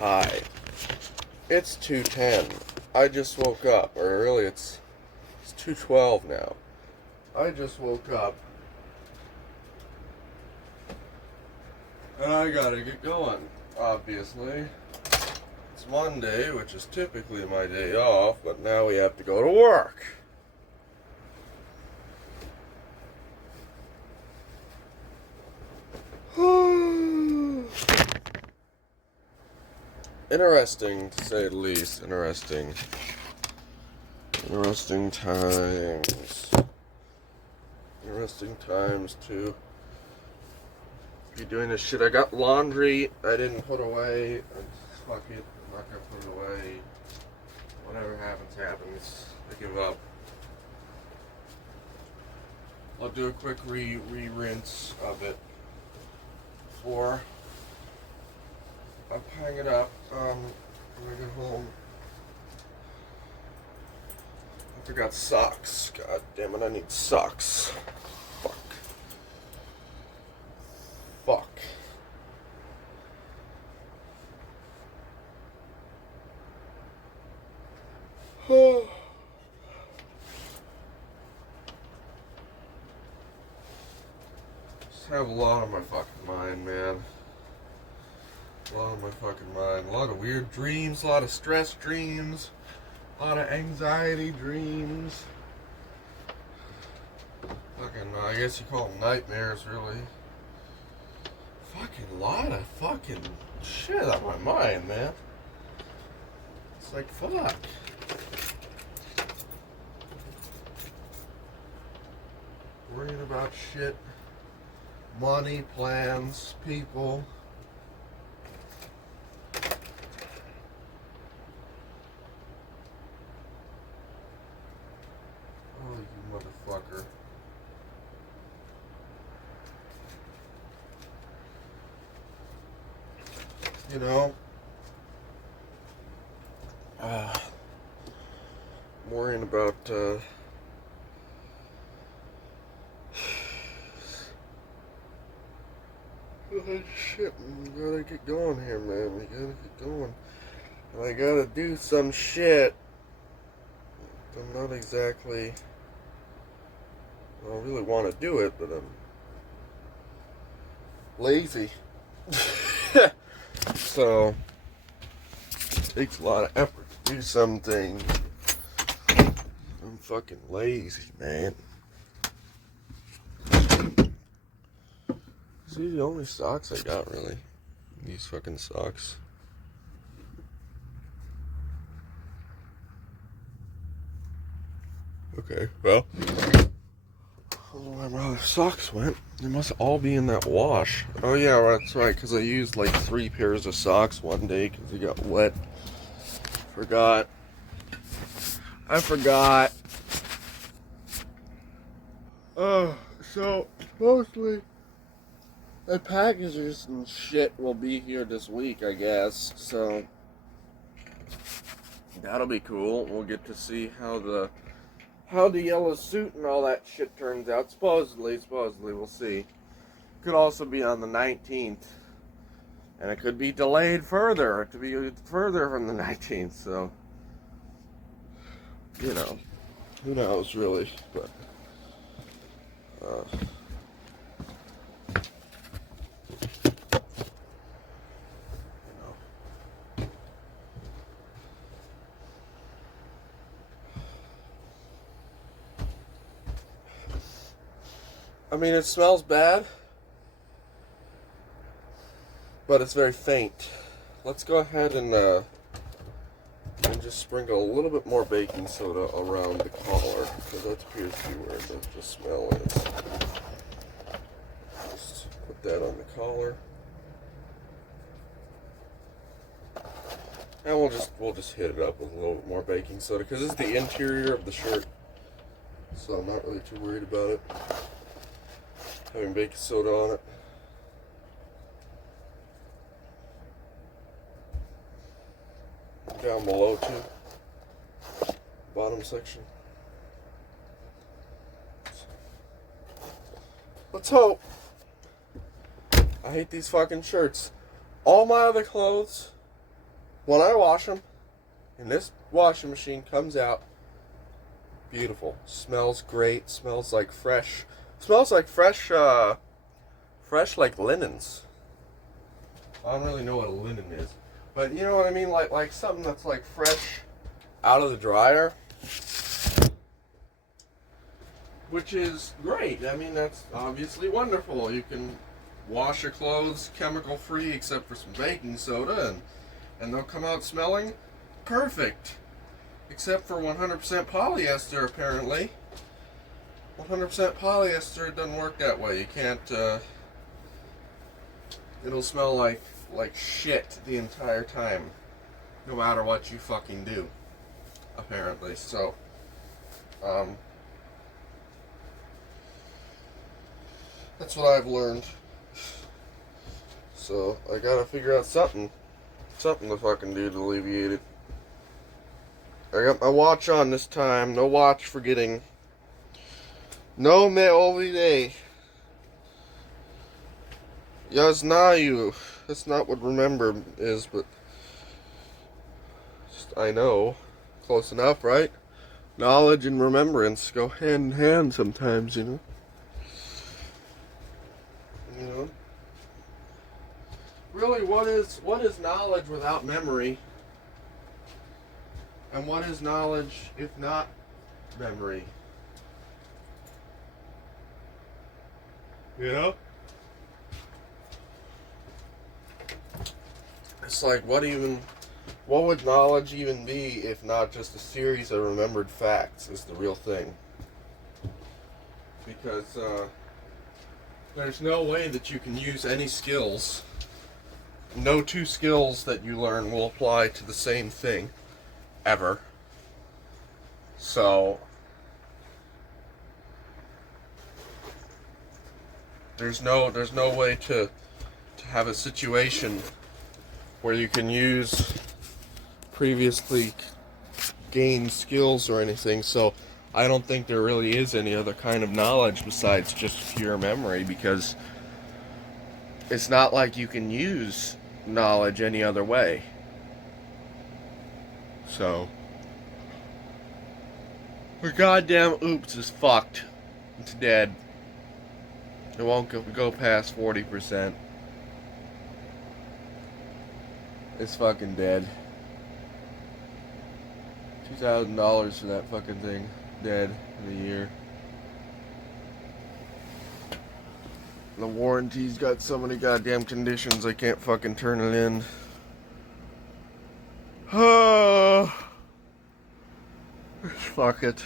Hi. It's 2:10. I just woke up. Or really, it's 2:12 now. I just woke up. And I gotta get going, obviously. It's Monday, which is typically my day off, but now we have to go to work. Interesting, to say the least. Interesting times. Interesting times to be doing this shit. I got laundry I didn't put away. Fuck it, I'm not gonna put it away. Whatever happens, happens. I give up. I'll do a quick rinse of it before I hang it up when I get home. I forgot socks. God damn it, I need socks. Fuck. Just have a lot on my fucking mind, man. A lot on my fucking mind. A lot of weird dreams, a lot of stress dreams, a lot of anxiety dreams. Fucking, I guess you call them nightmares, really. Fucking lot of fucking shit on my mind, man. It's like, fuck. Worrying about shit. Money, plans, people. Oh, you motherfucker. You know, I'm worrying about, oh, shit, we gotta get going here, man. We gotta get going. And I gotta do some shit. I'm not exactly, I don't really want to do it, but I'm lazy. So, it takes a lot of effort to do something. I'm fucking lazy, man. These are the only socks I got, really. These fucking socks. Okay, well, I don't know where my other socks went. They must all be in that wash. Oh yeah, that's right, because I used like 3 pairs of socks one day because they got wet. I forgot. Oh, so mostly the packages and shit will be here this week, I guess. So that'll be cool. We'll get to see how the yellow suit and all that shit turns out. Supposedly, we'll see. Could also be on the 19th. And it could be delayed further, to be further from the 19th, so, you know, who knows, really, but, you know. I mean, it smells bad, but it's very faint. Let's go ahead and just sprinkle a little bit more baking soda around the collar, because that appears to be where the smell is. Just put that on the collar. And we'll just hit it up with a little bit more baking soda, because it's the interior of the shirt, so I'm not really too worried about it having baking soda on it. Down below too, bottom section. Let's hope. I hate these fucking shirts. All my other clothes when I wash them, and this washing machine comes out, beautiful. Smells great. Smells like fresh. Smells like fresh, fresh like linens. I don't really know what a linen is, but you know what I mean. Like something that's like fresh out of the dryer, which is great. I mean, that's obviously wonderful. You can wash your clothes chemical free, except for some baking soda, and they'll come out smelling perfect. Except for 100% polyester, apparently. 100% polyester, it doesn't work that way. You can't, it'll smell like shit the entire time. No matter what you fucking do. Apparently. So, that's what I've learned. So, I gotta figure out something to fucking do to alleviate it. I got my watch on this time. No watch forgetting. No me olvidé. Я знаю. That's not what remember is, but just, I know. Close enough, right? Knowledge and remembrance go hand in hand sometimes, you know? You know? Really, what is knowledge without memory? And what is knowledge if not memory? You know? It's like, what would knowledge even be if not just a series of remembered facts is the real thing? Because there's no way that you can use any skills. No two skills that you learn will apply to the same thing. Ever. So there's no way to have a situation where you can use previously gained skills or anything. So I don't think there really is any other kind of knowledge besides just pure memory, because it's not like you can use knowledge any other way. So the goddamn oops is fucked. It's dead. It won't go past 40%. It's fucking dead. $2,000 for that fucking thing. Dead in a year. The warranty's got so many goddamn conditions I can't fucking turn it in. Fuck it.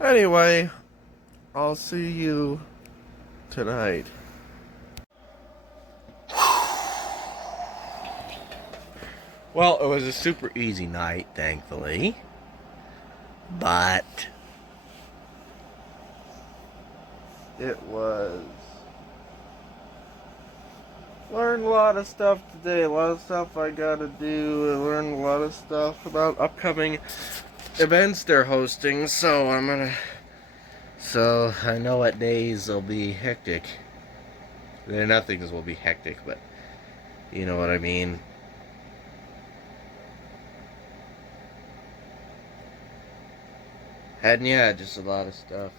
Anyway, I'll see you tonight. Well, it was a super easy night, thankfully. But It was. Learned a lot of stuff today. A lot of stuff I gotta do. I learned a lot of stuff about upcoming events they're hosting. So I know what days will be hectic. Nothing's will be hectic, but you know what I mean. And yeah, just a lot of stuff.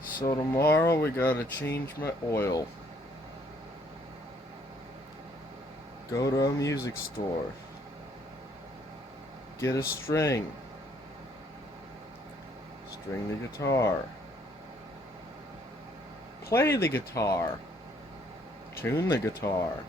So tomorrow we gotta change my oil. Go to a music store. Get a string. String the guitar. Play the guitar. Tune the guitar.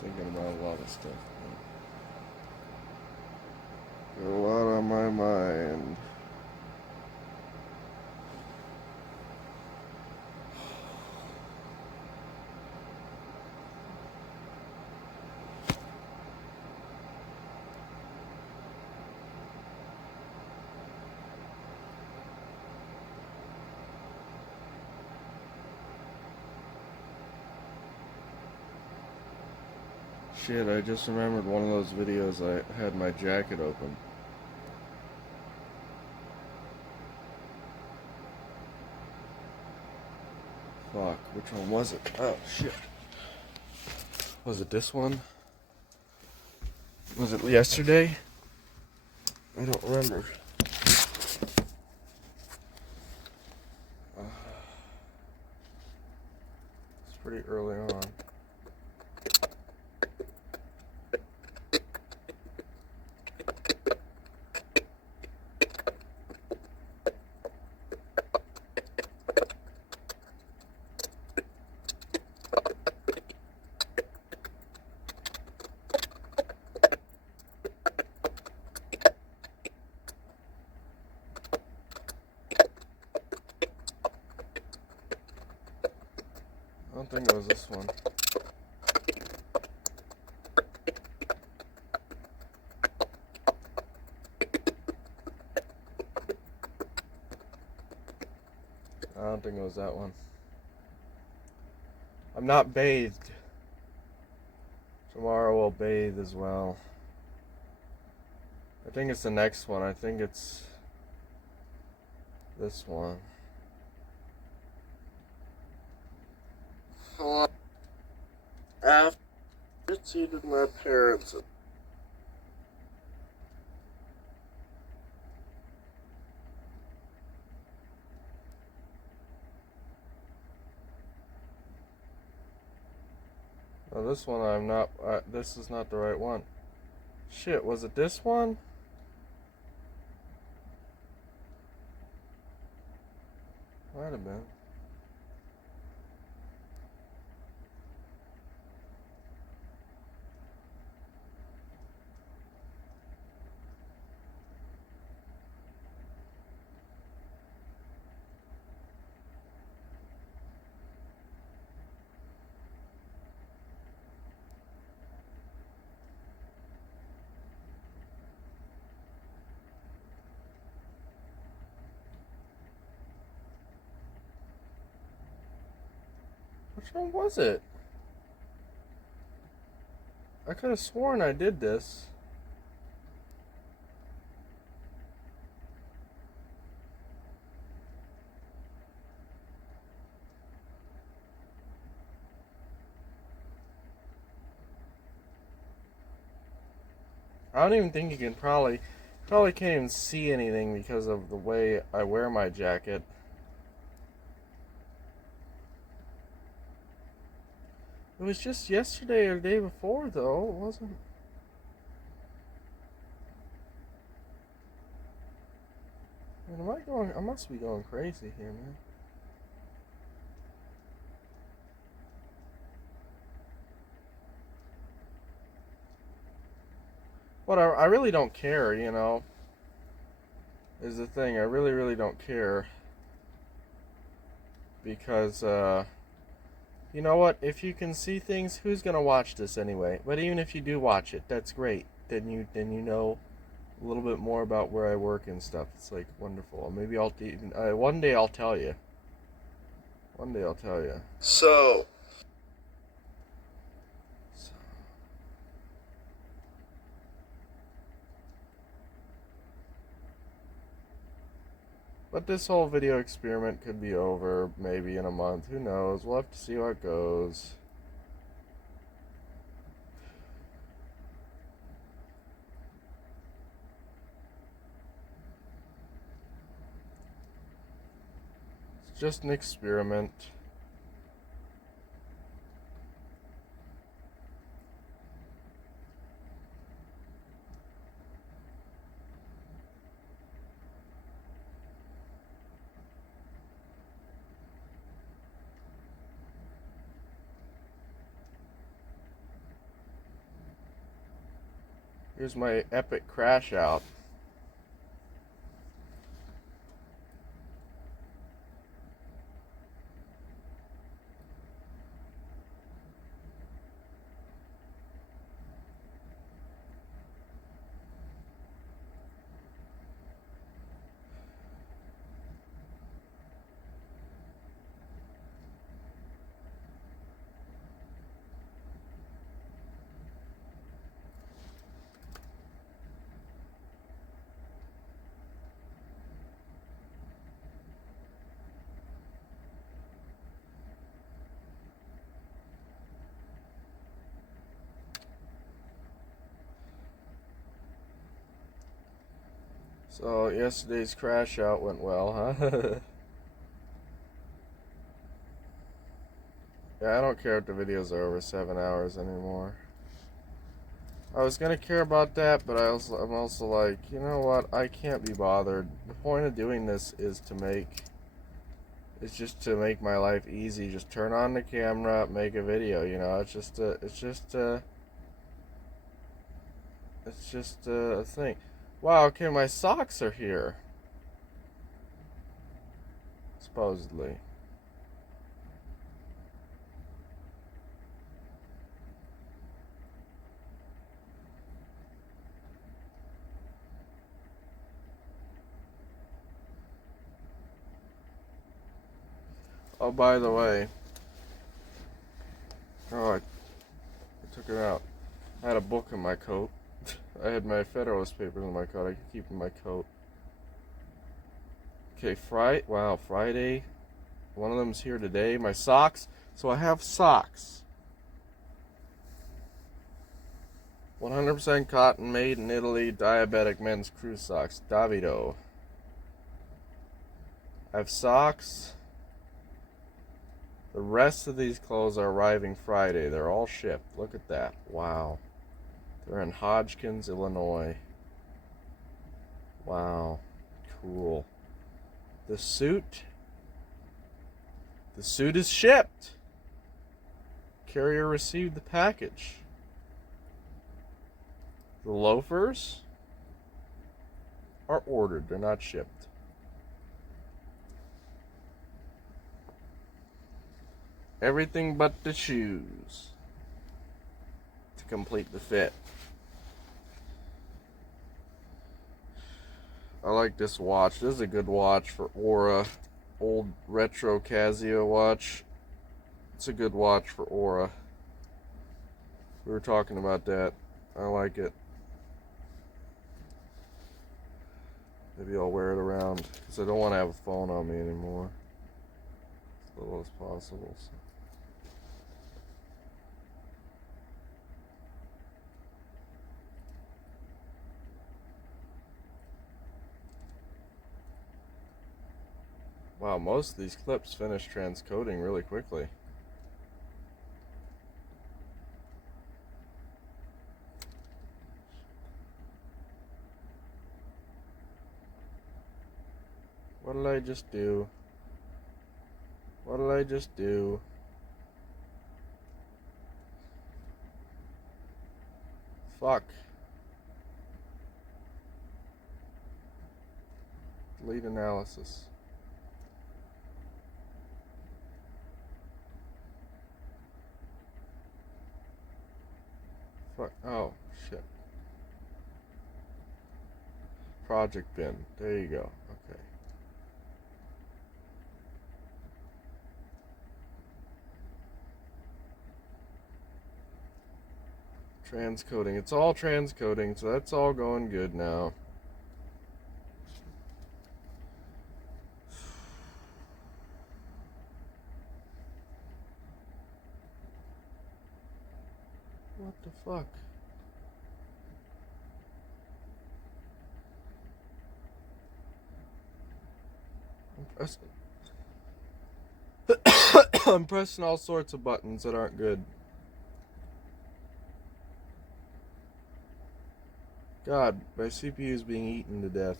Thinking about a lot of stuff. Got a lot on my mind. Shit, I just remembered one of those videos I had my jacket open. Fuck, which one was it? Oh, shit. Was it this one? Was it yesterday? I don't remember. It's pretty early on. I don't think it was this one. I don't think it was that one. I'm not bathed. Tomorrow I'll bathe as well. I think it's the next one. I think it's this one. After seated my parents. No, this one I'm not. This is not the right one. Shit, was it this one? Might have been. Which one was it? I could have sworn I did this. I don't even think you can probably can't even see anything because of the way I wear my jacket. It was just yesterday or the day before, though. It wasn't. Man, am I going? I must be going crazy here, man. But I really don't care, you know. Is the thing. I really, really don't care. Because, you know what? If you can see things, who's gonna watch this anyway? But even if you do watch it, that's great. Then you know a little bit more about where I work and stuff. It's like wonderful. Maybe I'll even one day I'll tell you. One day I'll tell you. So. But this whole video experiment could be over maybe in a month. Who knows? We'll have to see how it goes. It's just an experiment. Here's my epic crash out. So yesterday's crash out went well, huh? Yeah, I don't care if the videos are over 7 hours anymore. I was gonna care about that, but I'm also like, you know what? I can't be bothered. The point of doing this is just to make my life easy. Just turn on the camera, make a video. You know, it's just a thing. Wow. Okay, my socks are here. Supposedly. Oh, by the way. Oh, I took it out. I had a book in my coat. I had my Federalist papers in my coat. I could keep in my coat. Okay, Friday. One of them's here today. My socks. So I have socks. 100% cotton, made in Italy, diabetic men's crew socks. Davido. I have socks. The rest of these clothes are arriving Friday. They're all shipped. Look at that. Wow. They're in Hodgkins, Illinois. Wow. Cool. The suit is shipped. Carrier received the package. The loafers are ordered. They're not shipped. Everything but the shoes to complete the fit. I like this watch. This is a good watch for Aura. Old retro Casio watch. It's a good watch for Aura. We were talking about that. I like it. Maybe I'll wear it around because I don't want to have a phone on me anymore. As little as possible. So. Wow, most of these clips finish transcoding really quickly. What did I just do? What did I just do? Fuck. Delete analysis. Fuck. Oh, shit. Project bin. There you go. Okay. Transcoding. It's all transcoding, so that's all going good now. What the fuck? I'm pressing all sorts of buttons that aren't good. God, my CPU is being eaten to death.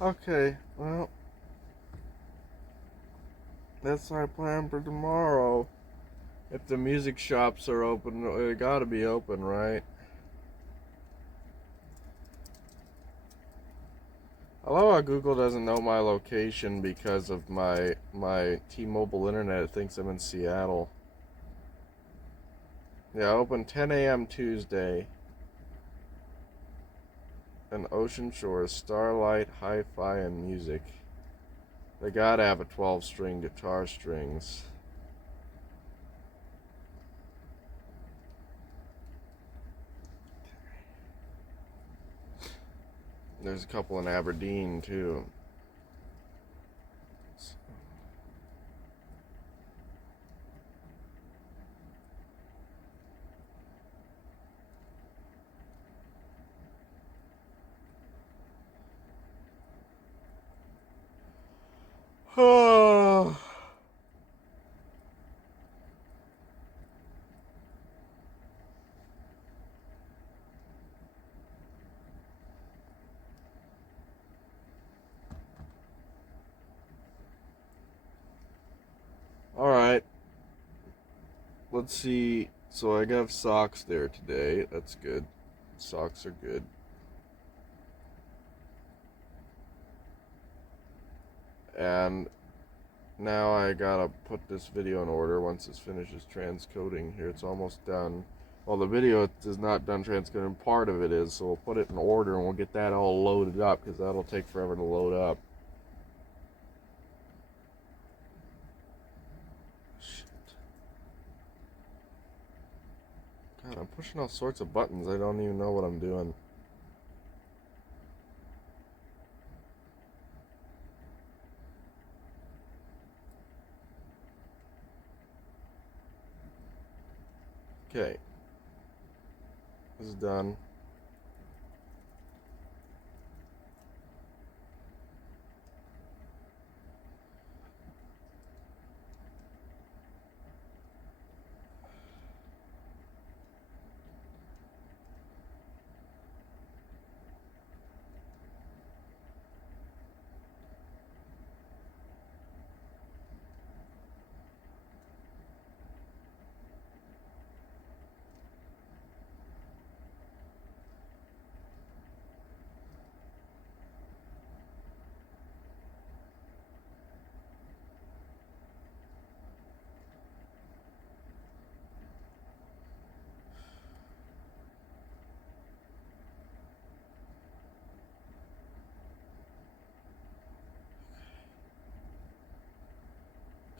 Okay, well, that's my plan for tomorrow. If the music shops are open, they gotta be open, right? I love how Google doesn't know my location because of my T-Mobile internet. It thinks I'm in Seattle. Yeah, open 10 a.m. Tuesday. And Ocean Shores, Starlight, Hi-Fi, and Music. They gotta have a 12-string guitar strings. There's a couple in Aberdeen, too. Oh. Alright. Let's see. So I got socks there today. That's good. Socks are good. And now I gotta put this video in order once it finishes transcoding here. It's almost done. Well, the video is not done transcoding. Part of it is, so we'll put it in order and we'll get that all loaded up because that'll take forever to load up. Shit. God, I'm pushing all sorts of buttons. I don't even know what I'm doing. Okay. This is done.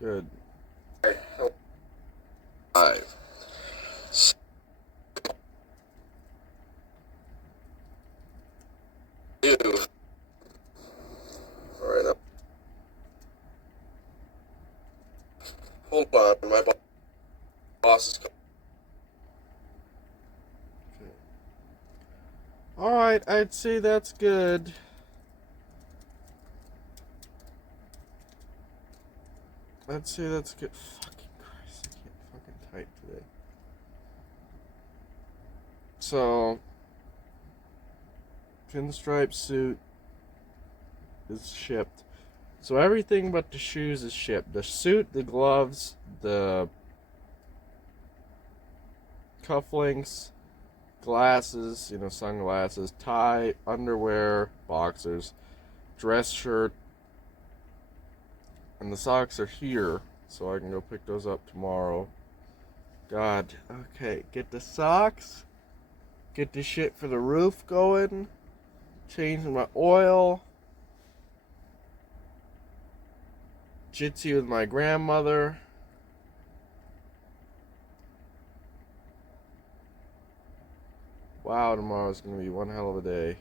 Good. Five. Two. Alright, hold on. My boss is coming. Alright, I'd say that's good. I'd say that's good. Fucking Christ, I can't fucking type today. So, pinstripe suit is shipped. So everything but the shoes is shipped. The suit, the gloves, the cufflinks, glasses, sunglasses, tie, underwear, boxers, dress shirt, and the socks are here, so I can go pick those up tomorrow. God, okay, get the socks, get the shit for the roof going, change my oil, jitsi with my grandmother. Wow, tomorrow's gonna be one hell of a day.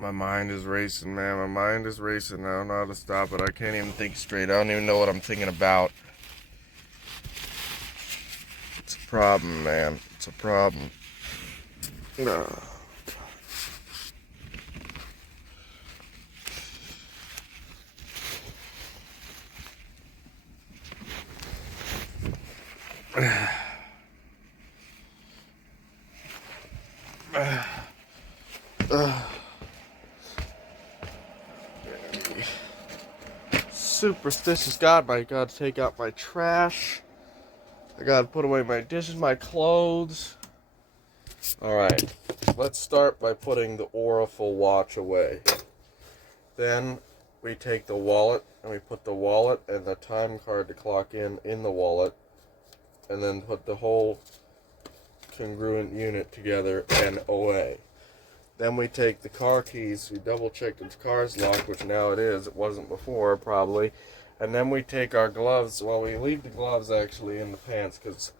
My mind is racing, man. My mind is racing. I don't know how to stop it. I can't even think straight. I don't even know what I'm thinking about. It's a problem, man. It's a problem. Ugh. Superstitious God, I gotta take out my trash. I gotta put away my dishes, my clothes. Alright, let's start by putting the Oracle watch away. Then we take the wallet and we put the wallet and the time card to clock in the wallet. And then put the whole congruent unit together and away. Then we take the car keys, we double check the car's locked, which now it is, it wasn't before probably. And then we take our gloves, well we leave the gloves actually in the pants because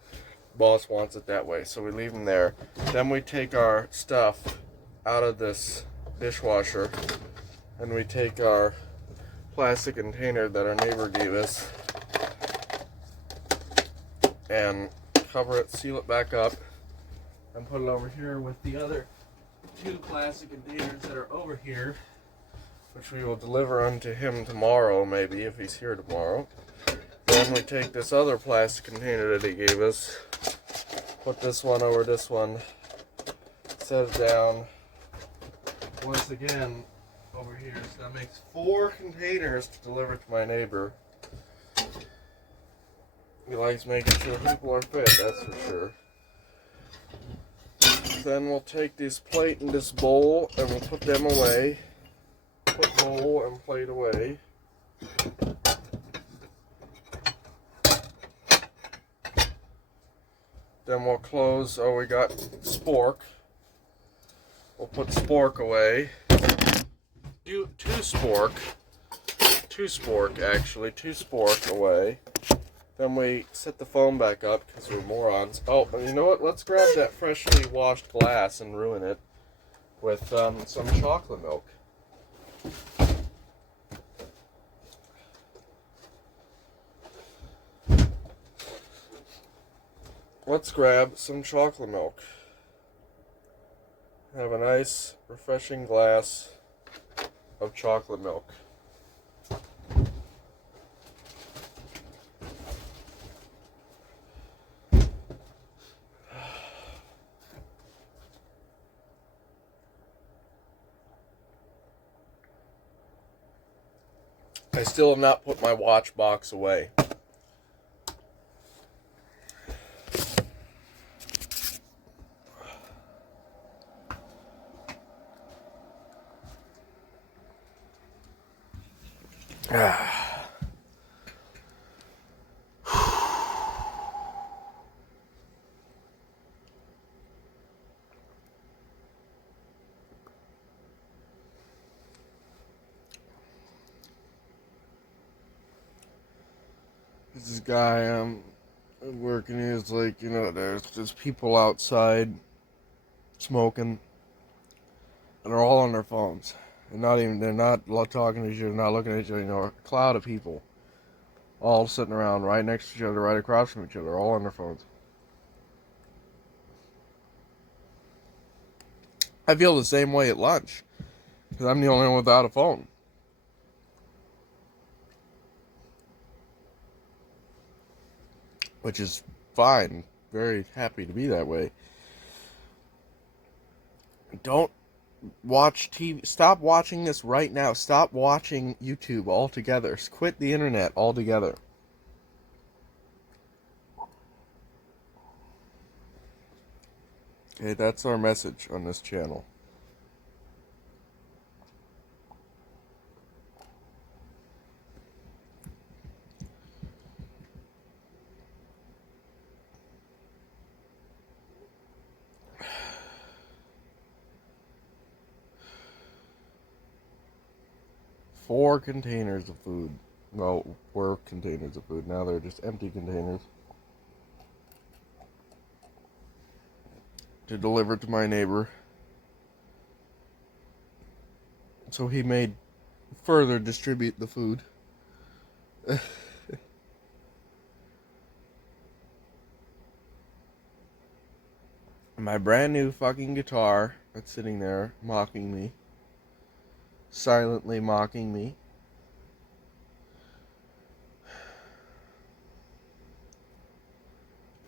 boss wants it that way, so we leave them there. Then we take our stuff out of this dishwasher and we take our plastic container that our neighbor gave us and cover it, seal it back up, and put it over here with the other 2 plastic containers that are over here, which we will deliver unto him tomorrow, maybe, if he's here tomorrow. Then we take this other plastic container that he gave us, put this one over this one, set it down, once again, over here. So that makes 4 containers to deliver to my neighbor. He likes making sure people are fed, that's for sure. Then we'll take this plate and this bowl and we'll put them away. Put bowl and plate away. Then we'll close, oh we got spork. We'll put spork away. Two spork away. Then we set the phone back up because we're morons. Oh, you know what? Let's grab that freshly washed glass and ruin it with some chocolate milk. Let's grab some chocolate milk. Have a nice, refreshing glass of chocolate milk. I still have not put my watch box away. This guy working, he's like, you know, there's people outside smoking and they're all on their phones. They're not talking to each other, not looking at each other, you know, a cloud of people all sitting around right next to each other, right across from each other, all on their phones. I feel the same way at lunch because I'm the only one without a phone. Which is fine. Very happy to be that way. Don't watch TV. Stop watching this right now. Stop watching YouTube altogether. Quit the internet altogether. Okay, that's our message on this channel. Four containers of food. Well, were containers of food. Now they're just empty containers. To deliver to my neighbor. so he may further distribute the food. My brand new fucking guitar that's sitting there mocking me. Silently mocking me.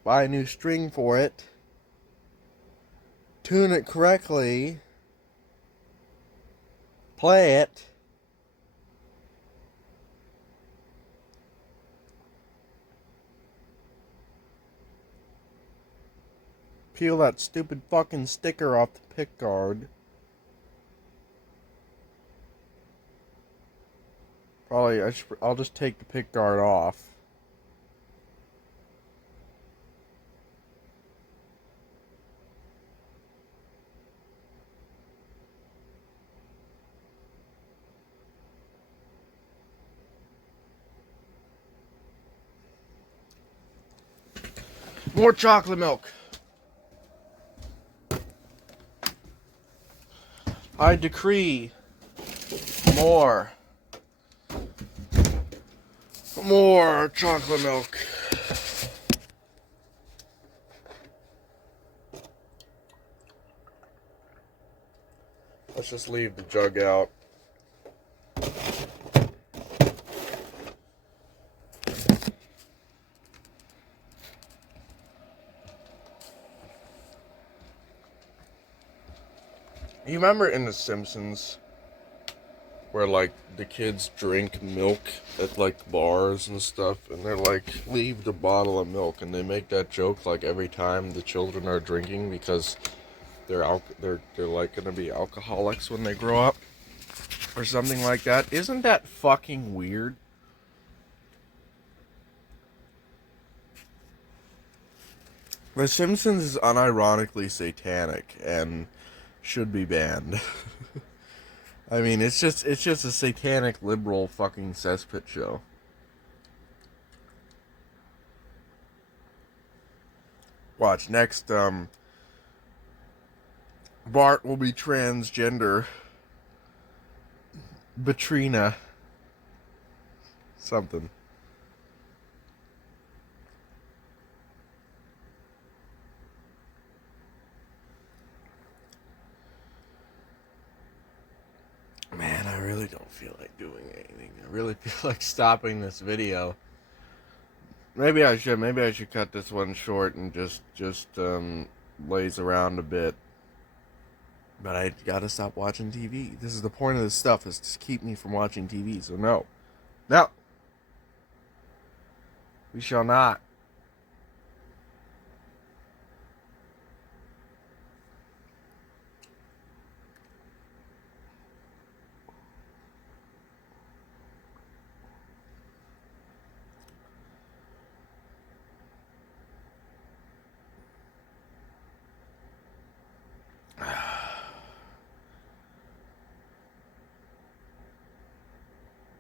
Buy a new string for it. Tune it correctly. Play it. Peel that stupid fucking sticker off the pick guard. Probably, I'll just take the pick guard off. More chocolate milk. I decree more chocolate milk. Let's just leave the jug out. You remember in The Simpsons where like the kids drink milk at like bars and stuff, and they're like, leave the bottle of milk, and they make that joke like every time the children are drinking because they're like gonna be alcoholics when they grow up or something like that. Isn't that fucking weird? The Simpsons is unironically satanic and should be banned. I mean, it's just a satanic liberal fucking cesspit show. Watch next. Bart will be transgender. Batrina. Something. Man, I really don't feel like doing anything. I really feel like stopping this video. Maybe I should cut this one short and just laze around a bit. But I gotta stop watching TV. This is the point of this stuff, is to keep me from watching TV. So no. No. We shall not.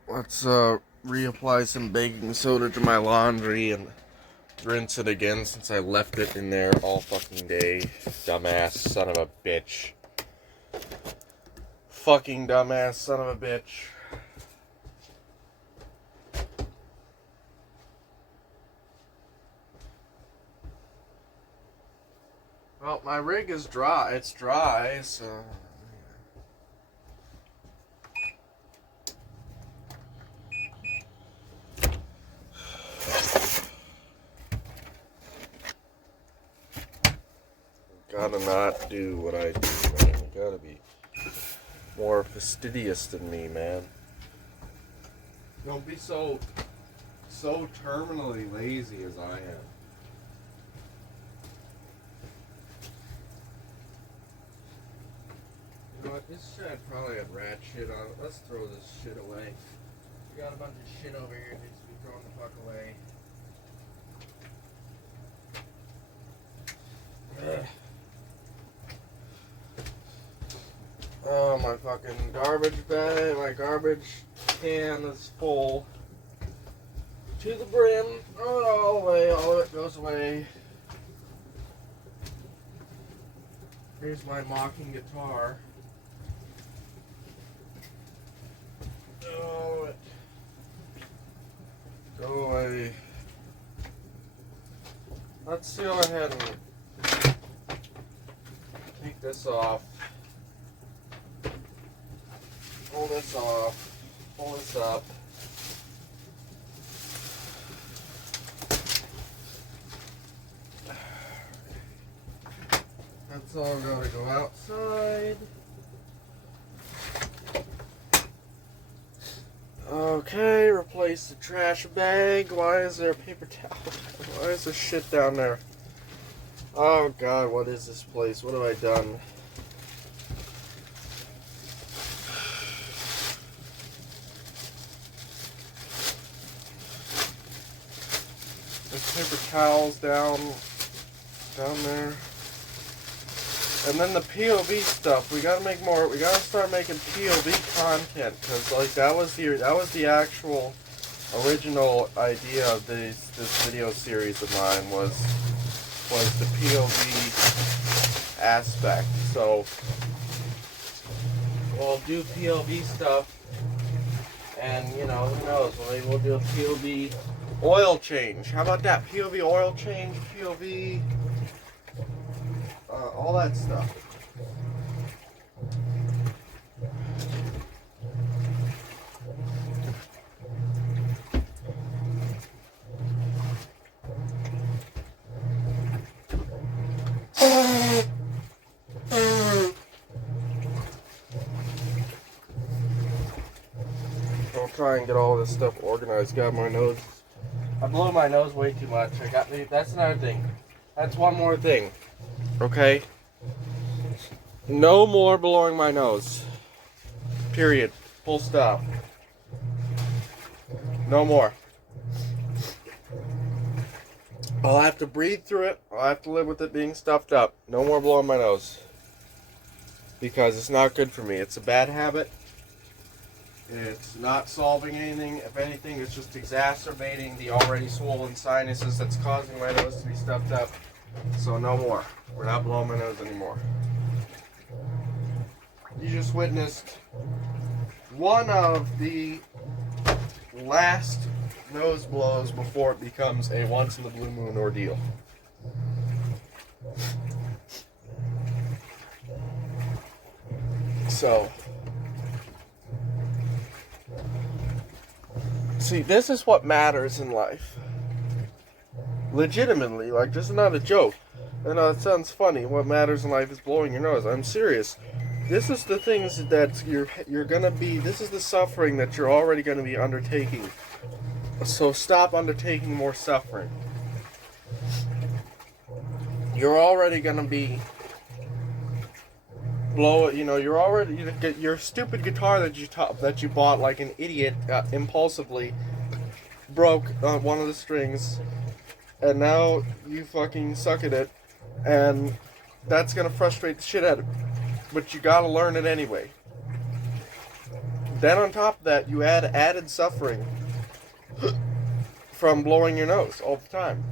Let's reapply some baking soda to my laundry and rinse it again since I left it in there all fucking day. Dumbass son of a bitch. Fucking dumbass son of a bitch. Well, my rig is dry. It's dry, so... Gotta not do what I do, man. You gotta be more fastidious than me, man. Don't be so terminally lazy as I am. You know what? This shed probably had rat shit on it. Let's throw this shit away. We got a bunch of shit over here that needs to be thrown the fuck away. Ugh. Oh, my fucking garbage bag, my garbage can is full to the brim. Throw it all away, all of it goes away. Here's my mocking guitar. let's go ahead and take this off. Pull this off. Pull this up. That's all gotta go outside. Okay, replace the trash bag. Why is there a paper towel? Why is there shit down there? Oh god, what is this place? What have I done? There's paper towels down there. And then the POV stuff, we gotta make more. We gotta start making POV content, because like that was the actual original idea of this video series of mine was the POV aspect. So we'll do POV stuff, and you know, who knows? Maybe we'll do a POV oil change. How about that? POV oil change, POV. All that stuff. I'll try and get all this stuff organized. God, my nose. I blew my nose way too much. That's another thing. That's one more thing. Okay? No more blowing my nose. Period. Full stop. No more. I'll have to breathe through it. I'll have to live with it being stuffed up. No more blowing my nose. Because it's not good for me. It's a bad habit. It's not solving anything. If anything, it's just exacerbating the already swollen sinuses that's causing my nose to be stuffed up. So no more. We're not blowing my nose anymore. You just witnessed one of the last nose blows before it becomes a once in the blue moon ordeal. So, see, this is what matters in life. Legitimately, like, this is not a joke. I know it sounds funny. What matters in life is blowing your nose. I'm serious. This is the things that you're gonna be. This is the suffering that you're already gonna be undertaking. So stop undertaking more suffering. You're already gonna be you're already your stupid guitar that you bought like an idiot impulsively broke one of the strings, and now you fucking suck at it, and that's gonna frustrate the shit out of you. But you gotta learn it anyway. Then on top of that, you add added suffering from blowing your nose all the time.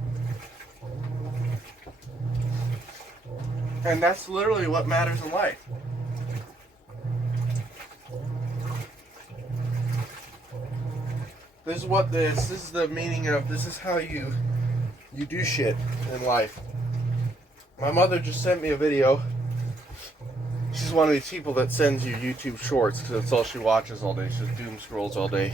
And that's literally what matters in life. This is the meaning of, this is how you do shit in life. My mother just sent me a video. She's one of these people that sends you YouTube shorts because that's all she watches all day. She just doom scrolls all day.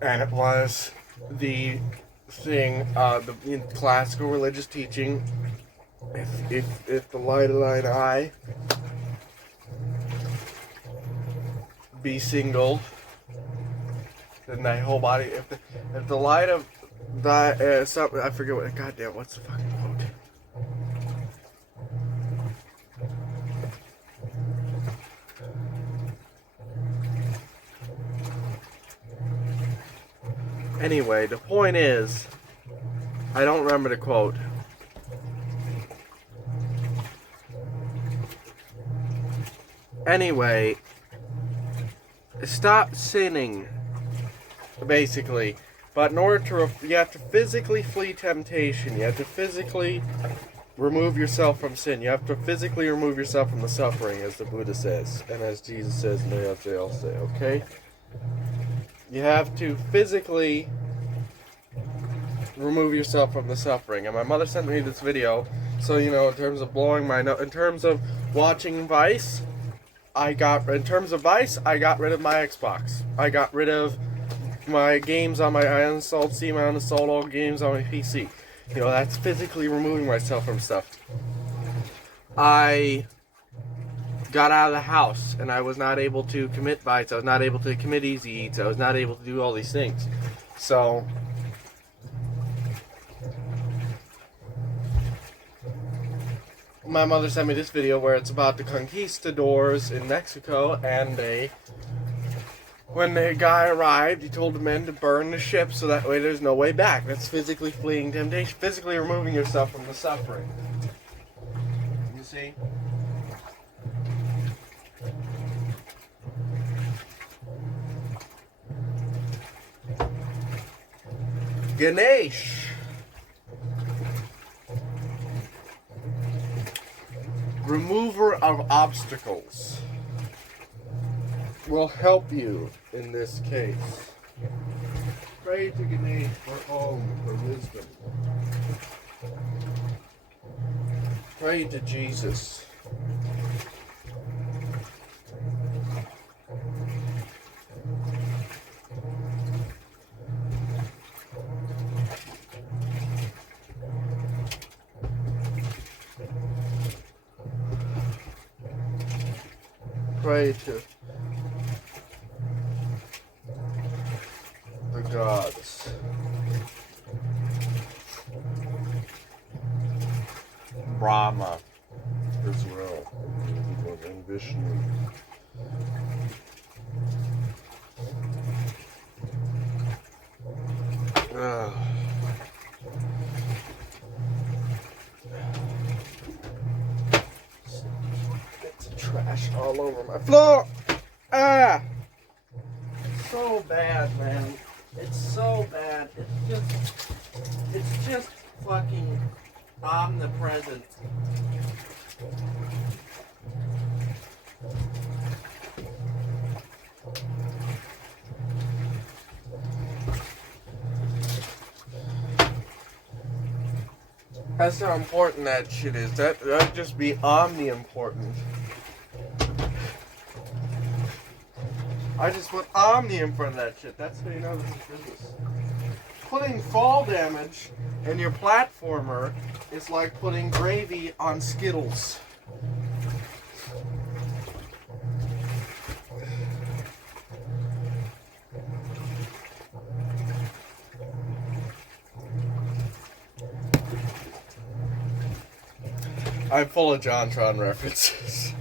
And it was the thing, in classical religious teaching, if the light of thine eye be single, then thy whole body. If the light of thy I forget what. Goddamn, what's the fucking quote? Anyway, the point is, I don't remember the quote. Anyway, stop sinning, basically. But in order to, you have to physically flee temptation. You have to physically remove yourself from sin. You have to physically remove yourself from the suffering, as the Buddha says, and as Jesus says, and they all say, okay? You have to physically remove yourself from the suffering. And my mother sent me this video. So, you know, in terms of blowing my nose, in terms of watching Vice, in terms of Vice, I got rid of my Xbox. I got rid of my games on I uninstalled Steam, I uninstalled all games on my PC. You know, that's physically removing myself from stuff. I got out of the house and I was not able to commit Vice. I was not able to commit Easy Eats. I was not able to do all these things. So, my mother sent me this video where it's about the conquistadors in Mexico, and when the guy arrived, he told the men to burn the ship so that way there's no way back. That's physically fleeing temptation, physically removing yourself from the suffering. You see? Ganesh. Remover of obstacles will help you in this case. Pray to Ganesh for Om, for wisdom. Pray to Jesus. Pray to the gods. Brahma, Israel, and Vishnu. Trash all over my floor. Ah, so bad, man. It's so bad. It's just fucking omnipresent. That's how important that shit is. That'd just be omni-important. I just put Omni in front of that shit. That's how you know this is business. Putting fall damage in your platformer is like putting gravy on Skittles. I'm full of JonTron references.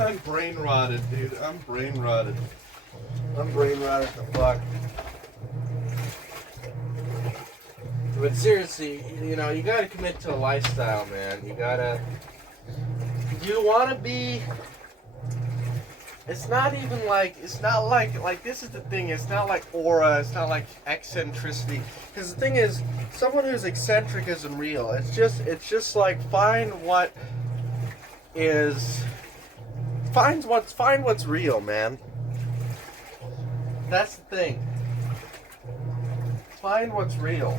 I'm brain rotted, dude. I'm brain rotted. I'm brain rotted the fuck. But seriously, you know, you gotta commit to a lifestyle, man. You wanna be. It's not like this is the thing. It's not like aura. It's not like eccentricity. Because the thing is, someone who's eccentric isn't real. It's just like find what's real, man. That's the thing. Find what's real.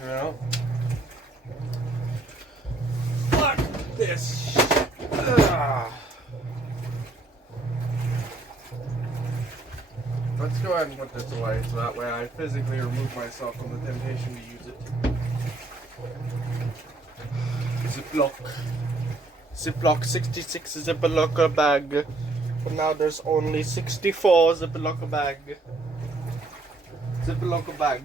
You know? Fuck this shit. Ugh. Let's go ahead and put this away so that way I physically remove myself from the temptation to use it. Ziploc 66 Ziploc bag. But now there's only 64 Ziploc bag. Ziploc bag.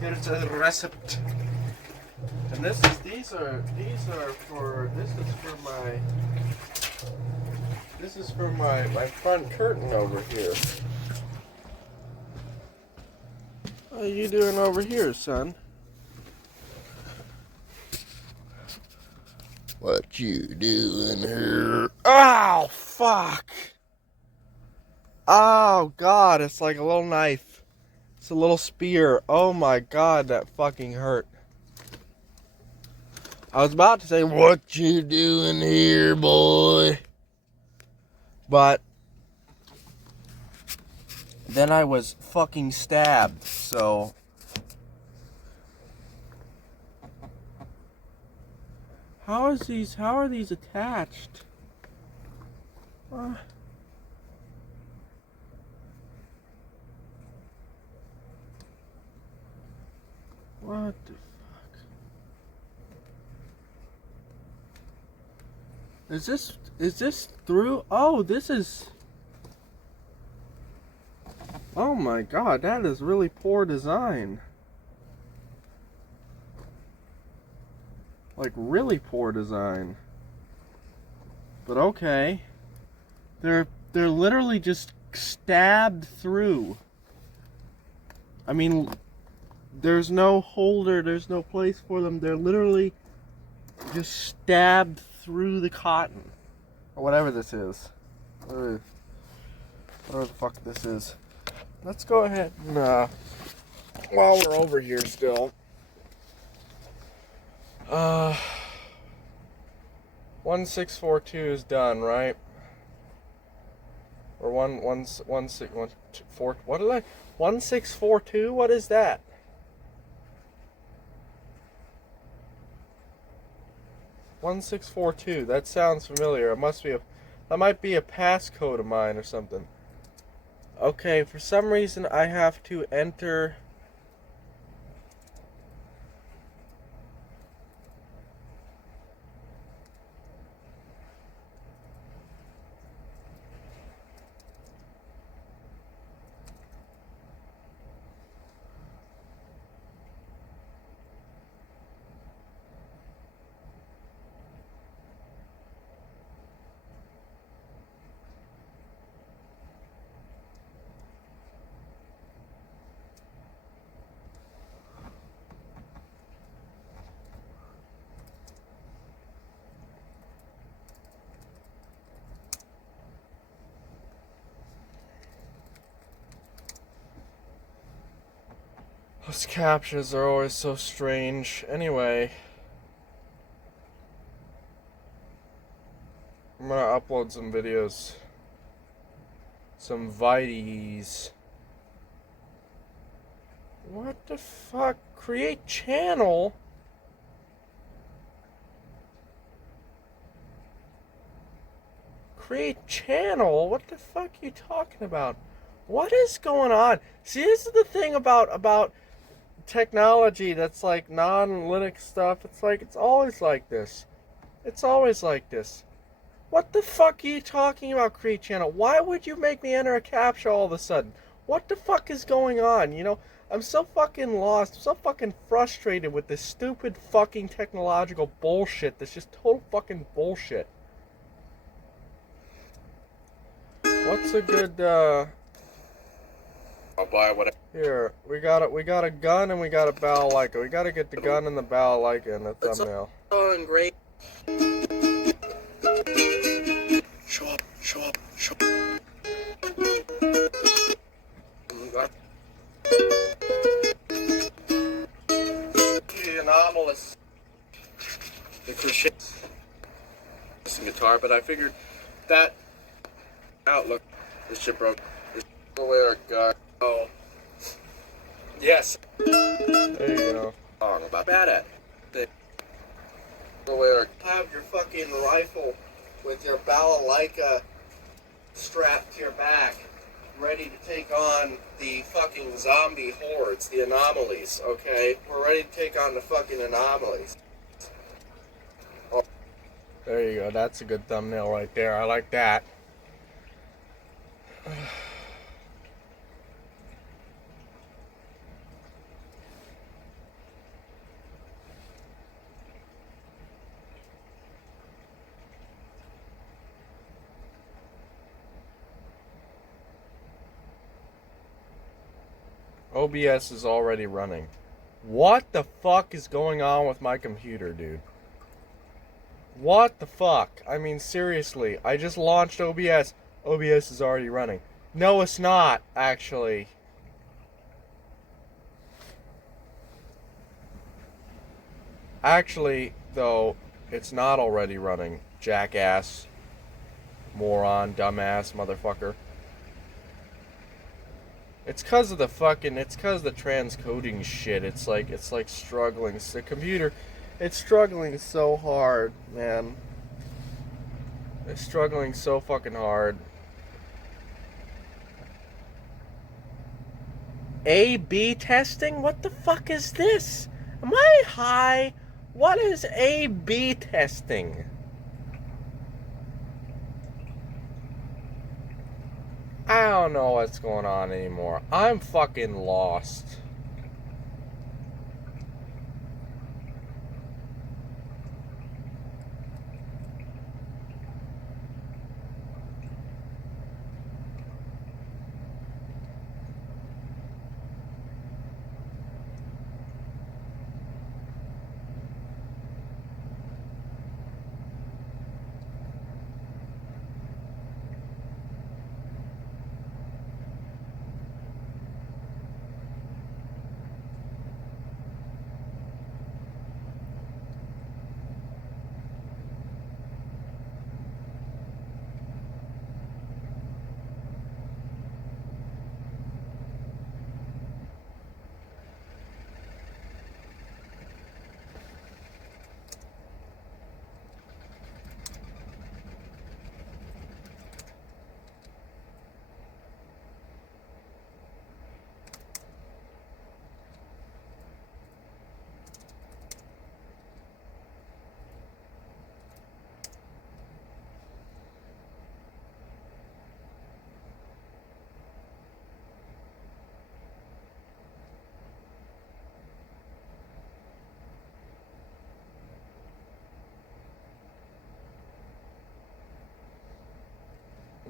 Here's a recipe. And this is for my front curtain over here. What are you doing over here, son? What you doing here? Oh, fuck! Oh, God, it's like a little knife. It's a little spear. Oh, my God, that fucking hurt. I was about to say, what you doing here, boy? But then I was fucking stabbed, so... How are these attached? What the fuck? Is this through? Oh, this is... Oh my god, that is really poor design. Like, really poor design. But okay. They're literally just stabbed through. I mean, there's no holder, there's no place for them. They're literally just stabbed through the cotton. Or whatever this is. Whatever the fuck this is. Let's go ahead and, while we're over here still. 1642 is done, right? Or 1642. What did I? 1642. What is that? (1642). That sounds familiar. It must be that might be a passcode of mine or something. Okay, for some reason I have to enter. Those captures are always so strange. Anyway, I'm gonna upload some videos. Some videos. What the fuck? Create channel? Create channel? What the fuck are you talking about? What is going on? See, this is the thing about technology that's like non-Linux stuff. It's like, it's always like this. It's always like this. What the fuck are you talking about, create channel? Why would you make me enter a CAPTCHA all of a sudden? What the fuck is going on? You know, I'm so fucking lost. I'm so fucking frustrated with this stupid fucking technological bullshit. That's just total fucking bullshit. What's a good, I'll buy whatever. Here, we got a gun and we got a balalaika. We gotta get the gun and the balalaika in the thumbnail. On great. Show up. The anomalous. The crochet. This guitar, but I figured that outlook. This shit broke. This where God. Oh. Yes. There you go. Wrong about bad at. Where have your fucking rifle with your balalaika strapped to your back, ready to take on the fucking zombie hordes, the anomalies, okay? We're ready to take on the fucking anomalies. There you go. That's a good thumbnail right there. I like that. OBS is already running. What the fuck is going on with my computer, dude? What the fuck? I mean, seriously, I just launched OBS. OBS is already running. No, it's not, actually. Actually, though it's not already running? Jackass, moron, dumbass, motherfucker. It's cause of the transcoding shit. It's like struggling. The computer, it's struggling so hard, man. It's struggling so fucking hard. A/B testing? What the fuck is this? Am I high? What is A/B testing? I don't know what's going on anymore. I'm fucking lost.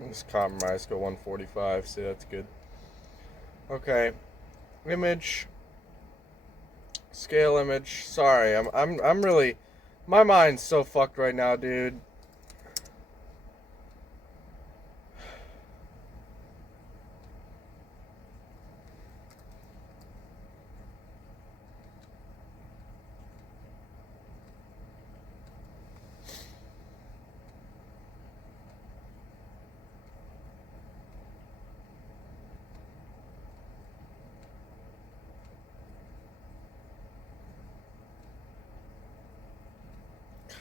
Let's compromise, go 145. See, that's good. Okay, image, scale image. Sorry, I'm really, my mind's so fucked right now, dude.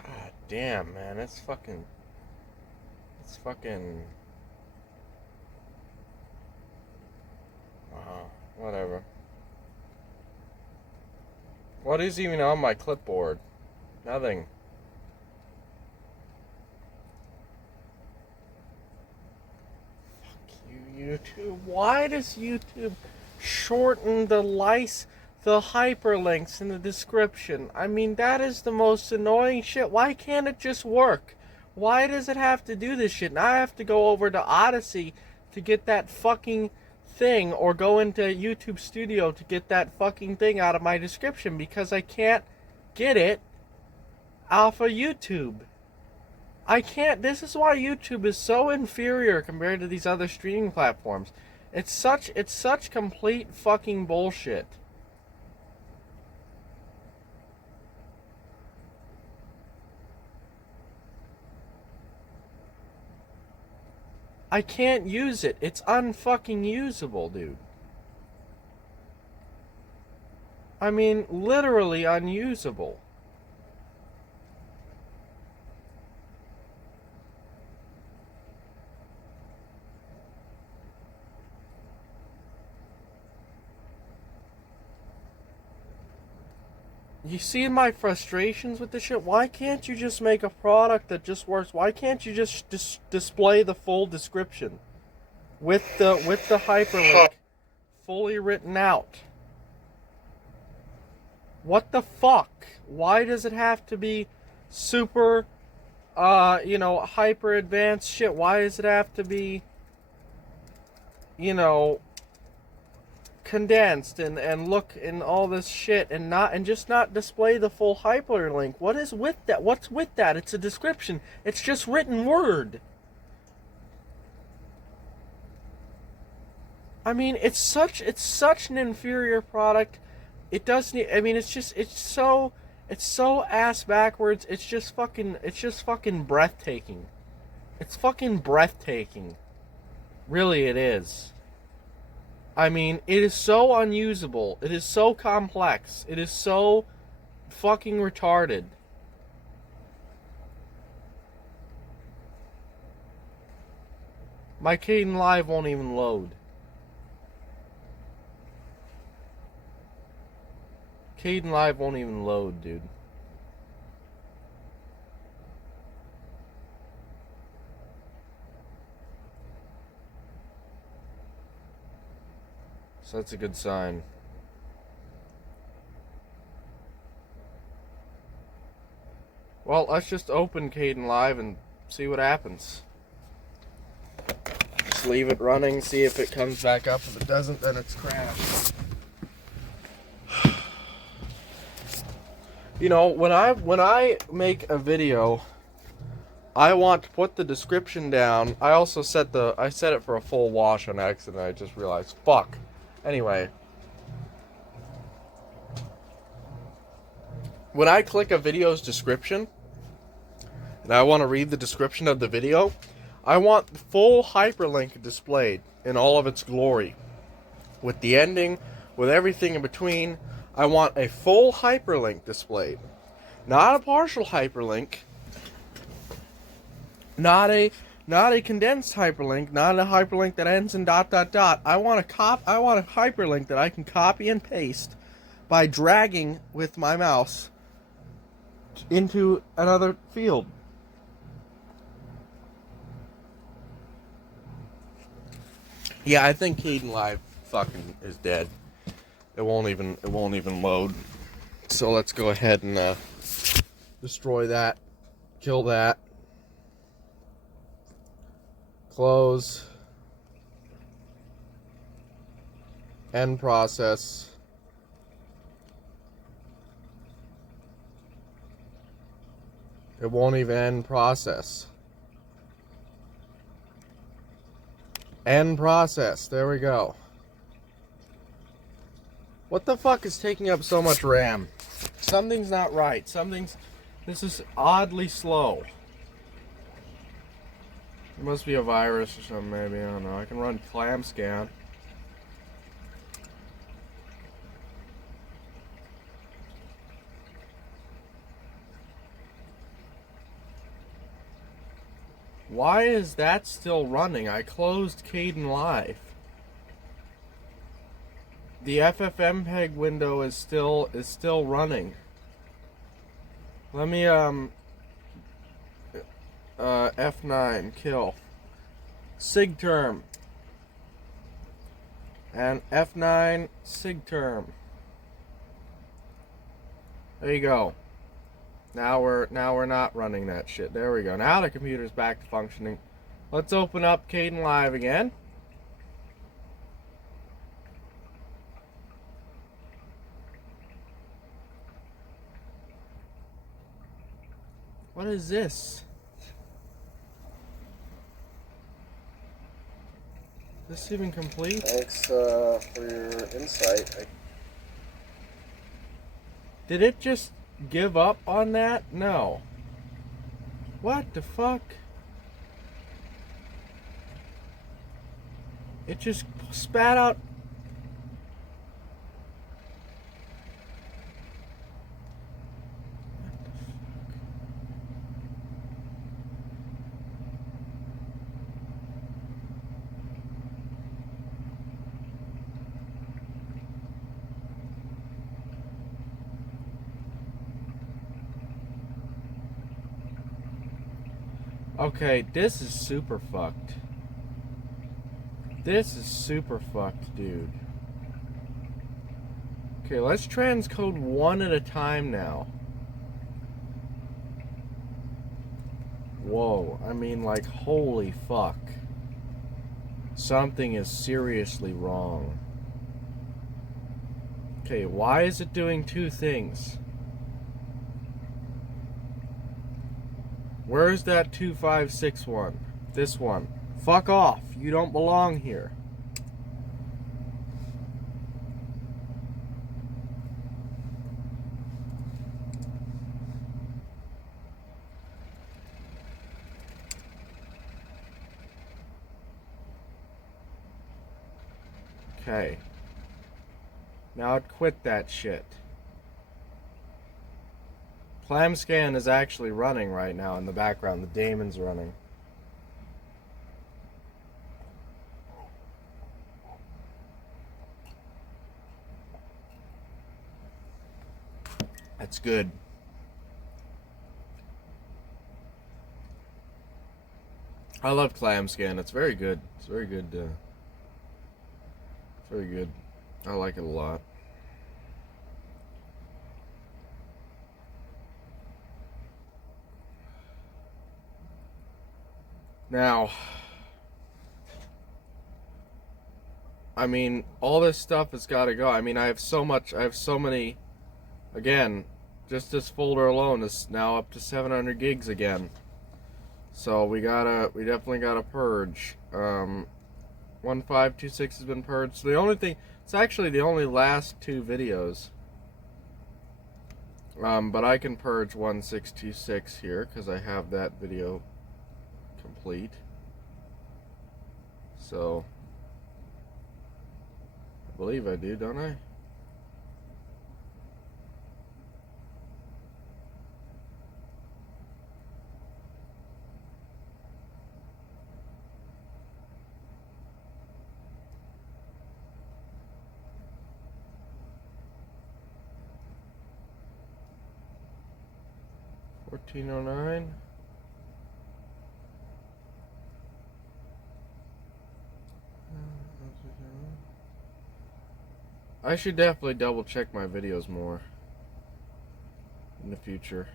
God damn, man, it's fucking, wow, whatever. What is even on my clipboard? Nothing. Fuck you, YouTube. Why does YouTube shorten the hyperlinks in the description? I mean, that is the most annoying shit. Why can't it just work? Why does it have to do this shit? Now I have to go over to Odyssey to get that fucking thing, or go into YouTube Studio to get that fucking thing out of my description, because I can't get it off of YouTube. I can't. This is why YouTube is so inferior compared to these other streaming platforms. It's such complete fucking bullshit. I can't use it. It's unfucking usable, dude. I mean, literally unusable. You see my frustrations with this shit? Why can't you just make a product that just works? Why can't you just display the full description with the hyperlink fully written out? What the fuck? Why does it have to be super, hyper advanced shit? Why does it have to be, condensed and look and all this shit, and just not display the full hyperlink? What is with that? What's with that? It's a description. It's just written word. I mean, it's such an inferior product. It doesn't. I mean, it's It's so ass backwards. It's just fucking breathtaking. It's fucking breathtaking. Really, it is. I mean, it is so unusable. It is so complex. It is so fucking retarded. My Caden Live won't even load. Caden Live won't even load, dude. So that's a good sign. Well, let's just open Caden Live and see what happens. Just leave it running, see if it comes back up. If it doesn't, then it's crashed. You know, when I make a video, I want to put the description down. I also set it for a full wash on accident. I just realized, fuck. Anyway, when I click a video's description and I want to read the description of the video, I want the full hyperlink displayed in all of its glory, with the ending, with everything in between. I want a full hyperlink displayed, not a partial hyperlink, not a condensed hyperlink, not a hyperlink that ends in ... I want a hyperlink that I can copy and paste by dragging with my mouse into another field. Yeah, I think Caden Live fucking is dead. It won't even load. So let's go ahead and destroy that, kill that, close, end process. It won't even end process. End process. There we go. What the fuck is taking up so much RAM? Something's not right. This is oddly slow. It must be a virus or something, maybe. I don't know. I can run clam scan. Why is that still running? I closed Caden Live. The FFmpeg window is still running. Let me F9 kill sig term and F9 sig term. There you go. Now we're not running that shit. There we go. Now the computer's back to functioning. Let's open up Caden Live again. What is this? Is this even complete? Thanks for your insight. Did it just give up on that? No. What the fuck? It just spat out. Okay, this is super fucked. This is super fucked, dude. Okay, let's transcode one at a time now. Whoa, I mean, like, holy fuck. Something is seriously wrong. Okay, why is it doing two things? Where's that 2561? This one. Fuck off. You don't belong here. Okay. Now quit that shit. Clam scan is actually running right now in the background. The daemon's running. That's good. I love clam scan. It's very good. It's very good. Very good. I like it a lot. Now, I mean, all this stuff has got to go. I mean, I have so many, again, just this folder alone is now up to 700 gigs again. So we definitely gotta purge. 1526 has been purged. So the only thing, it's actually the only last two videos. But I can purge 1626 here because I have that video complete. So I believe I do, don't I? $14.09. I should definitely double check my videos more in the future,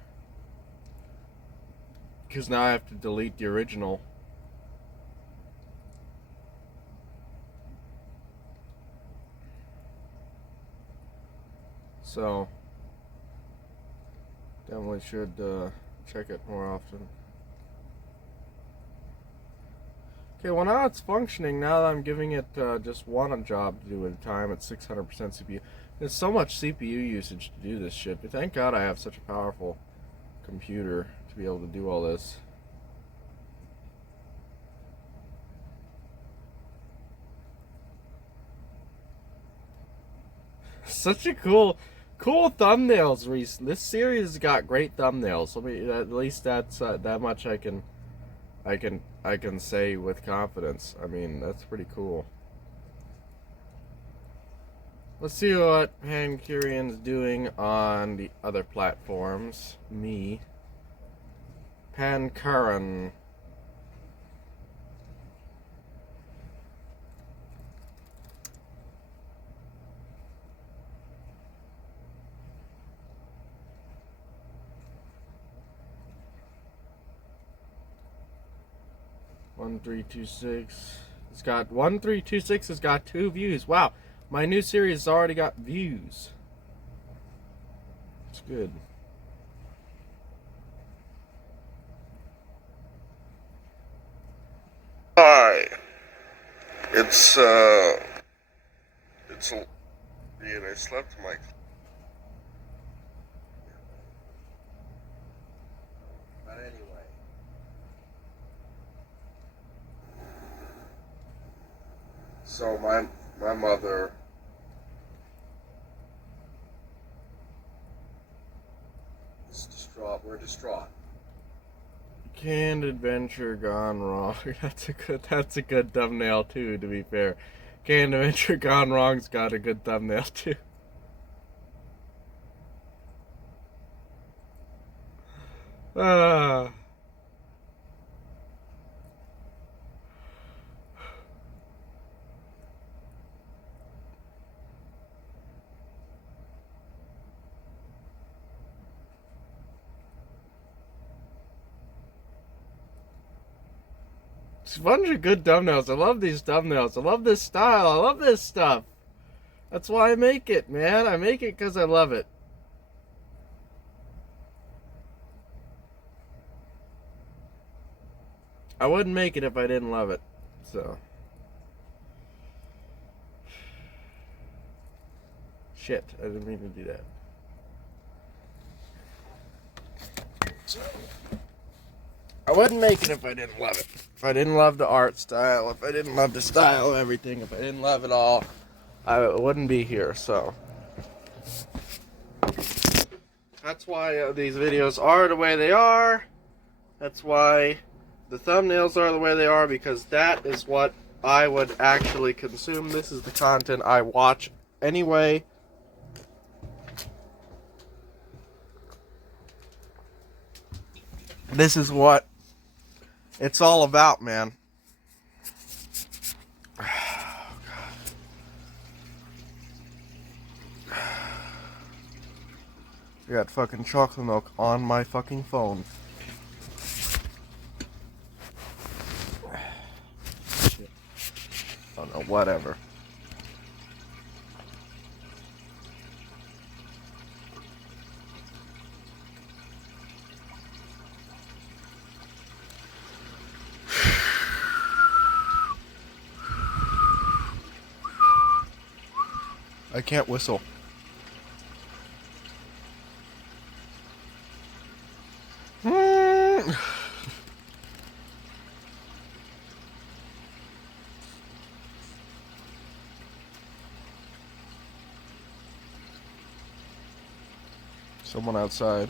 because now I have to delete the original. So definitely should check it more often. Okay, well now it's functioning. Now that I'm giving it just one job to do at a time at 600% CPU. There's so much CPU usage to do this shit, but thank God I have such a powerful computer to be able to do all this. Such a cool thumbnails, Reese. This series has got great thumbnails. I mean, at least that's that much I can say with confidence. I mean, that's pretty cool. Let's see what Pancurian's doing on the other platforms. Me. Pancuran. It's got 1326 has got 2 views. Wow, my new series has already got views. It's good. Hi. It's and I slept my. But anyway. So my mother is distraught. We're distraught. Canned Adventure Gone Wrong. That's a good thumbnail too, to be fair. Canned Adventure Gone Wrong's got a good thumbnail too. Ah. It's a bunch of good thumbnails. I love these thumbnails. I love this style. I love this stuff. That's why I make it, man. I make it because I love it. I wouldn't make it if I didn't love it. So. Shit, I didn't mean to do that. I wouldn't make it if I didn't love it. If I didn't love the art style, if I didn't love the style of everything, if I didn't love it all, I wouldn't be here. So that's why these videos are the way they are. That's why the thumbnails are the way they are, because that is what I would actually consume. This is the content I watch anyway. This is what it's all about, man. I got fucking chocolate milk on my fucking phone. Shit. Oh no, whatever. I can't whistle. Someone outside.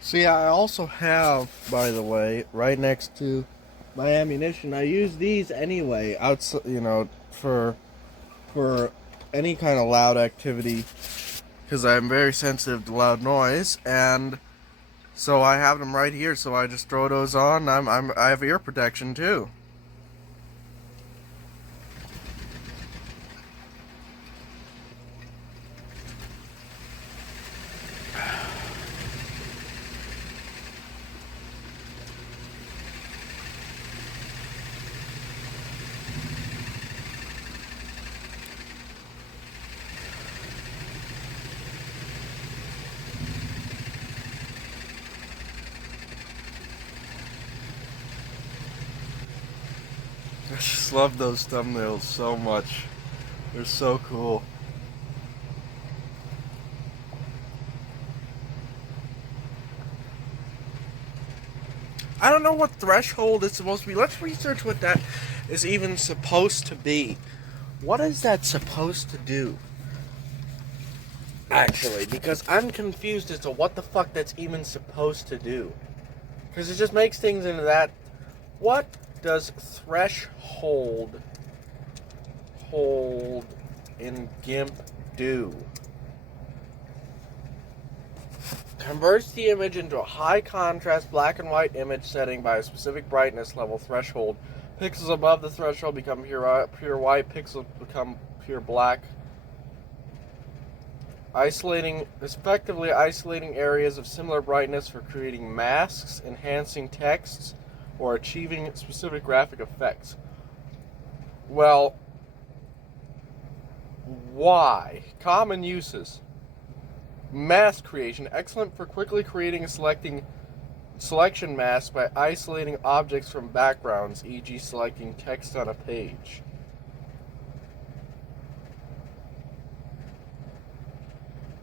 See, I also have, by the way, right next to my ammunition. I use these anyway, outside, for any kind of loud activity, because I'm very sensitive to loud noise, and so I have them right here. So I just throw those on. I have ear protection too. I just love those thumbnails so much. They're so cool. I don't know what threshold is supposed to be. Let's research what that is even supposed to be. What is that supposed to do? Actually, because I'm confused as to what the fuck that's even supposed to do. Because it just makes things into that. What does threshold hold in GIMP do? Converts the image into a high contrast black and white image setting by a specific brightness level threshold. Pixels above the threshold become pure white, pixels become pure black. Effectively isolating areas of similar brightness for creating masks, enhancing texts, or achieving specific graphic effects. Well, why? Common uses. Mask creation, excellent for quickly creating and selecting selection masks by isolating objects from backgrounds, e.g. selecting text on a page.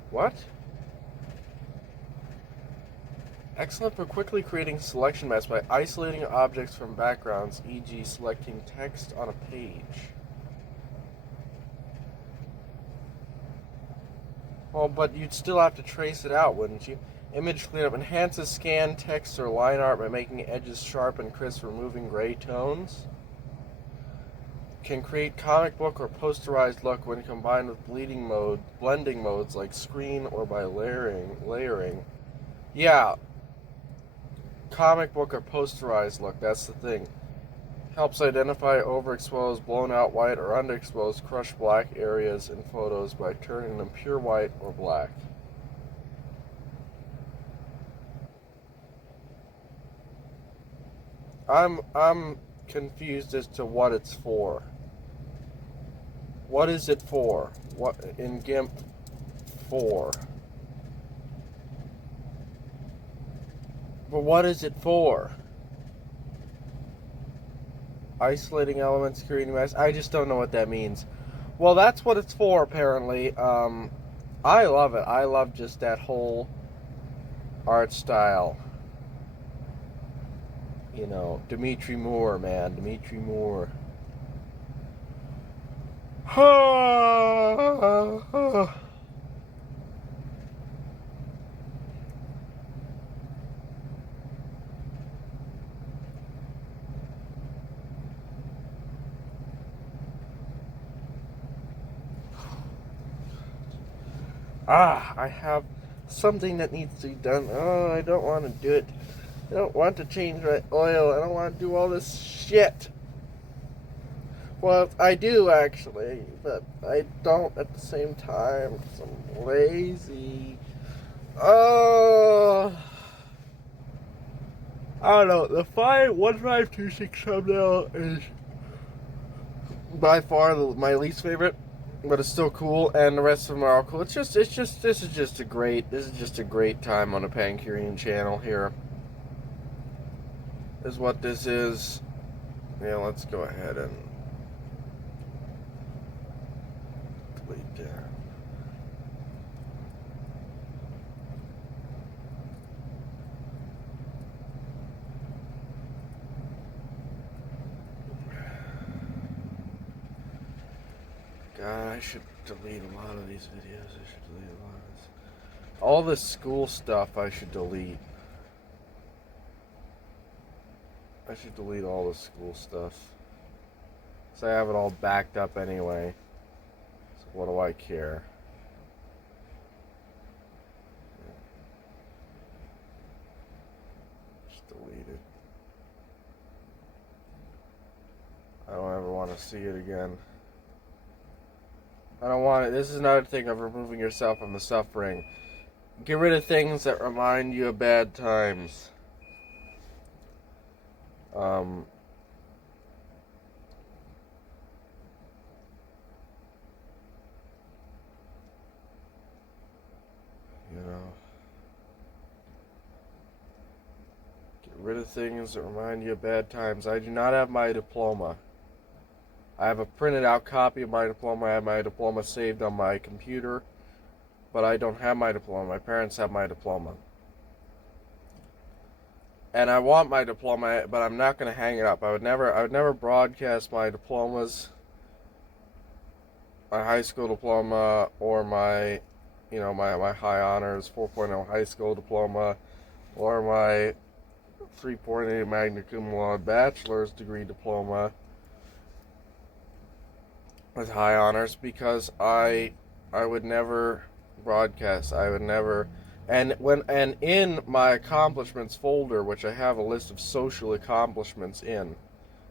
What? Excellent for quickly creating selection masks by isolating objects from backgrounds, e.g. selecting text on a page. Well, but you'd still have to trace it out, wouldn't you? Image cleanup enhances scan text or line art by making edges sharp and crisp, removing gray tones. Can create comic book or posterized look when combined with blending modes like screen or by layering. Yeah, comic book or posterized look, that's the thing. Helps identify overexposed, blown out white, or underexposed crushed black areas in photos by turning them pure white or black. I'm confused as to what it's for. What is it for? What in GIMP for? But what is it for? Isolating elements, creating masks. I just don't know what that means. Well, that's what it's for, apparently. I love it. I love just that whole art style. You know, Dimitri Moore, man. Dimitri Moore. I have something that needs to be done. Oh, I don't want to do it. I don't want to change my oil. I don't want to do all this shit. Well, I do actually, but I don't at the same time because I'm lazy. Oh, I don't know. The 1526 thumbnail is by far my least favorite, but it's still cool, and the rest of them are all cool. This is just a great time on the Pancurian channel here. Is what this is. Yeah, let's go ahead and delete that. God, I should delete a lot of these videos. I should delete a lot of this. All this school stuff I should delete. I should delete all the school stuff. So I have it all backed up anyway. So what do I care? Just delete it. I don't ever want to see it again. I don't want it. This is another thing of removing yourself from the suffering. Get rid of things that remind you of bad times. You know. Get rid of things that remind you of bad times. I do not have my diploma. I have a printed out copy of my diploma. I have my diploma saved on my computer, but I don't have my diploma. My parents have my diploma. And I want my diploma, but I'm not going to hang it up. I would never broadcast my diplomas, my high school diploma, or my high honors 4.0 high school diploma, or my 3.8 magna cum laude bachelor's degree diploma with high honors, because I would never broadcast. I would never. And in my accomplishments folder, which I have a list of social accomplishments in,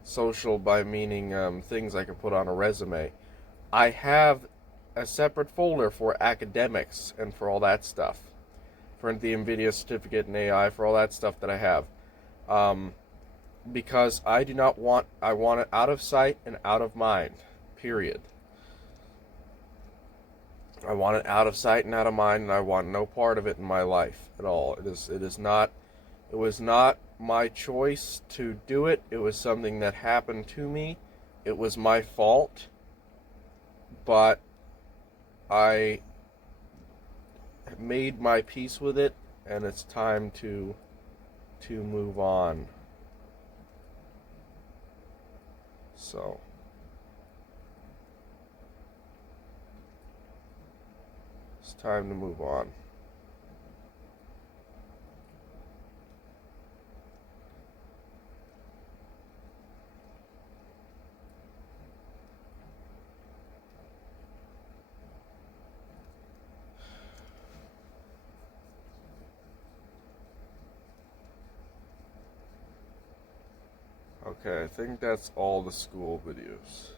social by meaning things I can put on a resume, I have a separate folder for academics and for all that stuff, for the NVIDIA certificate in AI, for all that stuff that I have, because I want it out of sight and out of mind, period. I want it out of sight and out of mind, and I want no part of it in my life at all. It was not my choice to do it. It was something that happened to me. It was my fault, but I made my peace with it, and it's time to move on. So it's time to move on. Okay, I think that's all the school videos.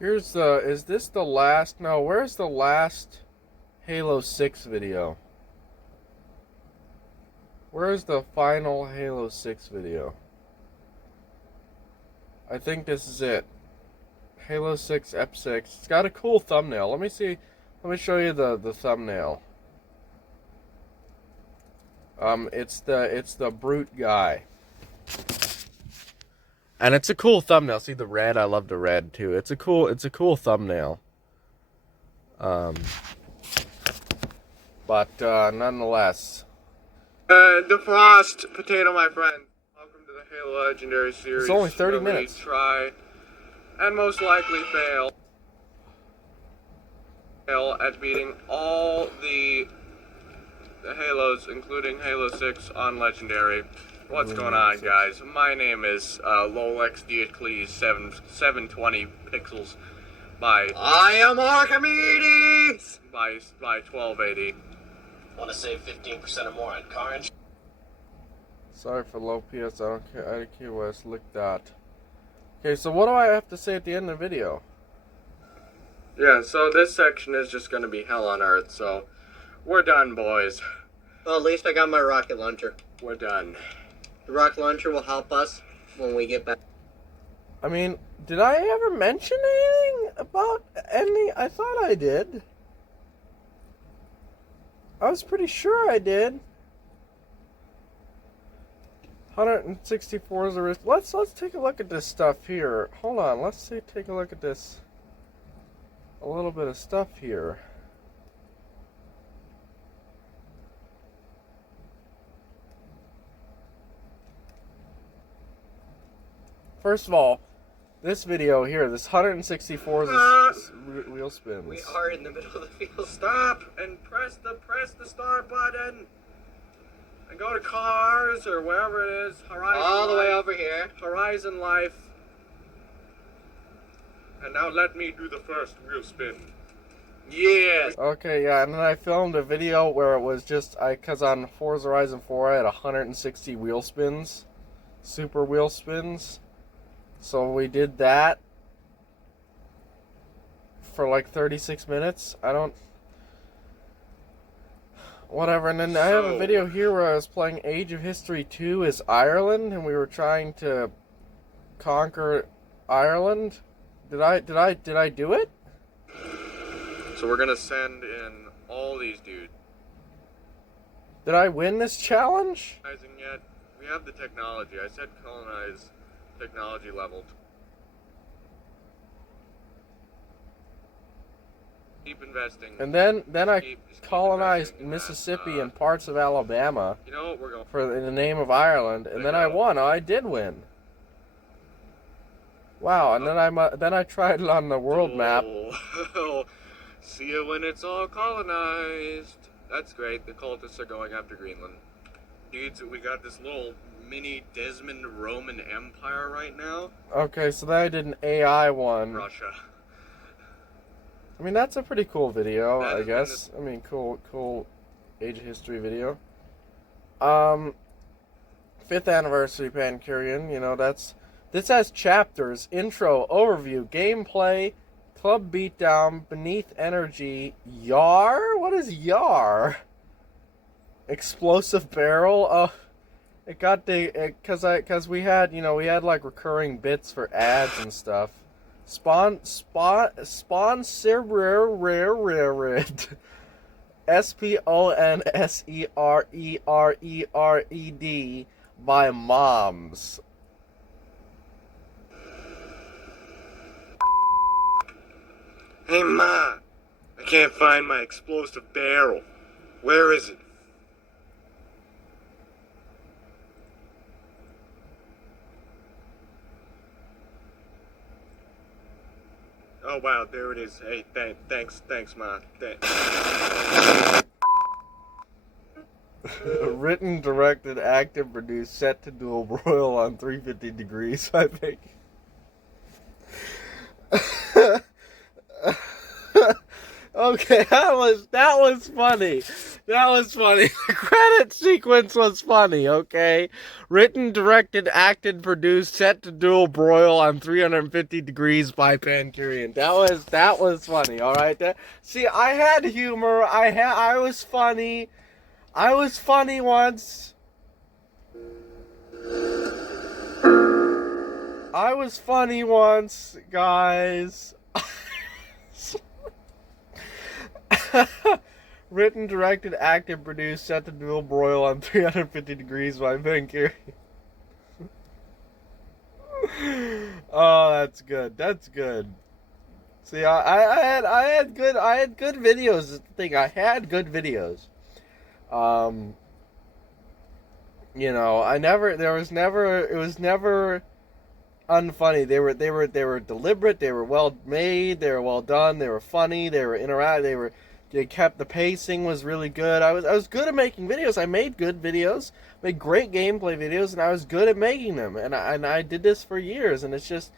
Is this the last? No, where's the last Halo 6 video? Where's the final Halo 6 video? I think this is it. Halo 6 Ep6. It's got a cool thumbnail. Let me see. Let me show you the thumbnail. It's the brute guy. And it's a cool thumbnail. See the red? I love the red too. It's a cool thumbnail. But nonetheless. Defrost potato, my friend. Welcome to the Halo Legendary Series. It's only 30 where minutes. We try and most likely fail at beating all the Halos, including Halo 6 on Legendary. What's going on, guys? My name is Lolex Diocles 720 pixels by I am Archimedes! by 1280. Want to save 15% or more on car insurance? Sorry for low PS. I don't care. I don't care what I looked at. Okay, so what do I have to say at the end of the video? Yeah, so this section is just gonna be hell on earth, so we're done, boys. Well, at least I got my rocket launcher. We're done. The rocket launcher will help us when we get back. I mean, did I ever mention anything about any? I thought I did. I was pretty sure I did. 164 is a risk. Let's take a look at this stuff here. Hold on. Let's see. Take a look at this. A little bit of stuff here. First of all, this video here, this 164 is wheel spins. We are in the middle of the field. Stop and press the start button. And go to cars or wherever it is. Horizon All the way Life. over here. Horizon Life. And now let me do the first wheel spin. Yes. Okay, yeah, and then I filmed a video where it was just, cause on Forza Horizon 4 I had 160 wheel spins. Super wheel spins. So we did that for like 36 minutes. Whatever, and then I have a video here where I was playing Age of History 2 as Ireland, and we were trying to conquer Ireland. Did I do it? So we're gonna send in all these dudes. Did I win this challenge? Yet we have the technology. I said colonize technology level. Keep investing. And then I Just keep colonized investing in Mississippi that. and parts of Alabama You know what? We're going. in the name of Ireland, and then I won. I did win. Wow! And then I tried it on the world map. See you when it's all colonized. That's great. The cultists are going after Greenland. Dudes, we got this little mini Desmond Roman Empire right now. Okay, so then I did an AI one. Russia. I mean, that's a pretty cool video, That I has guess. I mean, cool Age of History video. 5th anniversary Pancurian, you know, this has chapters, intro, overview, gameplay, club beatdown, beneath energy, Yar? What is Yar? Explosive barrel? Oh, it got cause we had like recurring bits for ads and stuff. Sponsored SPONSERERERED by moms. Hey, Ma. I can't find my explosive barrel. Where is it? Oh, wow, there it is. Hey, thanks, Ma. Written, directed, acted, produced, set to dual broil on 350 degrees, I think. Okay, that was funny. That was funny. The credit sequence was funny, okay? Written, directed, acted, produced, set to dual broil on 350 degrees by Pancurian. That was funny, alright? See, I had humor. I was funny. I was funny once. I was funny once, guys. Written, directed, acted, produced, set to dual broil on 350 degrees by Ben Carey. Oh, that's good. That's good. See, I had good videos. Is the thing, I had good videos. You know, it was never unfunny. They were deliberate. They were well made. They were well done. They were funny. They were interactive. They kept the pacing was really good. I was good at making videos. I made good videos, made great gameplay videos, and I was good at making them. And I did this for years. And it's just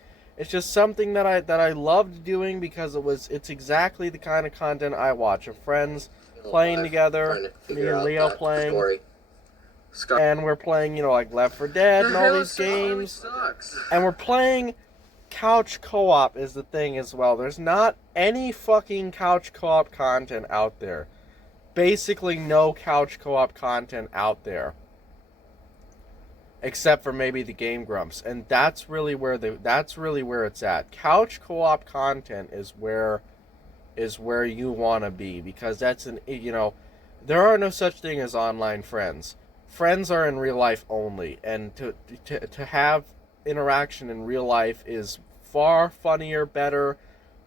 something that I loved doing because it's exactly the kind of content I watch of friends playing together, me and Leo playing. Story. And we're playing, like Left 4 Dead and all these games. And we're playing couch co-op is the thing as well. There's not any fucking couch co-op content out there. Basically no couch co-op content out there. Except for maybe the Game Grumps. And that's really where it's at. Couch co-op content is where you want to be, because that's there are no such thing as online friends. Friends are in real life only, and to have interaction in real life is far funnier, better,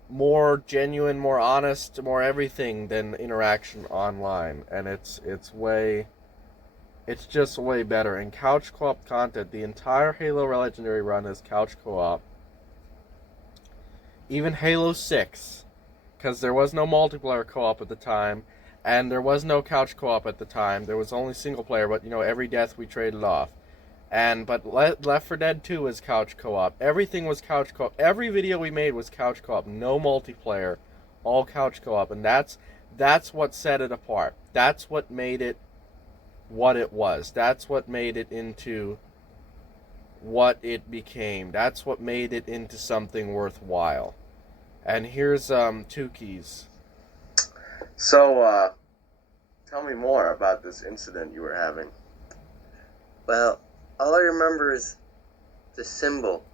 more genuine, more honest, more everything than interaction online. And it's just way better. And couch co-op content, the entire Halo Legendary run is couch co-op. Even Halo 6, because there was no multiplayer co-op at the time. And there was no couch co-op at the time. There was only single player, but every death we traded off. But Left 4 Dead 2 was couch co-op. Everything was couch co-op. Every video we made was couch co-op. No multiplayer, all couch co-op, and that's what set it apart. That's what made it what it was. That's what made it into what it became. That's what made it into something worthwhile. And here's Tukey's. So, tell me more about this incident you were having. Well, all I remember is the symbol.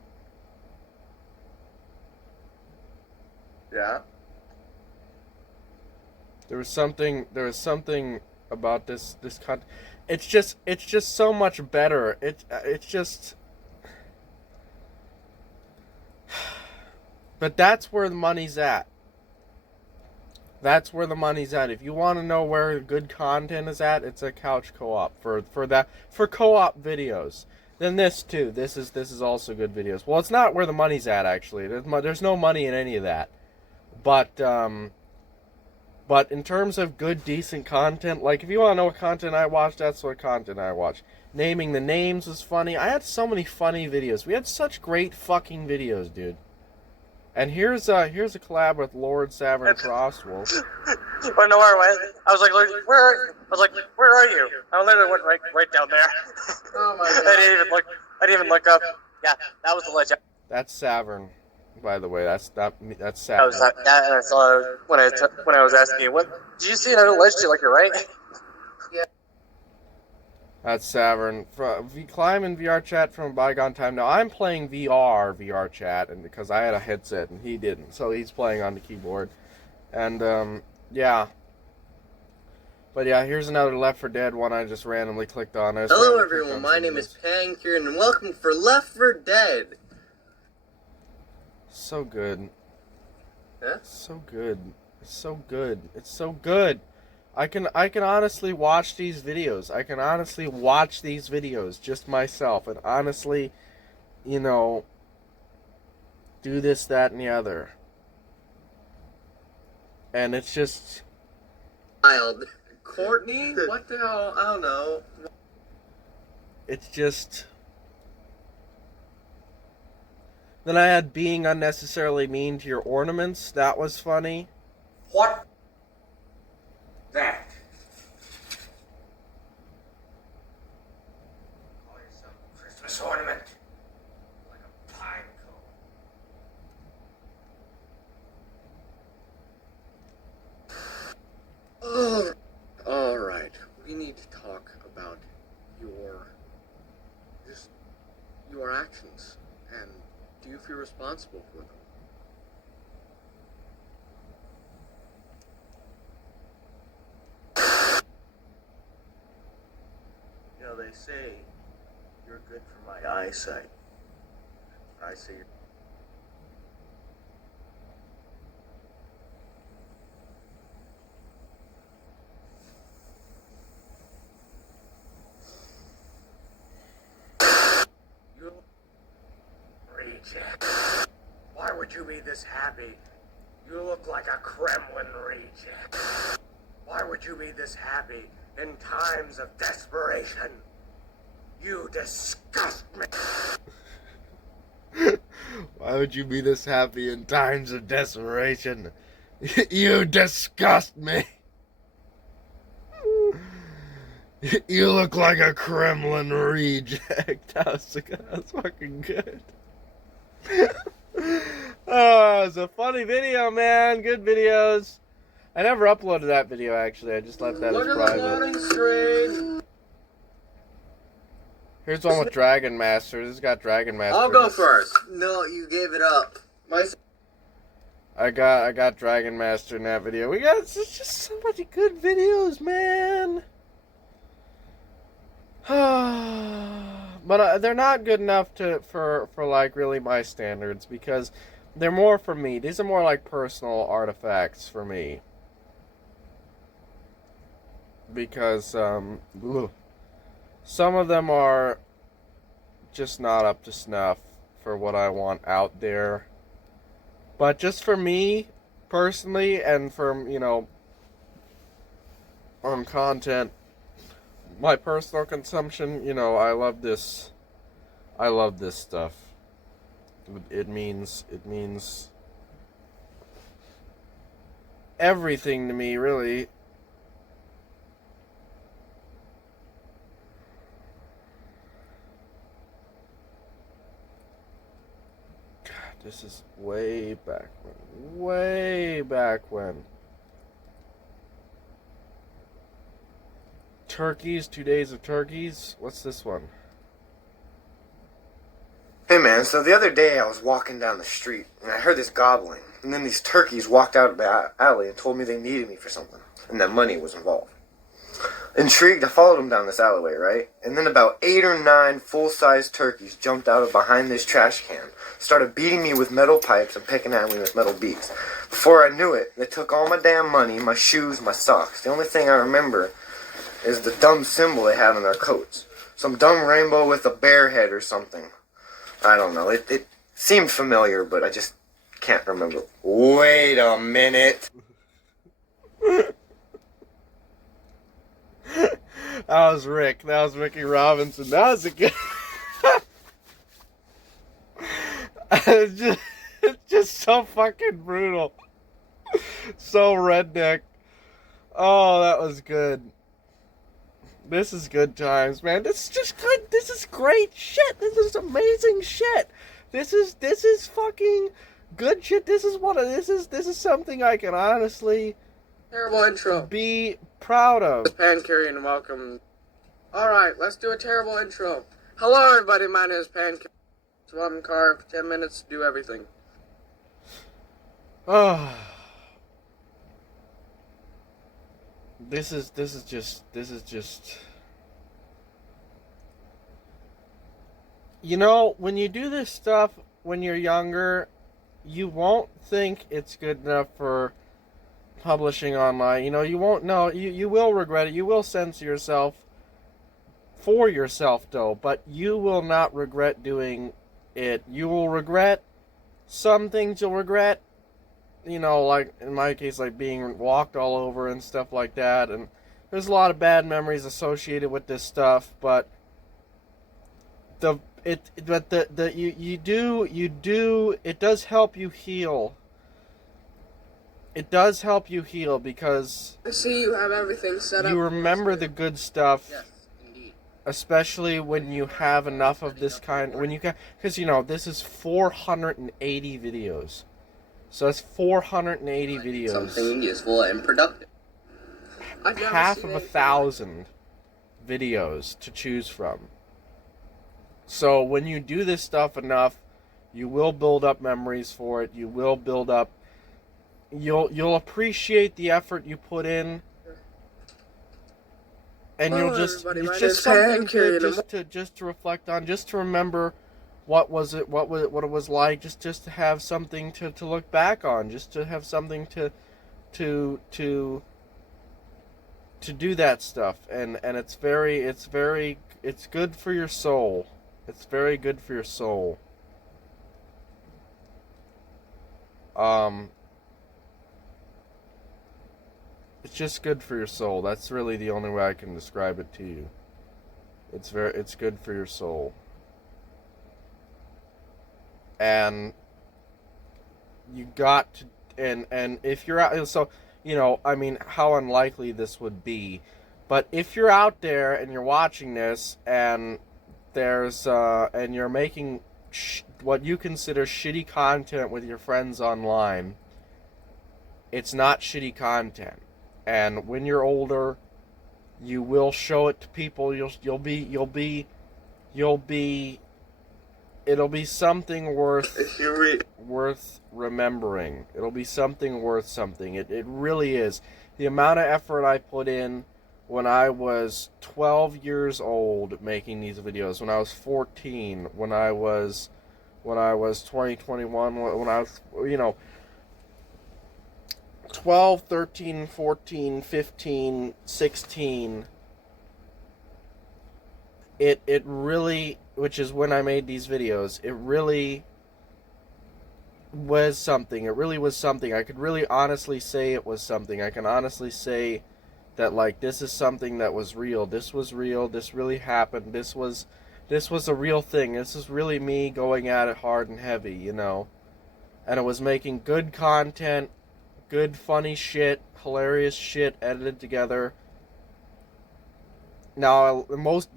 Yeah? There was something about this content. It's just so much better. It's just. But that's where the money's at. That's where the money's at. If you want to know where good content is at, it's a couch co-op for co-op videos. Then this too. This is also good videos. Well, it's not where the money's at actually. There's no money in any of that. But in terms of good, decent content, like if you want to know what content I watch, that's what content I watch. Naming the names was funny. I had so many funny videos. We had such great fucking videos, dude. And here's a collab with Lord Savern Frostwolf. Wanna know where I went? I was like, where are you? I literally went right down there. Oh my god. I didn't even look up. Yeah, that was the ledge. That's Savern, by the way. That's Savern. I saw when I was asking you, what did you see another ledge to your right? That's Savern. Climb in VR chat from a bygone time. Now I'm playing VR chat, and because I had a headset and he didn't, so he's playing on the keyboard. And yeah. But yeah, here's another Left 4 Dead one I just randomly clicked on. Hello everyone, my name is Pang Kieran, and welcome for Left 4 Dead. So good. Huh? So good. It's so good. It's so good. I can honestly watch these videos. I can honestly watch these videos just myself and honestly, do this, that, and the other. And it's just Wild. Courtney? What the hell? I don't know. It's just. Then I had being unnecessarily mean to your ornaments. That was funny. What? That. Call yourself a Christmas ornament. Like a pine cone. Oh, alright. We need to talk about your actions and if you're responsible for them. You know, they say you're good for my eyesight. I say you're... You reject. Why would you be this happy? You look like a Kremlin reject. Why would you be this happy in times of desperation? You disgust me. Why would you be this happy in times of desperation? You disgust me. You look like a Kremlin reject. That was fucking good. Oh, it's a funny video, man. Good videos. I never uploaded that video, actually. I just left that as private. Here's one with Dragon Master. This has got Dragon Master. I'll go first. No, you gave it up. I got Dragon Master in that video. We got just so many good videos, man. But they're not good enough for like really my standards, because they're more for me. These are more like personal artifacts for me. Because some of them are just not up to snuff for what I want out there. But just for me, personally, and from, on content, my personal consumption, I love this. I love this stuff. It means everything to me, really. This is way back when. Way back when. Turkeys, 2 days of turkeys. What's this one? Hey man, so the other day I was walking down the street and I heard this gobbling, and then these turkeys walked out of the alley and told me they needed me for something, and that money was involved. Intrigued, I followed them down this alleyway, right? And then about 8 or 9 full-size turkeys jumped out of behind this trash can, started beating me with metal pipes and picking at me with metal beaks. Before I knew it, they took all my damn money, my shoes, my socks. The only thing I remember is the dumb symbol they had on their coats. Some dumb rainbow with a bear head or something. I don't know. It seemed familiar, but I just can't remember. Wait a minute. That was Rick. That was Ricky Robinson. That was a good... it's just so fucking brutal. So redneck. Oh, that was good. This is good times, man. This is just good. This is great shit. This is amazing shit. This is fucking good shit. This is something I can honestly Terrible intro. be proud of. Pan Carry and welcome. Alright, let's do a terrible intro. Hello everybody, my name is Pan Carry. Swap car for 10 minutes to do everything. Oh. This is just when you do this stuff when you're younger, you won't think it's good enough for publishing online. You won't know. You will regret it. You will censor yourself for yourself, though, but you will not regret doing it. You will regret some things. You'll regret, like in my case, like being walked all over and stuff like that. And there's a lot of bad memories associated with this stuff, but it does help you heal. It does help you heal because I see you have everything set up. you remember the good stuff. Yes, indeed. Especially when you have enough of this kind, because this is 480 videos, so that's 480 videos. Something useful and productive. Half of 1,000 videos to choose from. So when you do this stuff enough, You will build up memories for it. You will build up. You'll appreciate the effort you put in, and Hello, you'll just everybody. My it's name's just something Hank, carrying good just to reflect on, just to remember what it was like, just to have something to look back on, just to have something to do that stuff, and it's good for your soul. It's very good for your soul. It's just good for your soul. That's really the only way I can describe it to you. It's good for your soul. And you got to, and if you're out, so, I mean, how unlikely this would be, but if you're out there and you're watching this, and and you're making what you consider shitty content with your friends online, it's not shitty content. And when you're older, you will show it to people. It'll be something worth remembering. It'll be something worth something. It really is. The amount of effort I put in when I was 12 years old making these videos, when I was 14, when I was 20, 21, when I was, 12, 13, 14, 15, 16, it really, which is when I made these videos, it really was something. It really was something. I could really honestly say it was something. I can honestly say that, like, this is something that was real. This was real. This really happened. This was a real thing. This is really me going at it hard and heavy, And it was making good content, good funny shit, hilarious shit edited together. Now,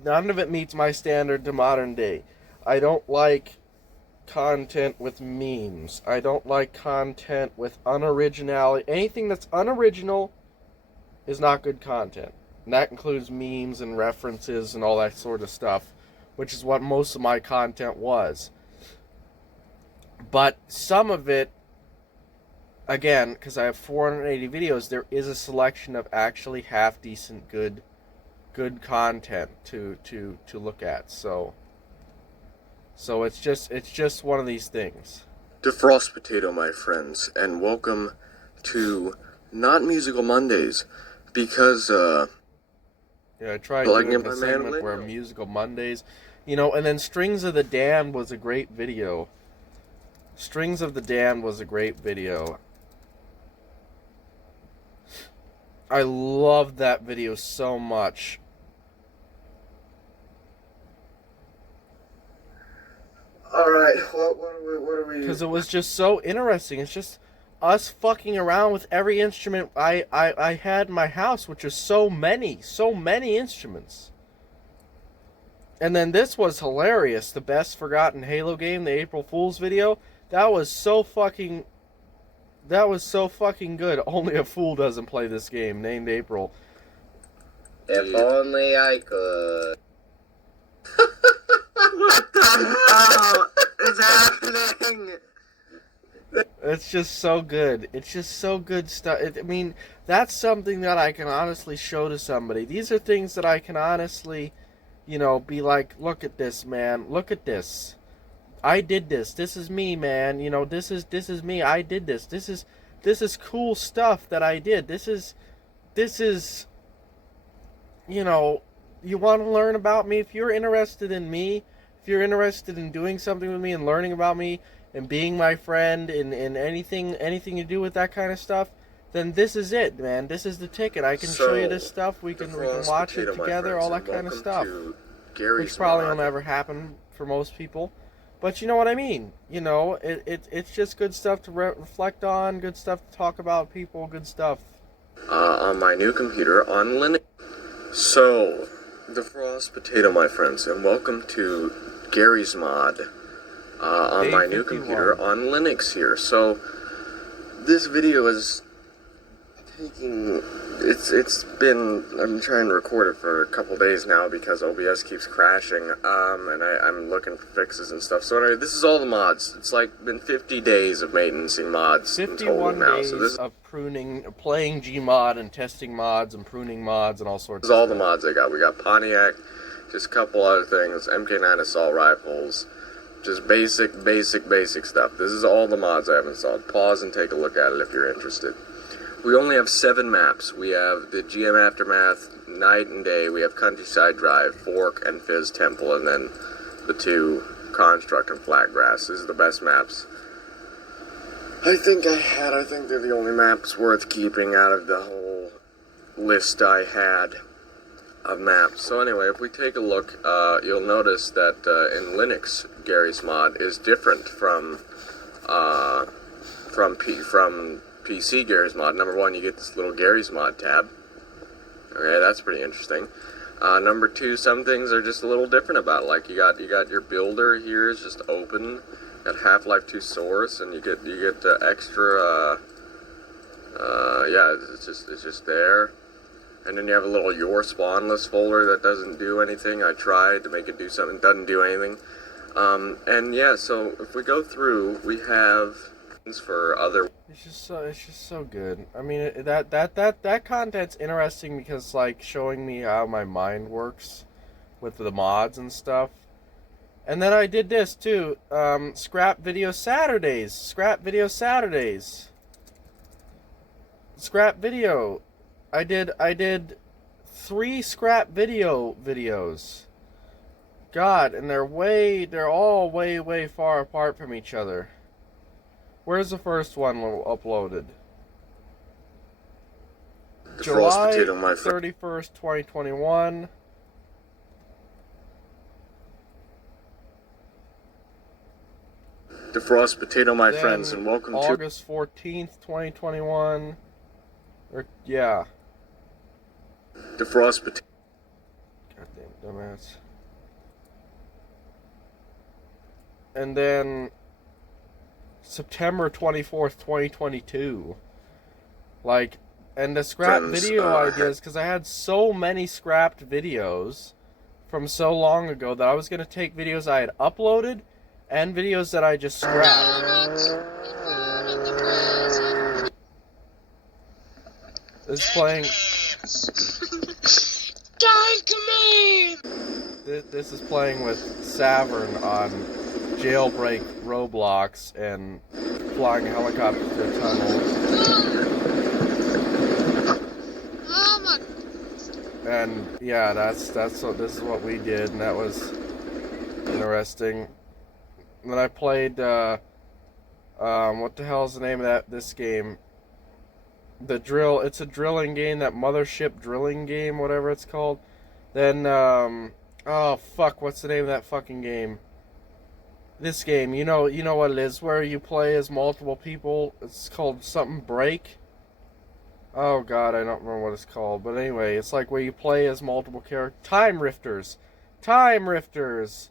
none of it meets my standard to modern day. I don't like content with memes. I don't like content with unoriginality. Anything that's unoriginal is not good content. And that includes memes and references and all that sort of stuff, which is what most of my content was. But some of it, again, because I have 480 videos, there is a selection of actually half decent good content to look at. So it's just one of these things. Defrost potato, my friends, and welcome to Not Musical Mondays, because yeah, I tried doing a segment where Musical Mondays, and then Strings of the Damned was a great video. Strings of the Damned was a great video. I loved that video so much. Alright, what are we... Because it was just so interesting. It's just us fucking around with every instrument I had in my house, which is so many instruments. And then this was hilarious. The Best Forgotten Halo game, the April Fool's video. That was so fucking good. Only a fool doesn't play this game, named April. If only I could. what the hell is happening? It's just so good. It's just so good stuff. I mean, that's something that I can honestly show to somebody. These are things that I can honestly, be like, look at this, man. Look at this. I did this. This is me, man. This is me. I did this. This is cool stuff that I did. This is, you want to learn about me? If you're interested in me, if you're interested in doing something with me and learning about me and being my friend and anything to do with that kind of stuff, then this is it, man. This is the ticket. I can show you this stuff. We can watch it together, all that kind of stuff. Which probably will never happen for most people. But you know what I mean. It's just good stuff to reflect on, good stuff to talk about people, good stuff. On my new computer on Linux. So, Defrost potato, my friends, and welcome to Gary's Mod. On my new computer on Linux here. So, this video is taking I've been trying to record it for a couple days now because OBS keeps crashing, and I'm looking for fixes and stuff. So anyway, this is all the mods. It's like been 50 days of maintenancing mods in total 51 now. days So this of pruning, playing Gmod and testing mods and pruning mods and all sorts is of all stuff. the mods I got. We got Pontiac, just a couple other things, MK9 assault rifles, just basic stuff. This is all the mods I have installed. Pause and take a look at it if you're interested. We only have 7 maps. We have the GM Aftermath, Night and Day, we have Countryside Drive, Fork, and Fizz Temple, and then the 2, Construct and Flatgrass. These are the best maps I think they're the only maps worth keeping out of the whole list I had of maps. So anyway, if we take a look, you'll notice that in Linux, Gary's mod is different from PC Gary's mod. Number 1, you get this little Gary's mod tab. Okay, that's pretty interesting. Number 2, some things are just a little different about it. Like you got your builder here is just open. You got Half-Life 2 source, and you get extra. Yeah, it's just there. And then you have a little your spawn list folder that doesn't do anything. I tried to make it do something, doesn't do anything. And yeah, so if we go through, we have for other. It's just so good. I mean, that content's interesting because like showing me how my mind works with the mods and stuff. And then I did this too. Scrap Video Saturdays. Scrap Video. I did 3 scrap videos. God, and they're all way far apart from each other. Where's the first one uploaded? July 31st, 2021. Defrost Potato, my Then friends, and welcome to August 14th, 2021. Yeah. Defrost Potato. Goddamn dumbass. And then September 24th, 2022. Like, and the scrap video ideas, because I had so many scrapped videos from so long ago that I was going to take videos I had uploaded and videos that I just scrapped. This is playing. This is playing with Savern on Jailbreak Roblox and flying a helicopter through a tunnel. And yeah, that's what this is what we did, and that was interesting. And then I played what the hell is the name of this game? It's a drilling game, that Mothership drilling game, whatever it's called. Then oh fuck, what's the name of that fucking game? This game, you know what it is, where you play as multiple people. It's called something Break. Oh god, I don't remember what it's called, but anyway, it's like where you play as multiple characters. Time Rifters.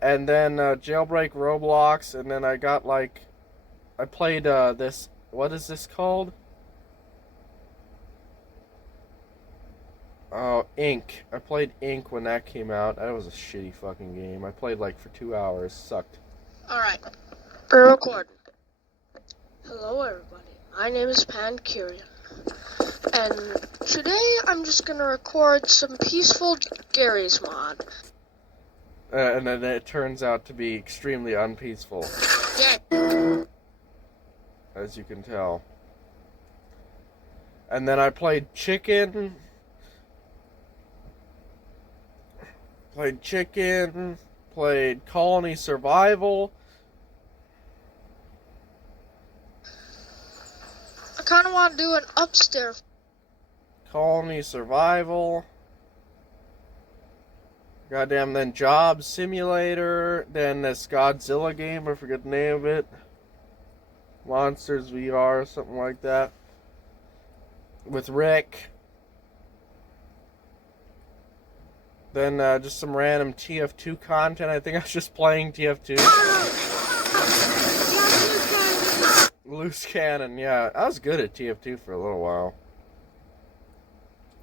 And then Jailbreak Roblox, and then I got like, I played this. What is this called? Oh, Ink. I played Ink when that came out. That was a shitty fucking game. I played like for 2 hours. Sucked. Alright. We're recording. Hello everybody. My name is Pancurian. And today I'm just gonna record some peaceful Gary's mod. And then it turns out to be extremely unpeaceful. Yeah. As you can tell. And then I played Chicken. Played Colony Survival. I kinda wanna do an upstairs. Colony Survival. Goddamn, then Job Simulator. Then this Godzilla game, I forget the name of it. Monsters VR, something like that. With Rick. Then just some random TF2 content. I think I was just playing TF2. Loose Cannon, yeah. I was good at TF2 for a little while.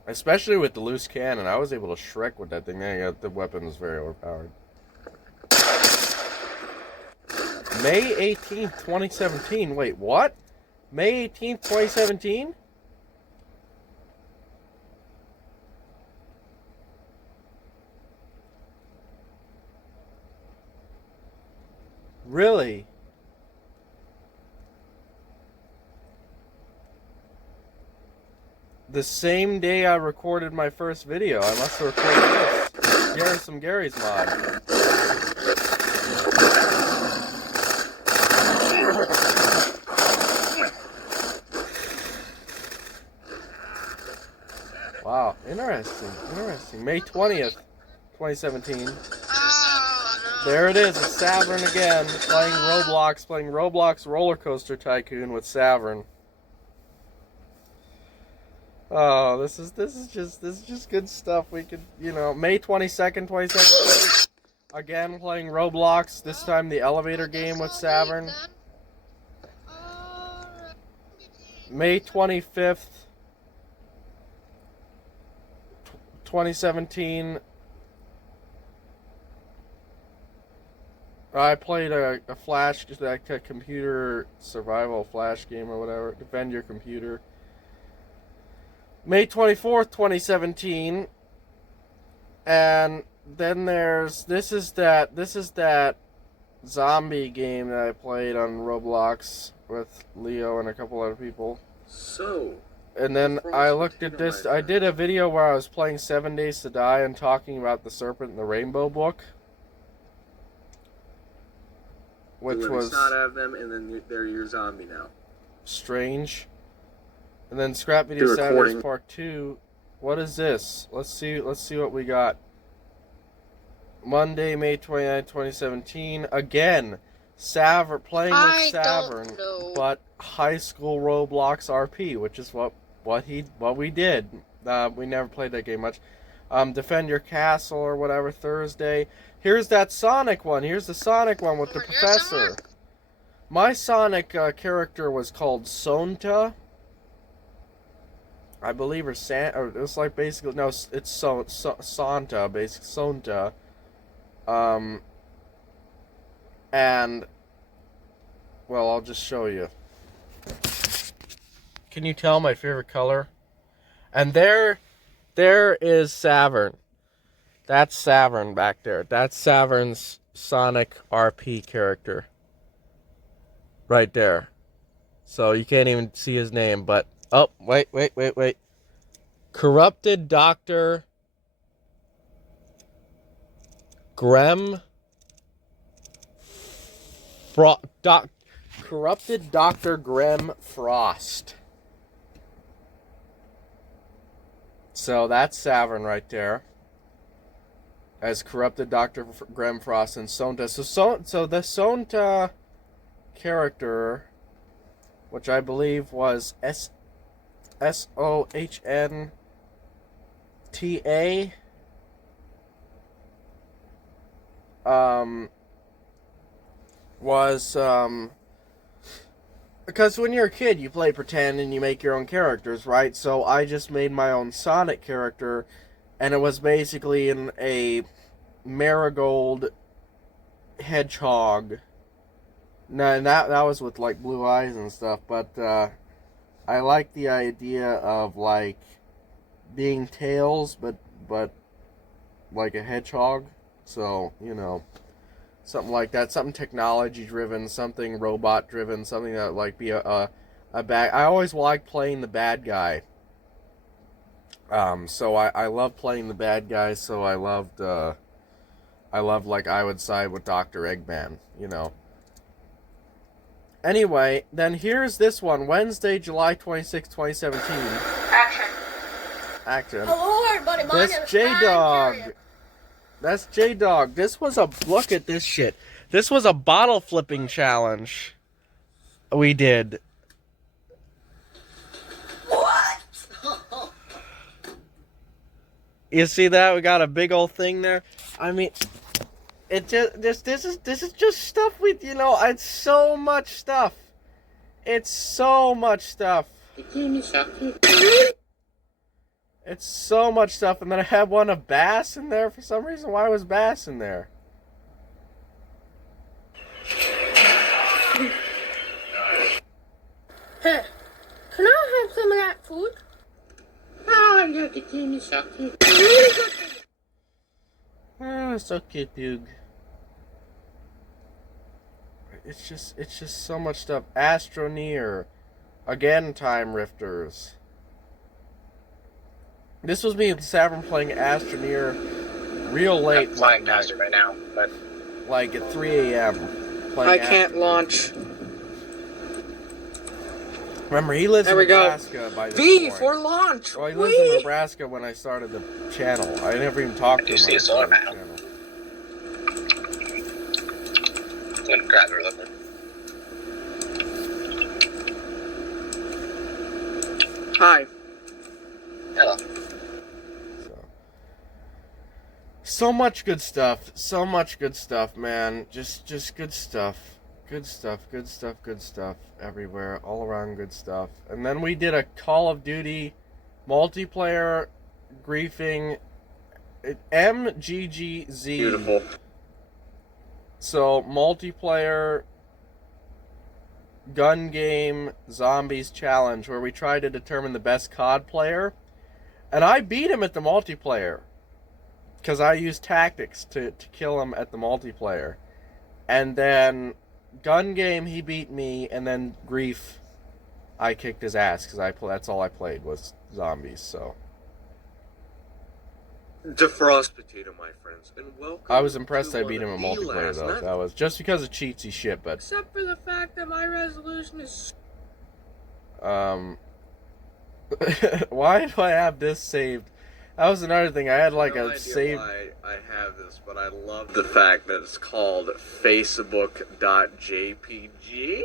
Especially with the loose cannon. I was able to Shrek with that thing. The weapon was very overpowered. May 18th, 2017. Wait, what? May 18th, 2017? Really? The same day I recorded my first video. I must have recorded this. Some Gary's mod. Wow, interesting. May 20th, 2017. There it is, it's Savern again, playing Roblox Roller Coaster Tycoon with Savern. Oh, this is just good stuff. We could, May 22nd, 2017. Again, playing Roblox, this time the elevator game with Savern. May 25th, 2017. I played a Flash, like a computer survival Flash game or whatever. Defend your computer. May 24th, 2017. And then this is that zombie game that I played on Roblox with Leo and a couple other people. So. And then I looked at this. I did a video where I was playing 7 Days to Die and talking about the Serpent and the Rainbow book. Which was not have them, and then they're your zombie now. Strange. And then Scrap Video Saturdays Part 2. What is this? Let's see what we got. Monday, May 29, 2017. Again, playing with Savern, but high school Roblox RP, which is what we did. We never played that game much. Defend Your Castle or whatever, Thursday. Here's that Sonic one. Here's the Sonic one with the professor. My Sonic character was called Sonta. I believe, or it's like basically, no, it's Santa, basically, Sonta. And, well, I'll just show you. Can you tell my favorite color? And there is Savern. That's Savern back there. That's Savern's Sonic RP character. Right there. So you can't even see his name, but... Oh, wait. Corrupted Dr. Corrupted Dr. Grem Frost. So that's Savern right there. As Corrupted Dr. Grem Frost and Sonta. So the Sonta character, which I believe was Sonhta, was because when you're a kid you play pretend and you make your own characters, right? So I just made my own Sonic character, and it was basically in a marigold hedgehog. No, and that was with like blue eyes and stuff, but I like the idea of like being Tails, but like a hedgehog. So, something like that, something technology driven, something robot driven, something that like be a bad. I always liked playing the bad guy. So I love playing the bad guy. So I loved like I would side with Dr. Eggman, Anyway, then here's this one, Wednesday, July 26, 2017. Action. Hello, everybody. My name is J-Dog. That's J-Dog. Look at this shit. This was a bottle flipping challenge we did. What? You see that? We got a big old thing there. I mean, this is just stuff it's so much stuff. It's so much stuff. It's so much stuff, and then I had one of Bass in there for some reason. Why was Bass in there? Hey, can I have some of that food? Oh, you have to give me something. Oh, so cute, Doug. It's just so much stuff. Astroneer. Again, Time Rifters. This was me and Savin playing Astroneer real late. I'm flying past it right now, but like at 3 a.m. I can't launch. Remember, he lives There in we go. Nebraska by this V point. for launch. Well, he lives in Nebraska when I started the channel. I never even talked to him. see when a I solar started the panel. channel. I'm gonna grab it real quick. Hi. Hello. So much good stuff. So much good stuff, man. Just good stuff. Good stuff everywhere. All around good stuff. And then we did a Call of Duty multiplayer griefing MGGZ. Beautiful. So, multiplayer gun game zombies challenge where we try to determine the best COD player. And I beat him at the multiplayer. Because I used tactics to kill him at the multiplayer. And then gun game, he beat me. And then grief, I kicked his ass. Because that's all I played was zombies. So Defrost potato, my friends, and welcome. I was impressed I to beat him in one of the multiplayer, last, though. not That was just because of cheatsy shit, but... Except for the fact that my resolution is... Why do I have this saved? That was another thing. I had like no a idea save. why I have this, but I love the fact that it's called Facebook.jpg.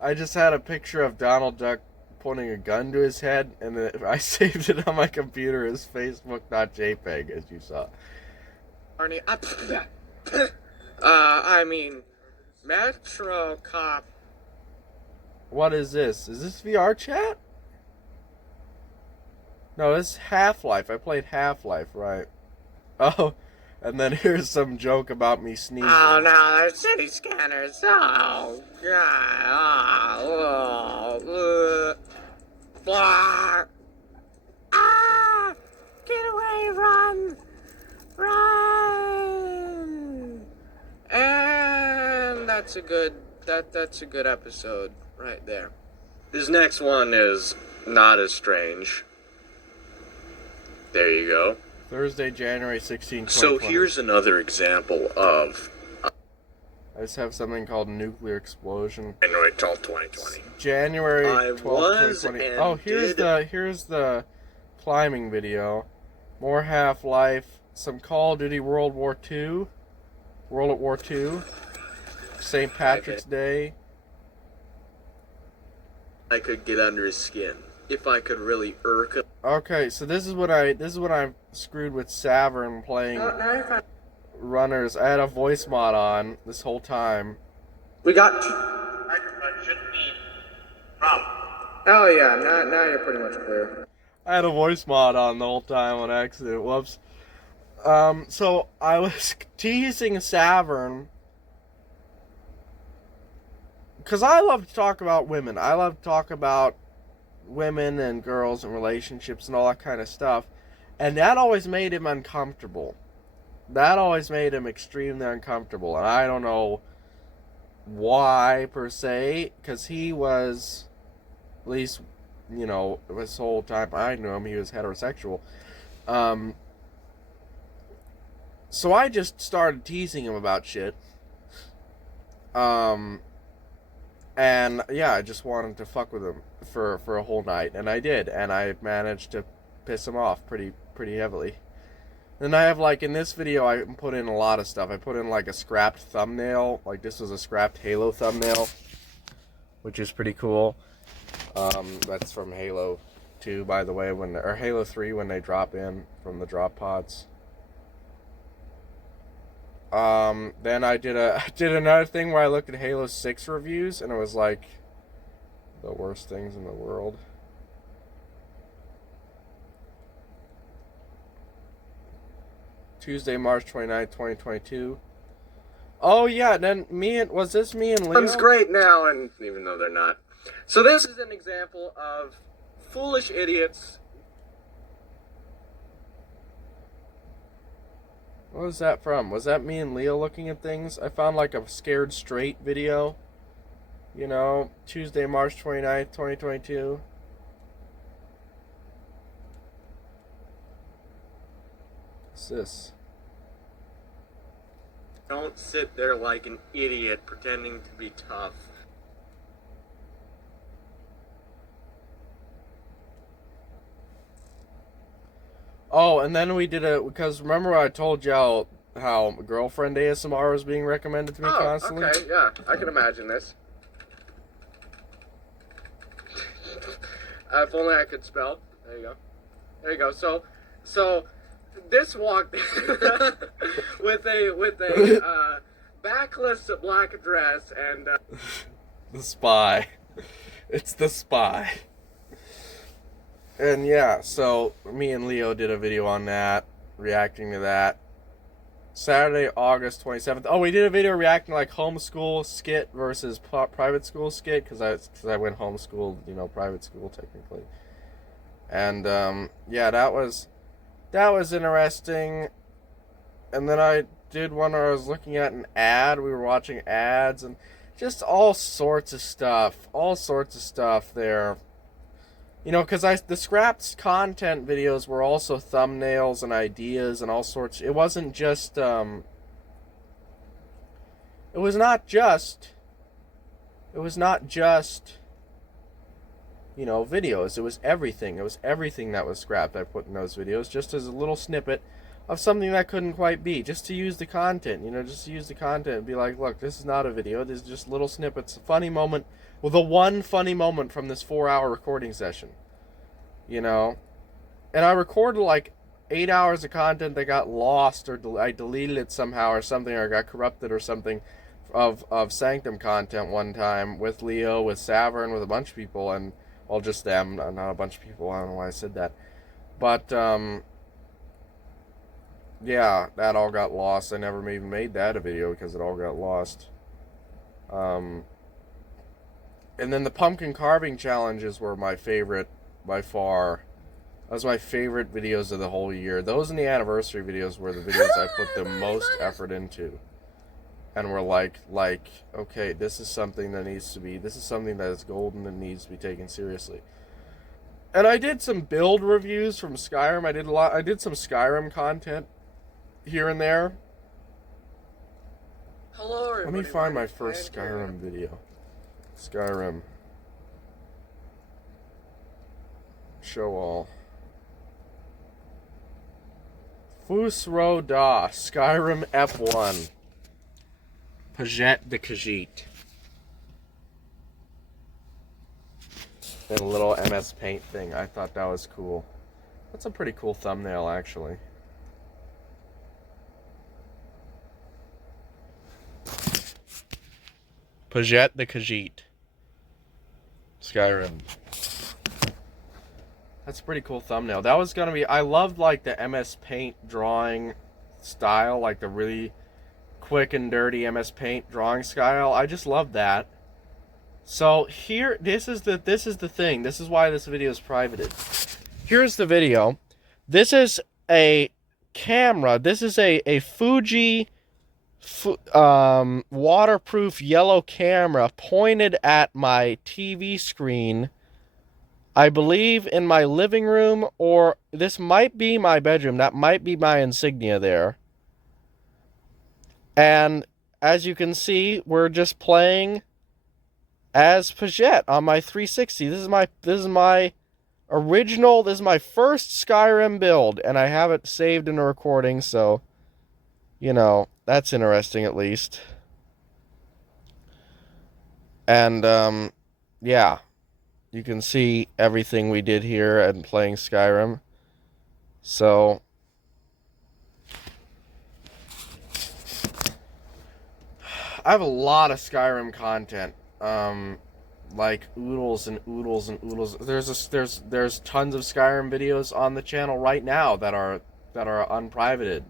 I just had a picture of Donald Duck pointing a gun to his head, and then I saved it on my computer as Facebook.jpg, as you saw. Arnie, I mean, Metro Cop. What is this? Is this VR chat? No, this is Half-Life. I played Half-Life, right? Oh, and then here's some joke about me sneezing. Oh no, they're city scanners. Oh god. Oh, blah. Ah! Get away, run! Run! And that's a good episode right there. This next one is not as strange. There you go. Thursday, January 16, 2020. So here's another example of I just have something called nuclear explosion. January 12, 2020. January I 12, was 2020. and Oh, here's the climbing video. More Half-Life. Some Call of Duty World War II. World at War II. St. Patrick's Day. I could get under his skin if I could really irk him. Okay, so this is what I'm screwed with Savern playing runners. I had a voice mod on this whole time. We got. Microphone shouldn't be problem. Oh yeah, now you're pretty much clear. I had a voice mod on the whole time on accident. Whoops. So I was teasing Savern because I love to talk about women. I love to talk about women and girls and relationships and all that kind of stuff. And that always made him uncomfortable. That always made him extremely uncomfortable. And I don't know why, per se, because he was, at least, you know, this whole time I knew him, he was heterosexual. So I just started teasing him about shit. And yeah, I just wanted to fuck with him for a whole night, and I did, and I managed to piss him off pretty heavily. Then I have, like, in this video, I put in a lot of stuff. I put in, like, a scrapped thumbnail. Like, this was a scrapped Halo thumbnail, which is pretty cool. That's from Halo 2, by the way, or Halo 3 when they drop in from the drop pods. Then I did another thing where I looked at Halo 6 reviews, and it was like the worst things in the world. Tuesday, March 29th, 2022. Oh yeah, then was this me and Leo? One's great now, and even though they're not. So this is an example of foolish idiots. What was that from? Was that me and Leo looking at things? I found like a scared straight video. You know, Tuesday, March 29th, 2022. What's this? Don't sit there like an idiot pretending to be tough. Oh, and then we did because remember I told y'all how girlfriend ASMR was being recommended to me constantly? Okay, yeah, I can imagine this. If only I could spell. There you go. There you go. So this walked with a backless black dress and The Spy. It's The Spy. And yeah, so me and Leo did a video on that, reacting to that. Saturday, August 27th. Oh, we did a video reacting like homeschool skit versus private school skit because I went homeschool, you know, private school technically. And yeah, that was interesting. And then I did one where I was looking at an ad. We were watching ads and just all sorts of stuff there. You know, because the scrapped content videos were also thumbnails and ideas and all sorts. It wasn't just, it was not just, you know, videos. It was everything. It was everything that was scrapped I put in those videos, just as a little snippet of something that couldn't quite be. Just to use the content, you know, just to use the content and be like, look, this is not a video. This is just little snippets. A funny moment. Well, the one funny moment from this 4-hour recording session, you know, and I recorded like 8 hours of content that got lost or I deleted it somehow or something or got corrupted or something of Sanctum content one time with Leo, with Savern, with a bunch of people, and well, just them, not a bunch of people. I don't know why I said that, but yeah, that all got lost. I never even made that a video because it all got lost. And then the pumpkin carving challenges were my favorite by far. That was my favorite videos of the whole year. Those and the anniversary videos were the videos I put the most effort into. And were like, okay, this is something that is golden and needs to be taken seriously. And I did some build reviews from Skyrim. I did some Skyrim content here and there. Hello, everybody. Let me find my first Skyrim video. Skyrim. Show all. Fusro Da. Skyrim F1. Pajet de Khajiit. And a little MS Paint thing. I thought that was cool. That's a pretty cool thumbnail, actually. Pajet de Khajiit. Skyrim. That's a pretty cool thumbnail. That was gonna be. I loved like the MS Paint drawing style, like the really quick and dirty MS Paint drawing style. I just loved that. So here, this is the thing. This is why this video is privated. Here's the video. This is a camera. This is a Fuji waterproof yellow camera pointed at my TV screen, I believe in my living room, or this might be my bedroom. That might be my insignia there. And as you can see, we're just playing as Pajet on my 360. This is my original, this is my first Skyrim build, and I have it saved in a recording, so you know, that's interesting at least. And yeah, you can see everything we did here and playing Skyrim. So I have a lot of Skyrim content. Like oodles and oodles and oodles. There's tons of Skyrim videos on the channel right now that are unprivated.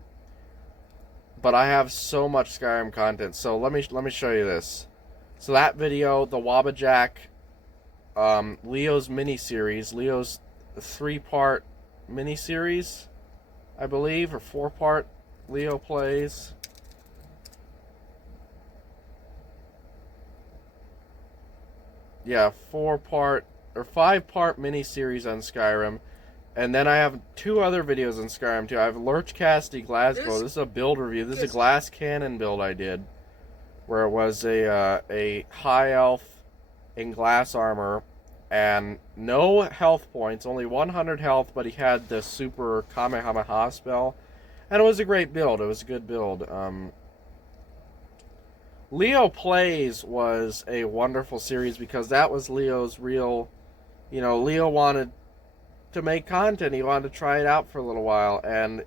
but I have so much Skyrim content. So let me show you this. So that video, the Wabajack, Leo's miniseries, Leo's 3-part miniseries, I believe, or 4-part Leo plays. Yeah, 4-part or 5-part miniseries on Skyrim. And then I have 2 other videos on Skyrim too. I have Lurch Casty Glasgow. This is a build review. This is a glass cannon build I did, where it was a high elf in glass armor and no health points, only 100 health, but he had the super Kamehameha spell, and it was a great build. It was a good build. Leo Plays was a wonderful series because that was Leo's real, Leo wanted to make content. He wanted to try it out for a little while, and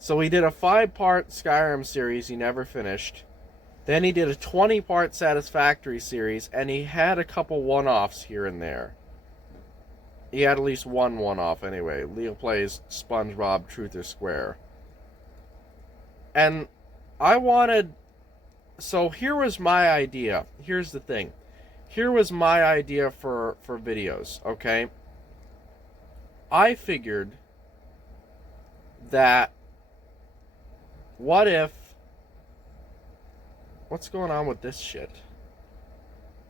so he did a 5-part Skyrim series he never finished. Then he did a 20-part Satisfactory series, and he had a couple one-offs here and there. He had at least one one-off anyway. Leo Plays SpongeBob Truth or Square. And I wanted... So here was my idea. Here's the thing. Here was my idea for videos, okay? I figured that what if... What's going on with this shit?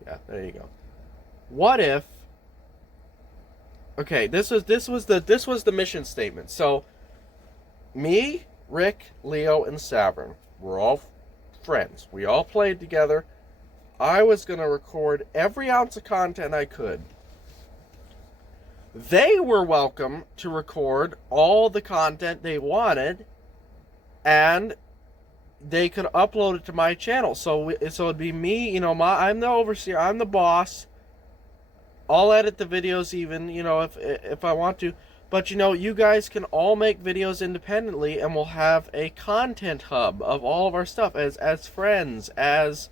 Yeah, there you go. What if... Okay, this was the mission statement. So, me, Rick, Leo, and Savern, we're all friends. We all played together. I was going to record every ounce of content I could. They were welcome to record all the content they wanted, and they could upload it to my channel. So it'd be me, I'm the overseer, I'm the boss. I'll edit the videos even, if I want to. But, you guys can all make videos independently, and we'll have a content hub of all of our stuff as friends, as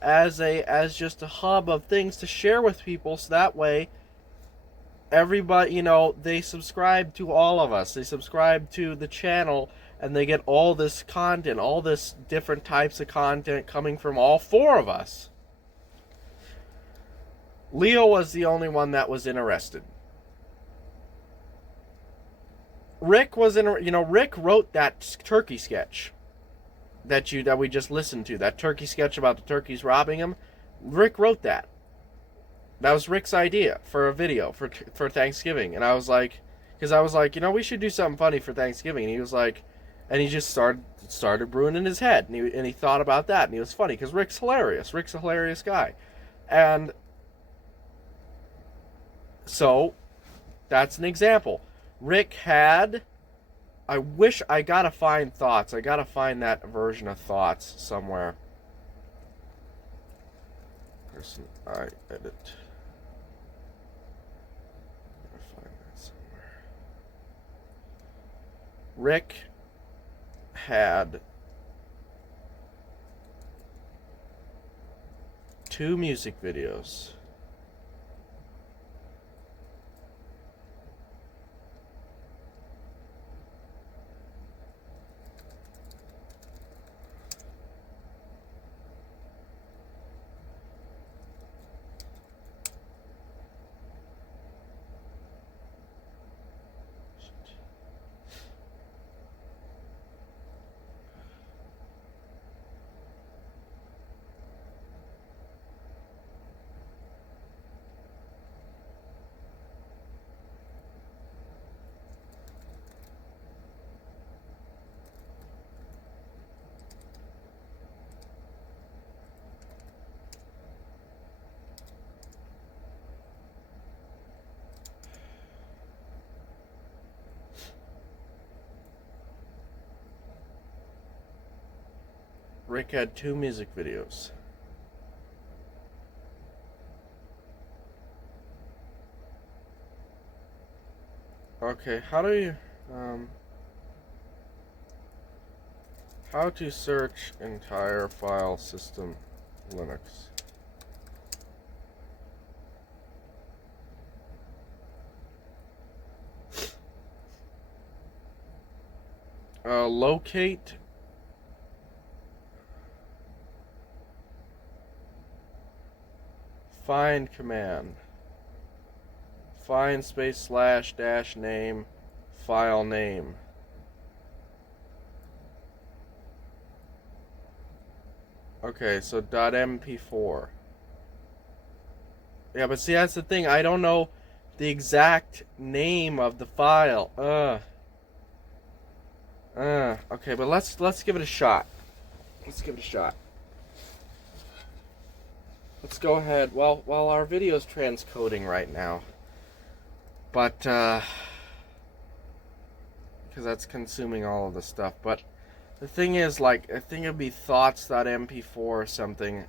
just a hub of things to share with people, so that way everybody, they subscribe to all of us. They subscribe to the channel, and they get all this content, all this different types of content coming from all 4 of us. Leo was the only one that was interested. Rick was Rick wrote that turkey sketch that we just listened to. That turkey sketch about the turkeys robbing him. Rick wrote that. That was Rick's idea for a video for Thanksgiving, and I was like, we should do something funny for Thanksgiving. And he was like, and he just started brewing in his head, and he thought about that, and he was funny because Rick's hilarious. Rick's a hilarious guy, and so that's an example. Rick had, I wish, I gotta find Thoughts. I gotta find that version of Thoughts somewhere. Person I edit. Gotta find that somewhere. Rick had 2 music videos. Rick had 2 music videos. Okay, how do you, how to search entire file system Linux? Locate find command. Find space slash dash name, file name. Okay, so .mp4. Yeah, but see, that's the thing. I don't know the exact name of the file. Okay, but let's give it a shot. Let's give it a shot. Let's go ahead. Well, our video's transcoding right now. But, because that's consuming all of the stuff. But the thing is, like, I think it'd be thoughts.mp4 or something.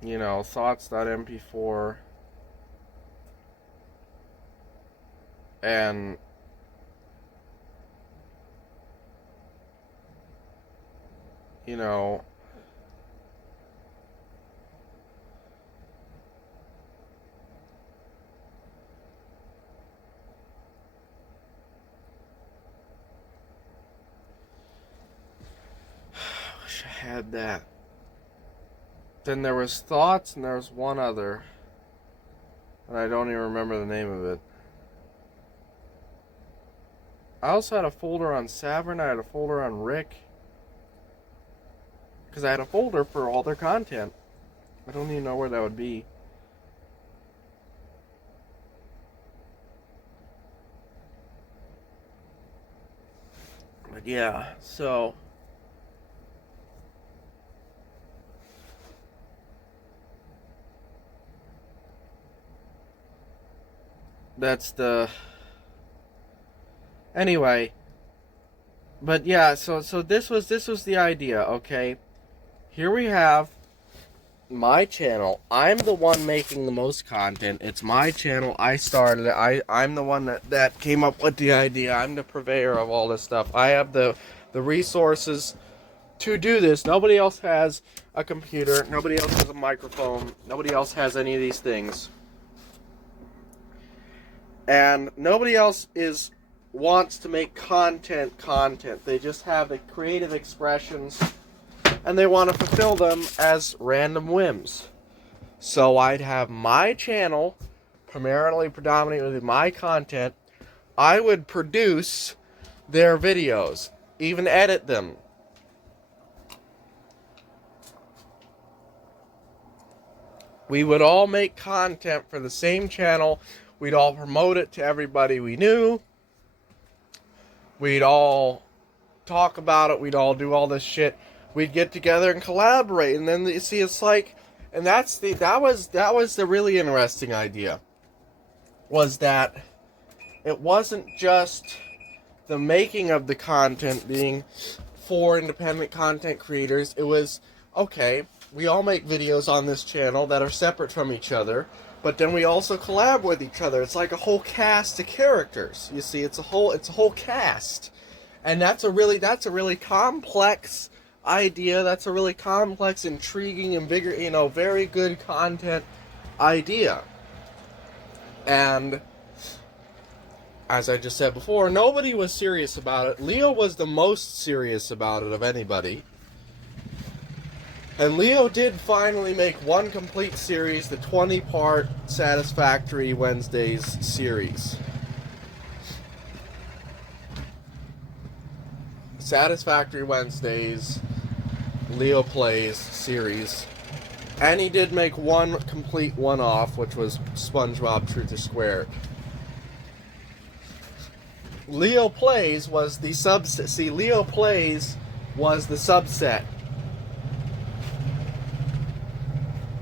You know, thoughts.mp4. And you know, I wish I had that. Then there was thoughts and there was one other. And I don't even remember the name of it. I also had a folder on Savern, I had a folder on Rick. Because I had a folder for all their content. I don't even know where that would be. But yeah, so... that's the... Anyway, but yeah, so this was the idea, okay? Here we have my channel. I'm the one making the most content. It's my channel. I started it. I'm the one that came up with the idea. I'm the purveyor of all this stuff. I have the resources to do this. Nobody else has a computer. Nobody else has a microphone. Nobody else has any of these things. And nobody else wants to make content. They just have the creative expressions and they want to fulfill them as random whims. So I'd have my channel, predominantly my content. I would produce their videos, even edit them. We would all make content for the same channel. We'd all promote it to everybody we knew. We'd all talk about it. We'd all do all this shit. We'd get together and collaborate. And then you see, it's like, and that was the really interesting idea. Was that it wasn't just the making of the content being for independent content creators. It was, okay, we all make videos on this channel that are separate from each other. But then we also collab with each other. It's like a whole cast of characters. You see, it's a whole cast, and that's a really complex idea. That's a really complex, intriguing, and very good content idea. And as I just said before, nobody was serious about it. Leo was the most serious about it of anybody. And Leo did finally make one complete series, the 20-part Satisfactory Wednesdays series. Satisfactory Wednesdays, Leo Plays series. And he did make one complete one-off, which was SpongeBob Truth or Square. Leo Plays was the subset. See, Leo Plays was the subset.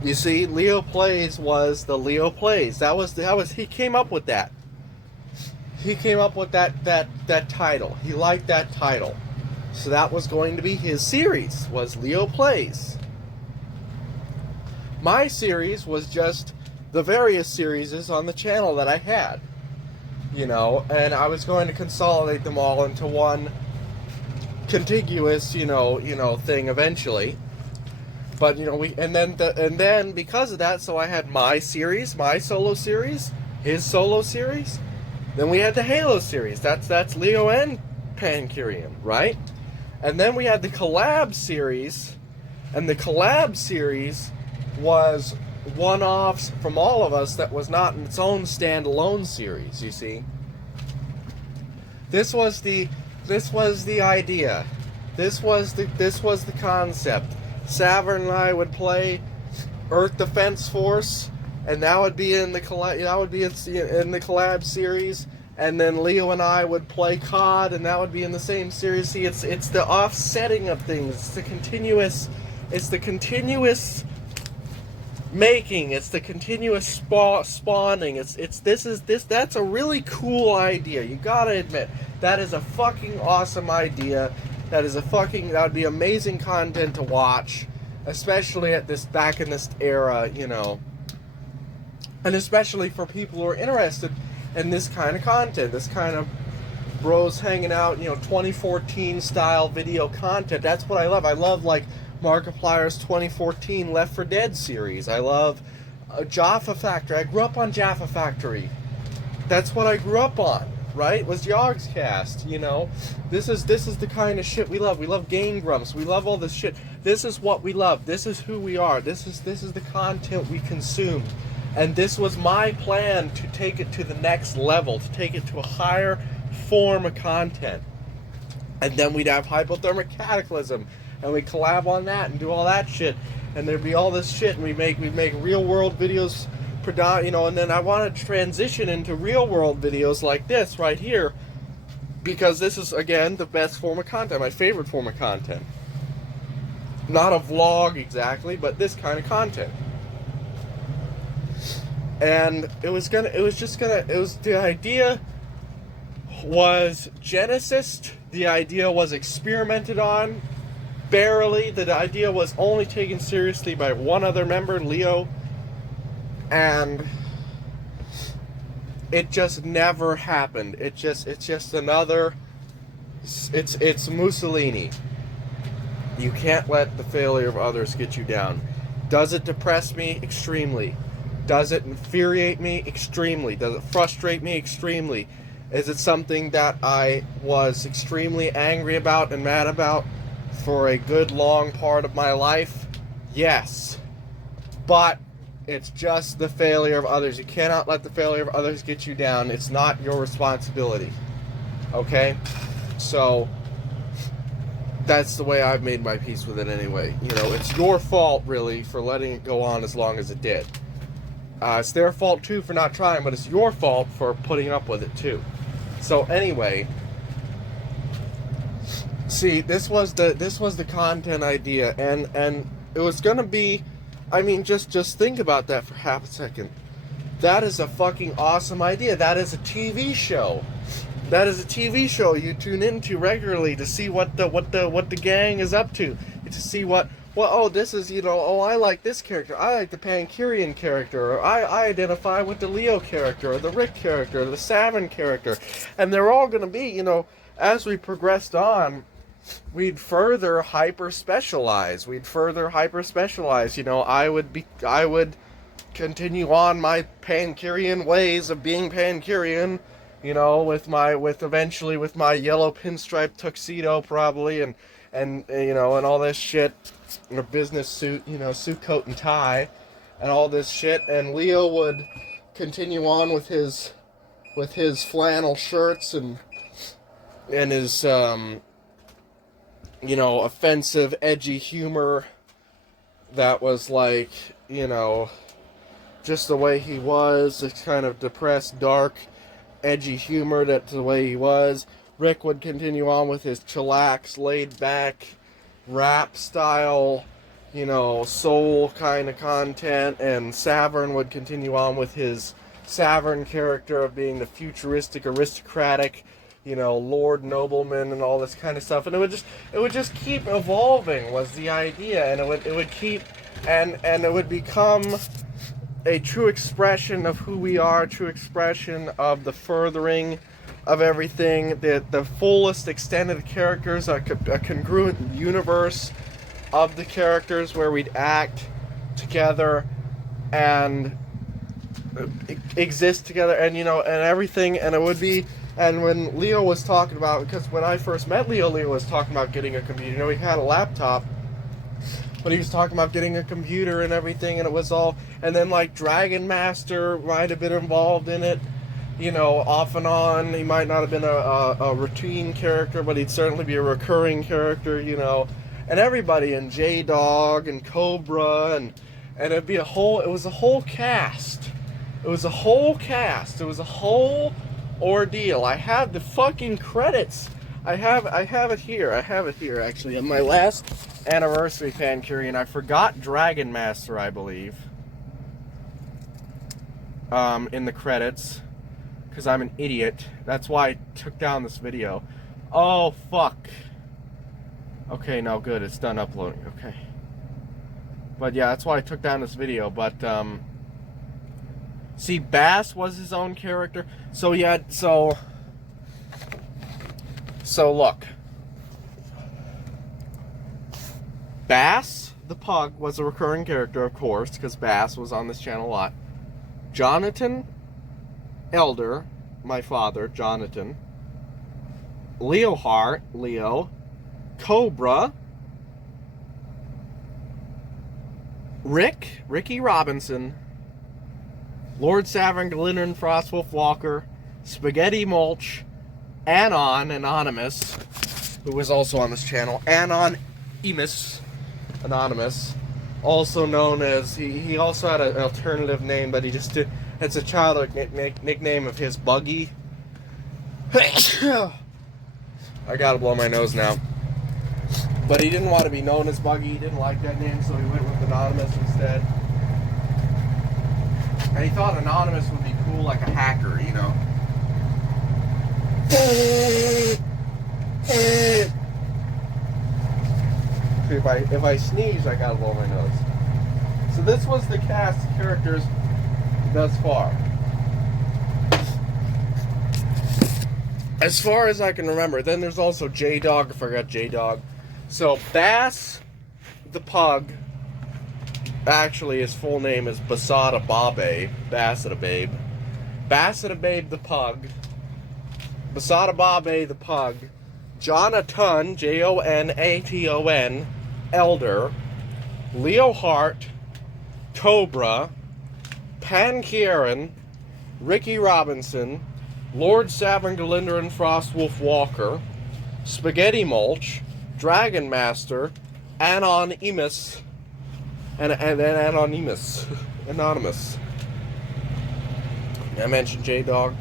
You see, Leo Plays was the Leo Plays. That was he came up with that. He came up with that title. He liked that title. So that was going to be his series, was Leo Plays. My series was just the various series on the channel that I had. You know, and I was going to consolidate them all into one contiguous, thing eventually. But and then because of that, so I had my series, my solo series, his solo series. Then we had the Halo series. That's Leo and Pancurian, right? And then we had the collab series, and the collab series was one-offs from all of us that was not in its own standalone series, you see. This was the idea. This was the concept. Savern and I would play Earth Defense Force, and that would be in the collab series. And then Leo and I would play COD, and that would be in the same series. See, it's the offsetting of things. It's the continuous making. It's the continuous spawning. That's a really cool idea. You gotta admit, that is a fucking awesome idea. That would be amazing content to watch, especially back in this era, you know. And especially for people who are interested in this kind of content, this kind of bros hanging out, you know, 2014 style video content. That's what I love. I love, like, Markiplier's 2014 Left 4 Dead series. I love Jaffa Factory. I grew up on Jaffa Factory. That's what I grew up on, right? Was Yogscast, you know? This is the kind of shit we love. We love Game Grumps. We love all this shit. This is what we love. This is who we are. This is the content we consume. And this was my plan to take it to the next level, to take it to a higher form of content. And then we'd have Hypothermic Cataclysm, and we'd collab on that and do all that shit. And there'd be all this shit, and we'd make real world videos, you know. And then I wanted to transition into real world videos like this right here, because this is, again, the best form of content, my favorite form of content. Not a vlog exactly, but this kind of content. And the idea was Genesis, the idea was experimented on, barely. The idea was only taken seriously by one other member, Leo, and it just never happened. It's just another, it's Mussolini. You can't let the failure of others get you down. Does it depress me? Extremely. Does it infuriate me? Extremely. Does it frustrate me? Extremely. Is it something that I was extremely angry about and mad about for a good long part of my life? Yes. But it's just the failure of others. You cannot let the failure of others get you down. It's not your responsibility. Okay? So that's the way I've made my peace with it anyway. You know, it's your fault, really, for letting it go on as long as it did. It's their fault, too, for not trying, but it's your fault for putting up with it, too. So, anyway, see, this was the content idea, and it was gonna be, I mean, just think about that for half a second. That is a fucking awesome idea. That is a TV show. That is a TV show you tune into regularly to see what the gang is up to see this is, you know, oh, I like this character, I like the Pankirian character, or I identify with the Leo character, or the Rick character, or the Savin character, and they're all gonna be, you know, as we progressed on, we'd further hyper specialize, you know. I would continue on my Pankirian ways of being Pankirian, you know, with my yellow pinstripe tuxedo probably, and you know, and all this shit, in a business suit, you know, suit, coat, and tie, and all this shit. And Leo would continue on with his flannel shirts and his you know, offensive, edgy humor that was like, you know, just the way he was. This kind of depressed, dark, edgy humor, that's the way he was. Rick would continue on with his chillax, laid-back, rap style, you know, soul kind of content, and Savern would continue on with his Savern character of being the futuristic, aristocratic, you know, lord nobleman and all this kind of stuff. And it would just keep evolving was the idea, and it would keep, and it would become a true expression of who we are, true expression of the furthering of everything, the fullest extent of the characters, a congruent universe of the characters where we'd act together and exist together, and, you know, and everything. And it would be, and when Leo was talking about, because when I first met Leo was talking about getting a computer. You know, he had a laptop, But he was talking about getting a computer and everything, and it was all, and then like Dragon Master might have been involved in it, you know, off and on. He might not have been a routine character, but he'd certainly be a recurring character, you know. And everybody, and J-Dog and Cobra, and it'd be it was a whole cast. It was a whole cast. It was a whole ordeal. I have the fucking credits. I have it here. I have it here, actually. On my last anniversary fan curing, I forgot Dragon Master, I believe. In the credits. Because I'm an idiot. That's why I took down this video. Oh, fuck. Okay, no, good. It's done uploading. Okay. But yeah, that's why I took down this video. But, see, Bass was his own character. So, yeah, so look. Bass, the pug, was a recurring character, of course, because Bass was on this channel a lot. Jonathan Elder, my father, Jonathan. Leo Hart, Leo. Cobra. Ricky Robinson. Lord Savin, Glyndon, Frostwolf Walker. Spaghetti Mulch. Anon, Anonymous, who was also on this channel. Anonymous, also known as, he also had an alternative name, but he just did, it's a childhood nickname of his, Buggy. I gotta blow my nose now. But he didn't want to be known as Buggy, he didn't like that name, so he went with Anonymous instead. And he thought Anonymous would be cool like a hacker, you know. If I sneeze, I gotta blow my nose. So this was the cast of characters thus far. As far as I can remember. Then there's also J-Dog. I forgot J-Dog. So Bass the Pug. Actually, his full name is Basada Babe. Bassada Babe. Bassada Babe the Pug. Basada Babe the Pug. Jonaton, Jonaton, Elder. Leo Hart. Cobra. Pan Kieran. Ricky Robinson. Lord Savin, Galinder, and Frostwolf Walker. Spaghetti Mulch. Dragon Master. Anonymous. And Anonymous. Anonymous. I mentioned J-Dog.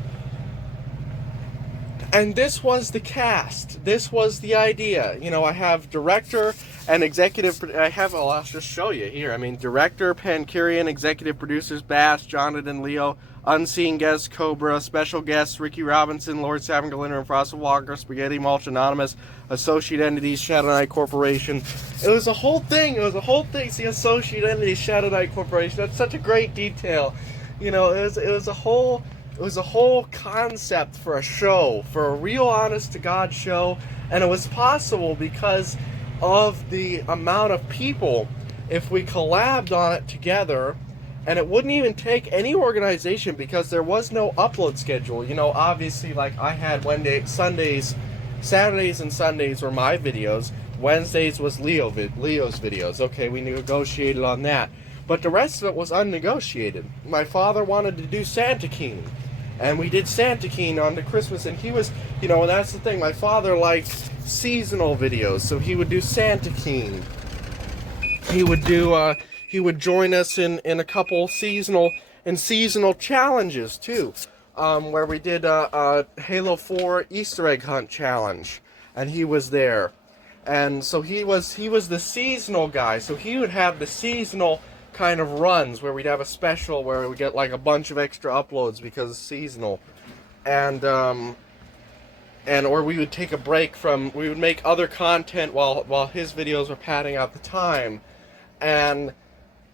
And this was the cast. This was the idea. You know, I have director and executive. I'll just show you here. I mean, director, Pankurian, executive producers, Bass, Jonathan, Leo, unseen guests, Cobra, special guests, Ricky Robinson, Lord Savin, Galinder, and Frost Walker, Spaghetti Mulch, Anonymous, associate entities, Shadow Knight Corporation. It was a whole thing. It was a whole thing. See, associate entities, Shadow Knight Corporation. That's such a great detail. You know, it was a whole. It was a whole concept for a show, for a real honest-to-God show, and it was possible because of the amount of people. If we collabed on it together, and it wouldn't even take any organization because there was no upload schedule. You know, obviously, like I had Sundays, Saturdays and Sundays were my videos. Wednesdays was Leo's videos. Okay, we negotiated on that. But the rest of it was unnegotiated. My father wanted to do Santa King. And we did Santa King on the Christmas, and he was, you know, and that's the thing, my father liked seasonal videos, so he would do Santa King. He would do, he would join us in a couple seasonal challenges, too, where we did a Halo 4 Easter egg hunt challenge, and he was there. And so he was the seasonal guy, so he would have the seasonal kind of runs where we'd have a special where we get like a bunch of extra uploads because it's seasonal, and or we would take a break from, we would make other content while his videos were padding out the time. And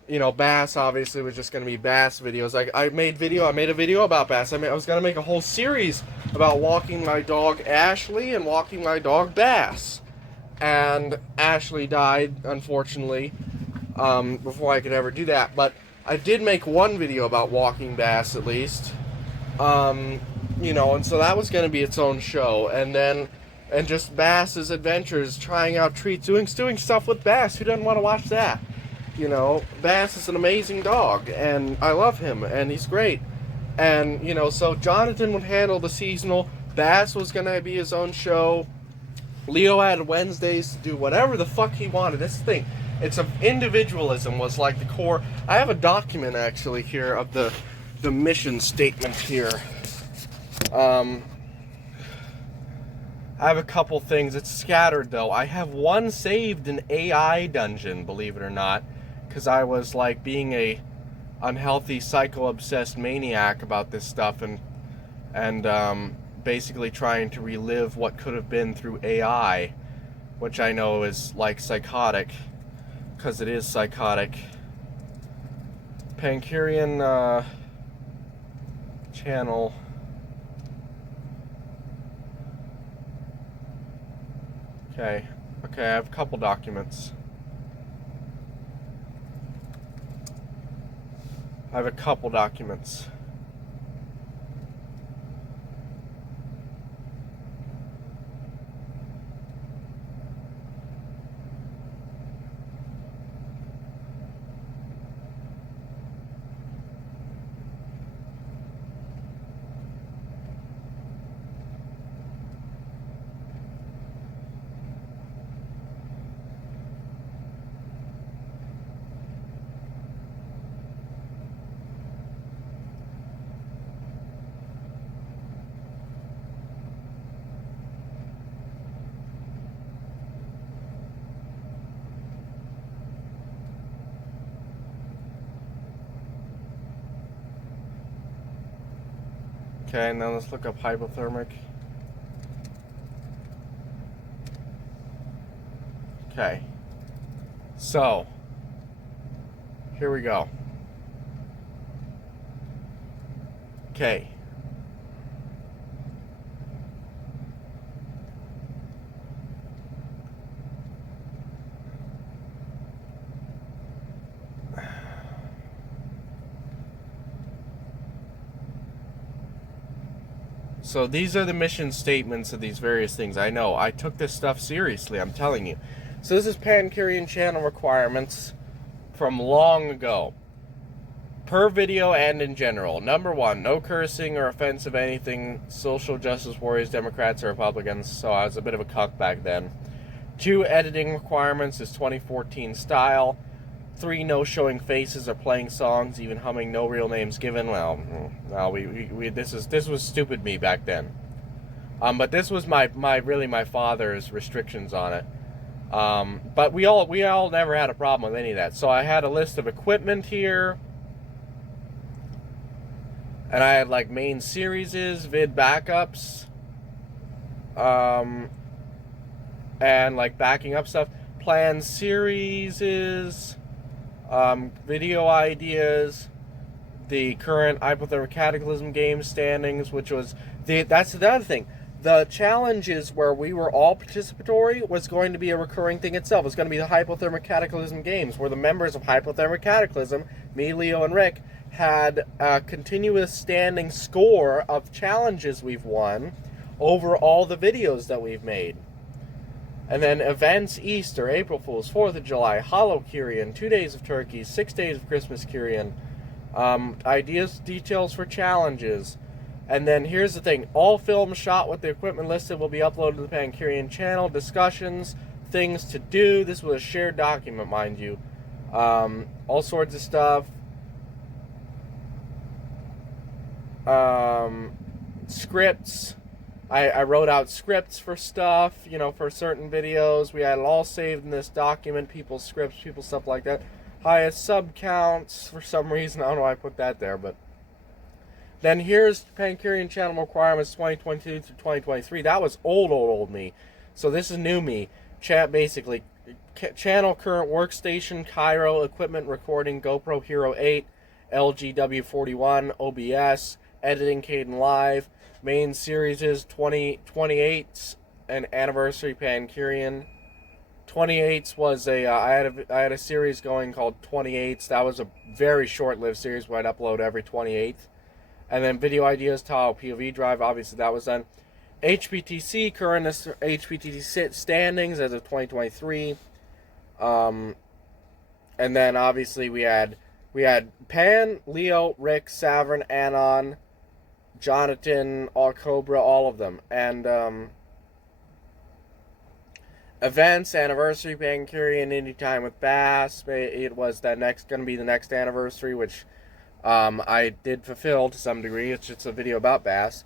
you know, Bass obviously was just going to be Bass videos. I made a video about Bass. I was going to make a whole series about walking my dog Ashley and walking my dog Bass, and Ashley died unfortunately before I could ever do that. But I did make one video about walking Bass at least. You know, and so that was going to be its own show. And then and just Bass's adventures, trying out treats, doing stuff with Bass. Who doesn't want to watch that? You know, Bass is an amazing dog, and I love him, and he's great. And, you know, so Jonathan would handle the seasonal. Bass was going to be his own show. Leo had Wednesdays to do whatever the fuck he wanted. That's the thing. It's individualism was like the core. I have a document actually here of the mission statement here. I have a couple things. It's scattered though. I have one saved in AI dungeon, believe it or not, because I was like being a unhealthy psycho-obsessed maniac about this stuff and basically trying to relive what could have been through AI, which I know is like psychotic, because it is psychotic. Pancurian channel. Okay, I have a couple documents. Okay, now let's look up hypothermic. Okay. So, here we go. Okay. So these are the mission statements of these various things. I know, I took this stuff seriously, I'm telling you. So this is Pancurian channel requirements from long ago. Per video and in general. Number 1, no cursing or offensive anything. Social justice warriors, Democrats, or Republicans. So I was a bit of a cuck back then. 2, editing requirements is 2014 style. 3, no showing faces or playing songs, even humming, no real names given. Well, this was stupid me back then. But this was my father's restrictions on it. But we all never had a problem with any of that. So I had a list of equipment here, and I had like main series, vid backups, and like backing up stuff, planned series, video ideas, the current Hypothermic Cataclysm game standings, which was that's the other thing. The challenges where we were all participatory was going to be a recurring thing itself. It was going to be the Hypothermic Cataclysm games, where the members of Hypothermic Cataclysm, me, Leo, and Rick, had a continuous standing score of challenges we've won over all the videos that we've made. And then events: Easter, April Fools, 4th of July, Hollow Kyrian, 2 days of Turkey, 6 days of Christmas Kyrian, ideas, details for challenges. And then here's the thing: all films shot with the equipment listed will be uploaded to the Pancurian channel. Discussions, things to do. This was a shared document, mind you. All sorts of stuff. Scripts. I wrote out scripts for stuff, you know, for certain videos. We had it all saved in this document, people's scripts, people's stuff like that. Highest sub counts, for some reason. I don't know why I put that there, but... Then here's Pancurian channel requirements 2022 to 2023. That was old me. So this is new me. Basically, channel current workstation, Cairo, equipment recording, GoPro Hero 8, LG W41, OBS, editing Caden Live. Main series is 28's an anniversary Pancurian. 28's was I had a series going called 28's. That was a very short-lived series where I'd upload every 28th. And then video ideas, Tile, POV drive, obviously that was done. HPTC, current HPTC standings as of 2023. And then obviously we had Pan, Leo, Rick, Savern, Anon, Jonathan, all Cobra, all of them. And events, anniversary, Pancurian, Indie Time with Bass. It was going to be the next anniversary, which I did fulfill to some degree. It's just a video about Bass.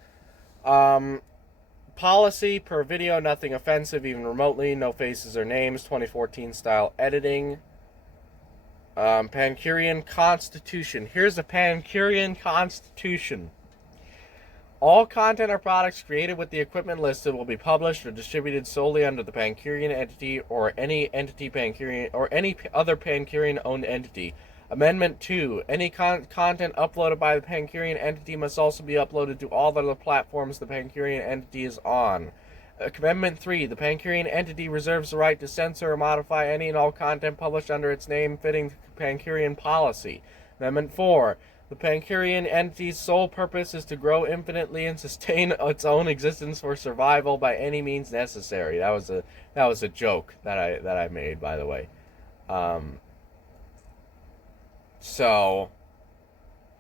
Policy per video, nothing offensive, even remotely. No faces or names. 2014 style editing. Pancurian Constitution. Here's the Pancurian Constitution. All content or products created with the equipment listed will be published or distributed solely under the Pancurian entity or any entity Pancurian or any other Pancurian-owned entity. Amendment 2. Any content uploaded by the Pancurian entity must also be uploaded to all other platforms the Pancurian entity is on. Amendment 3. The Pancurian entity reserves the right to censor or modify any and all content published under its name fitting Pancurian policy. Amendment 4. The Pancurian entity's sole purpose is to grow infinitely and sustain its own existence for survival by any means necessary. That was a joke that I made, by the way. So,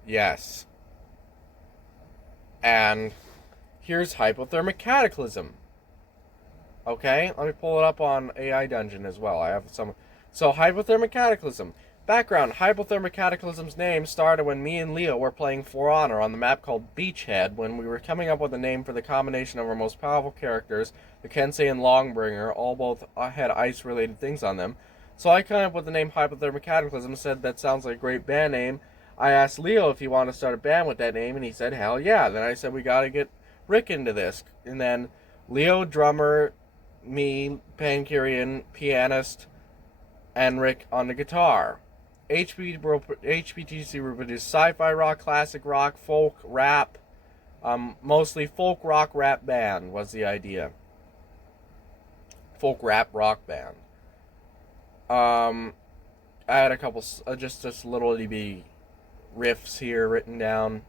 yes. And here's hypothermic cataclysm. Okay, let me pull it up on AI Dungeon as well. I have some. So, hypothermic cataclysm. Background: Hypothermic Cataclysm's name started when me and Leo were playing For Honor on the map called Beachhead when we were coming up with a name for the combination of our most powerful characters, the Kensei and Longbringer, all both had ice-related things on them. So I came up with the name Hypothermic Cataclysm, said that sounds like a great band name. I asked Leo if he wanted to start a band with that name, and he said, hell yeah. Then I said, we gotta get Rick into this. And then Leo, drummer, me, Pancurian, pianist, and Rick on the guitar. HPTC will produce sci-fi rock, classic rock, folk, rap, mostly folk, rock, rap band was the idea. Folk, rap, rock band. I had a couple, just little DB riffs here written down.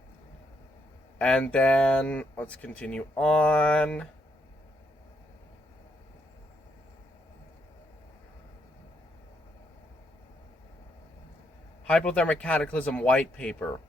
And then, let's continue on. Hypothermic Cataclysm white paper.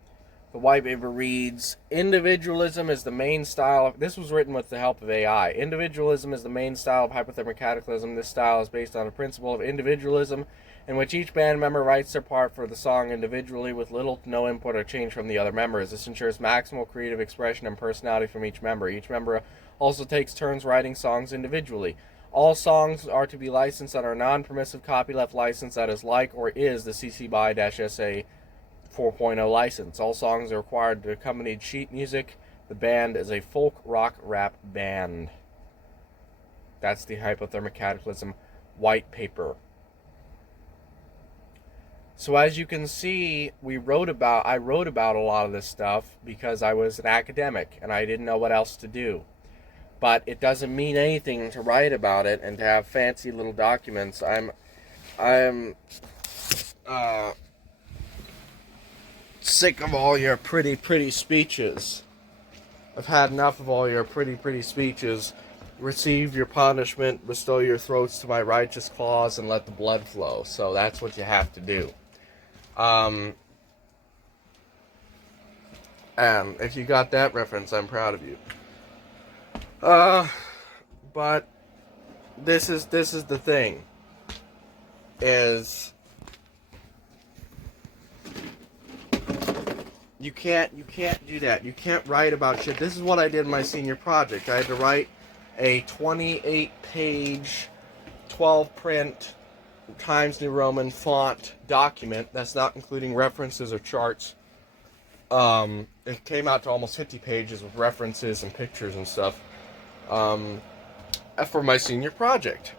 The white paper reads, individualism is the main style of... This was written with the help of AI. Individualism is the main style of Hypothermic Cataclysm. This style is based on a principle of individualism in which each band member writes their part for the song individually with little to no input or change from the other members. This ensures maximal creative expression and personality from each member. Each member also takes turns writing songs individually. All songs are to be licensed under a non-permissive copyleft license that is like or is the CC BY-SA 4.0 license. All songs are required to accompany sheet music. The band is a folk rock rap band. That's the Hypothermic Cataclysm white paper. So as you can see, I wrote about a lot of this stuff because I was an academic and I didn't know what else to do. But it doesn't mean anything to write about it and to have fancy little documents. I'm sick of all your pretty speeches. I've had enough of all your pretty speeches. Receive your punishment, bestow your throats to my righteous claws, and let the blood flow. So that's what you have to do. And if you got that reference, I'm proud of you. But this is the thing. Is you can't do that. You can't write about shit. This is what I did in my senior project. I had to write a 28-page, 12-print Times New Roman font document. That's not including references or charts. It came out to almost 50 pages with references and pictures and stuff. For my senior project.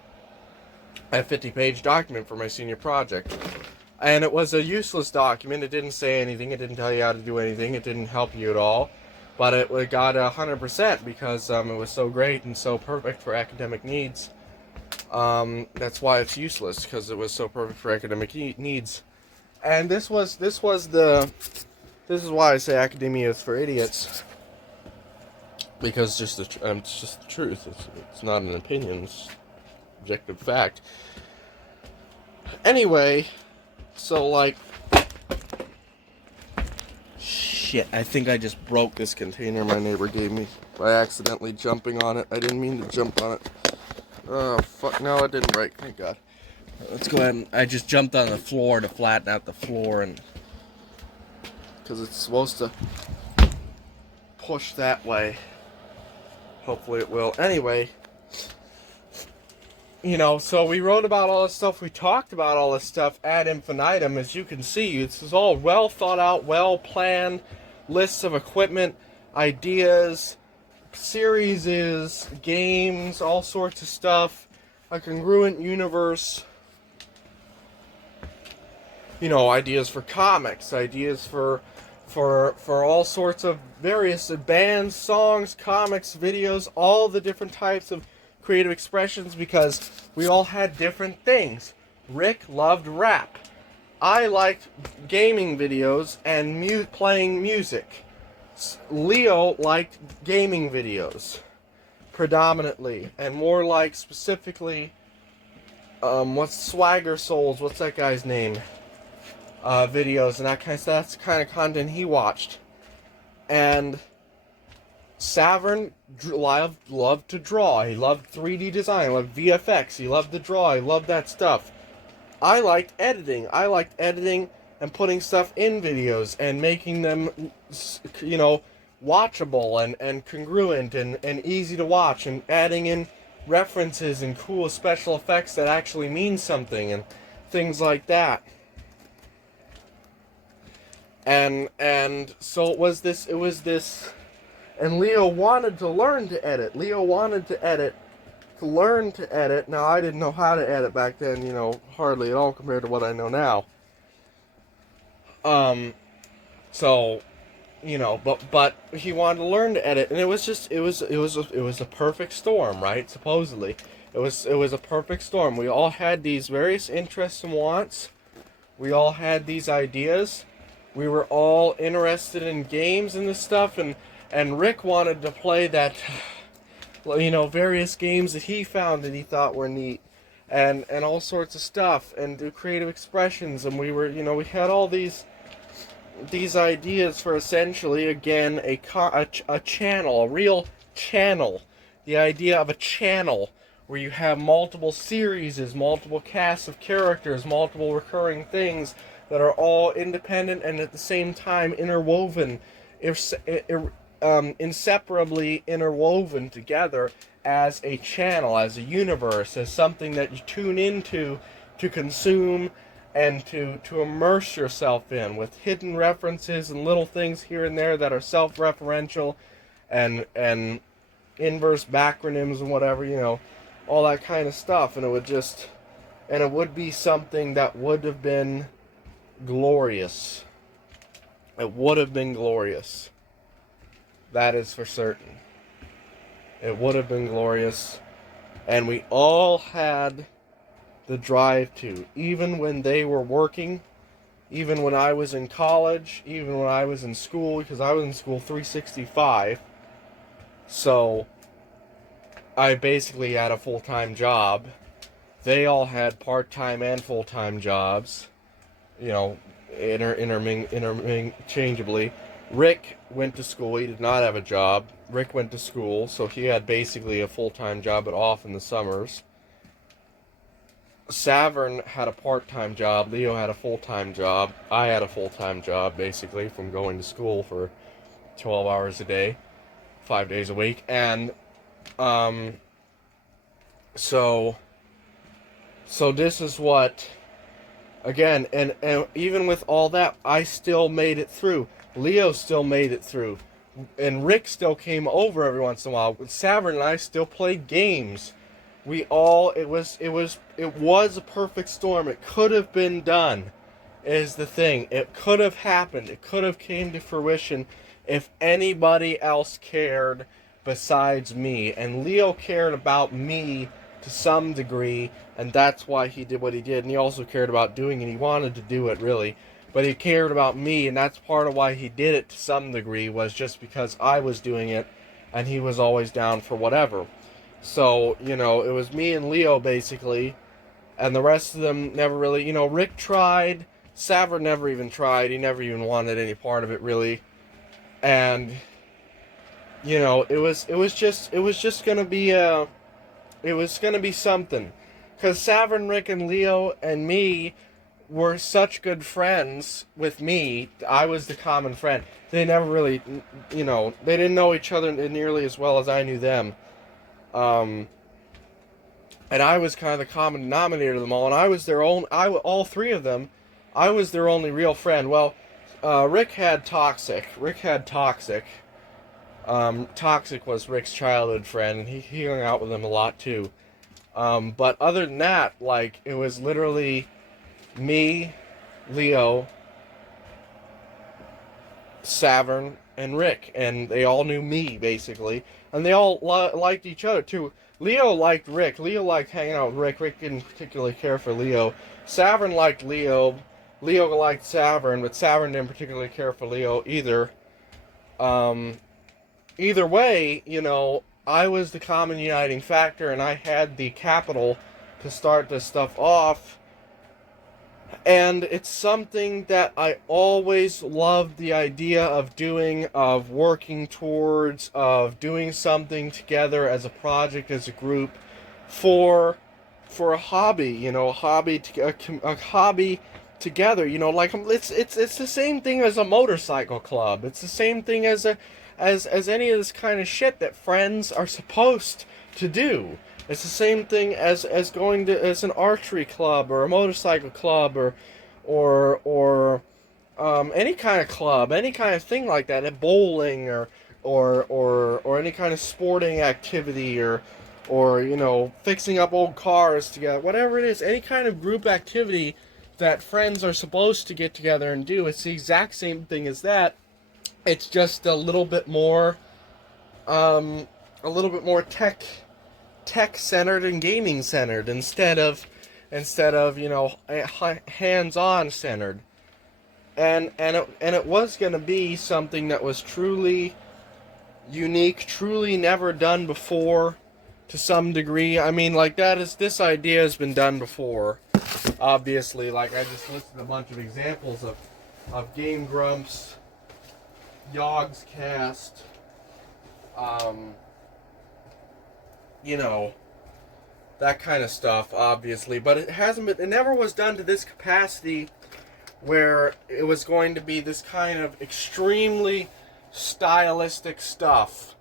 A 50-page document for my senior project. And it was a useless document. It didn't say anything. It didn't tell you how to do anything. It didn't help you at all. But it got 100% because it was so great and so perfect for academic needs. That's why it's useless, because it was so perfect for academic needs. And this is why I say academia is for idiots. Because it's just the truth. It's not an opinion. It's objective fact. Anyway, so like, shit, I think I just broke this container my neighbor gave me by accidentally jumping on it. I didn't mean to jump on it. Oh, fuck, no, it didn't break, thank God. Let's go ahead and, I just jumped on the floor to flatten out the floor, and because it's supposed to push that way. Hopefully it will. Anyway, you know, so we wrote about all this stuff, we talked about all this stuff ad infinitum. As you can see, this is all well thought out, well planned, lists of equipment, ideas, series, games, all sorts of stuff, a congruent universe, you know, ideas for comics, ideas for all sorts of various bands, songs, comics, videos, all the different types of creative expressions, because we all had different things. Rick loved rap. I liked gaming videos and playing music. Leo liked gaming videos predominantly, and more like specifically, what's Swagger Souls? What's that guy's name? Videos and that kind of stuff. That's the kind of content he watched. And Savern loved to draw. He loved 3D design. He loved VFX. He loved to draw. He loved that stuff. I liked editing. I liked editing and putting stuff in videos and making them, you know, watchable and congruent and easy to watch, and adding in references and cool special effects that actually mean something and things like that. And so it was this, and Leo wanted to learn to edit. Leo wanted to learn to edit. Now, I didn't know how to edit back then, you know, hardly at all compared to what I know now. So, you know, but he wanted to learn to edit, and it was a perfect storm, right? Supposedly, it was a perfect storm. We all had these various interests and wants. We all had these ideas. We were all interested in games and this stuff, and Rick wanted to play that, you know, various games that he found that he thought were neat, and all sorts of stuff, and do creative expressions, and we were, you know, we had all these ideas for essentially, again, a channel, a real channel, the idea of a channel where you have multiple series, multiple casts of characters, multiple recurring things that are all independent and at the same time interwoven, inseparably interwoven together as a channel, as a universe, as something that you tune into to consume and to immerse yourself in, with hidden references and little things here and there that are self-referential and inverse backronyms and whatever, you know, all that kind of stuff. And it would be something that would have been glorious. It would have been glorious. That is for certain. It would have been glorious. And we all had the drive to. Even when they were working, even when I was in college, even when I was in school, because I was in school 365. So I basically had a full-time job. They all had part-time and full-time jobs, you know, interchangeably. Rick went to school. He did not have a job. Rick went to school, so he had basically a full-time job, but off in the summers. Savern had a part-time job. Leo had a full-time job. I had a full-time job, basically, from going to school for 12 hours a day, 5 days a week. And so this is what, again, and even with all that, I still made it through. Leo still made it through, and Rick still came over every once in a while. Savern and I still played games. It was a perfect storm. It could have been done, is the thing. It could have happened. It could have came to fruition if anybody else cared besides me. And Leo cared about me to some degree, and that's why he did what he did. And he also cared about doing it. He wanted to do it, really. But he cared about me, and that's part of why he did it to some degree, was just because I was doing it, and he was always down for whatever. So, you know, it was me and Leo basically, and the rest of them never really, you know, Rick tried, Savard never even tried, he never even wanted any part of it really. And you know, it was just gonna be something. Cause Savard, Rick, and Leo and me were such good friends with me. I was the common friend. They never really, you know, they didn't know each other nearly as well as I knew them. And I was kind of the common denominator of them all, and I was their own. All three of them, I was their only real friend. Well, Rick had Toxic. Toxic was Rick's childhood friend, and he hung out with him a lot too. But other than that, like, it was literally me, Leo, Savern, and Rick, and they all knew me basically, and they all liked each other too. Leo liked Rick. Leo liked hanging out with Rick. Rick didn't particularly care for Leo. Savern liked Leo. Leo liked Savern, but Savern didn't particularly care for Leo either. Either way, you know, I was the common uniting factor, and I had the capital to start this stuff off. And it's something that I always loved the idea of doing, of working towards, of doing something together as a project, as a group, for a hobby, you know, a hobby together, you know, like it's the same thing as a motorcycle club. It's the same thing as any of this kind of shit that friends are supposed to do. It's the same thing as going to as an archery club or a motorcycle club or any kind of club, any kind of thing like that, at bowling or any kind of sporting activity or you know, fixing up old cars together, whatever it is, any kind of group activity that friends are supposed to get together and do. It's the exact same thing as that. It's just a little bit more tech centered and gaming centered instead of you know, hands-on centered. And it was going to be something that was truly unique, truly never done before to some degree. I mean, like, this idea has been done before, obviously. Like, I just listed a bunch of examples of Game Grumps, Yogg's Cast, you know, that kind of stuff, obviously. But it never was done to this capacity where it was going to be this kind of extremely stylistic stuff.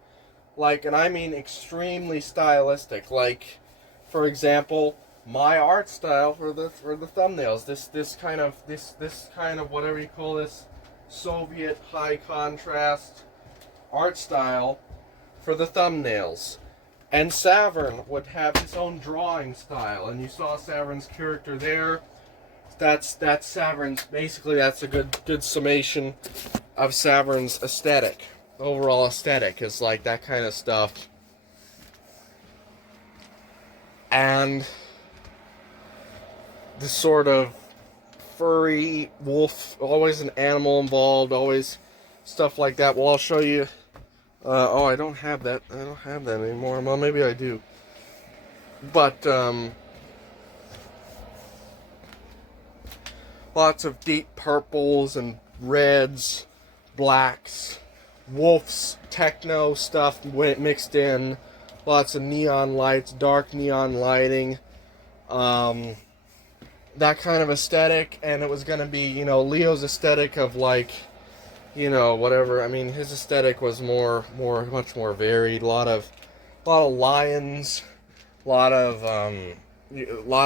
Like, and I mean extremely stylistic. Like, for example, my art style for the thumbnails. This kind of whatever you call this, Soviet high contrast art style for the thumbnails. And Savern would have his own drawing style, and you saw Savern's character there. That's Savern's, basically that's a good summation of Savern's aesthetic. Overall aesthetic is like that kind of stuff. And the sort of furry wolf, always an animal involved, always stuff like that. Well, I'll show you. Oh, I don't have that. I don't have that anymore. Well, maybe I do. But lots of deep purples and reds, blacks, wolves, techno stuff mixed in. Lots of neon lights, dark neon lighting. That kind of aesthetic, and it was going to be, you know, Leo's aesthetic of, like, you know, whatever. I mean, his aesthetic was much more varied. A lot of lions, a lot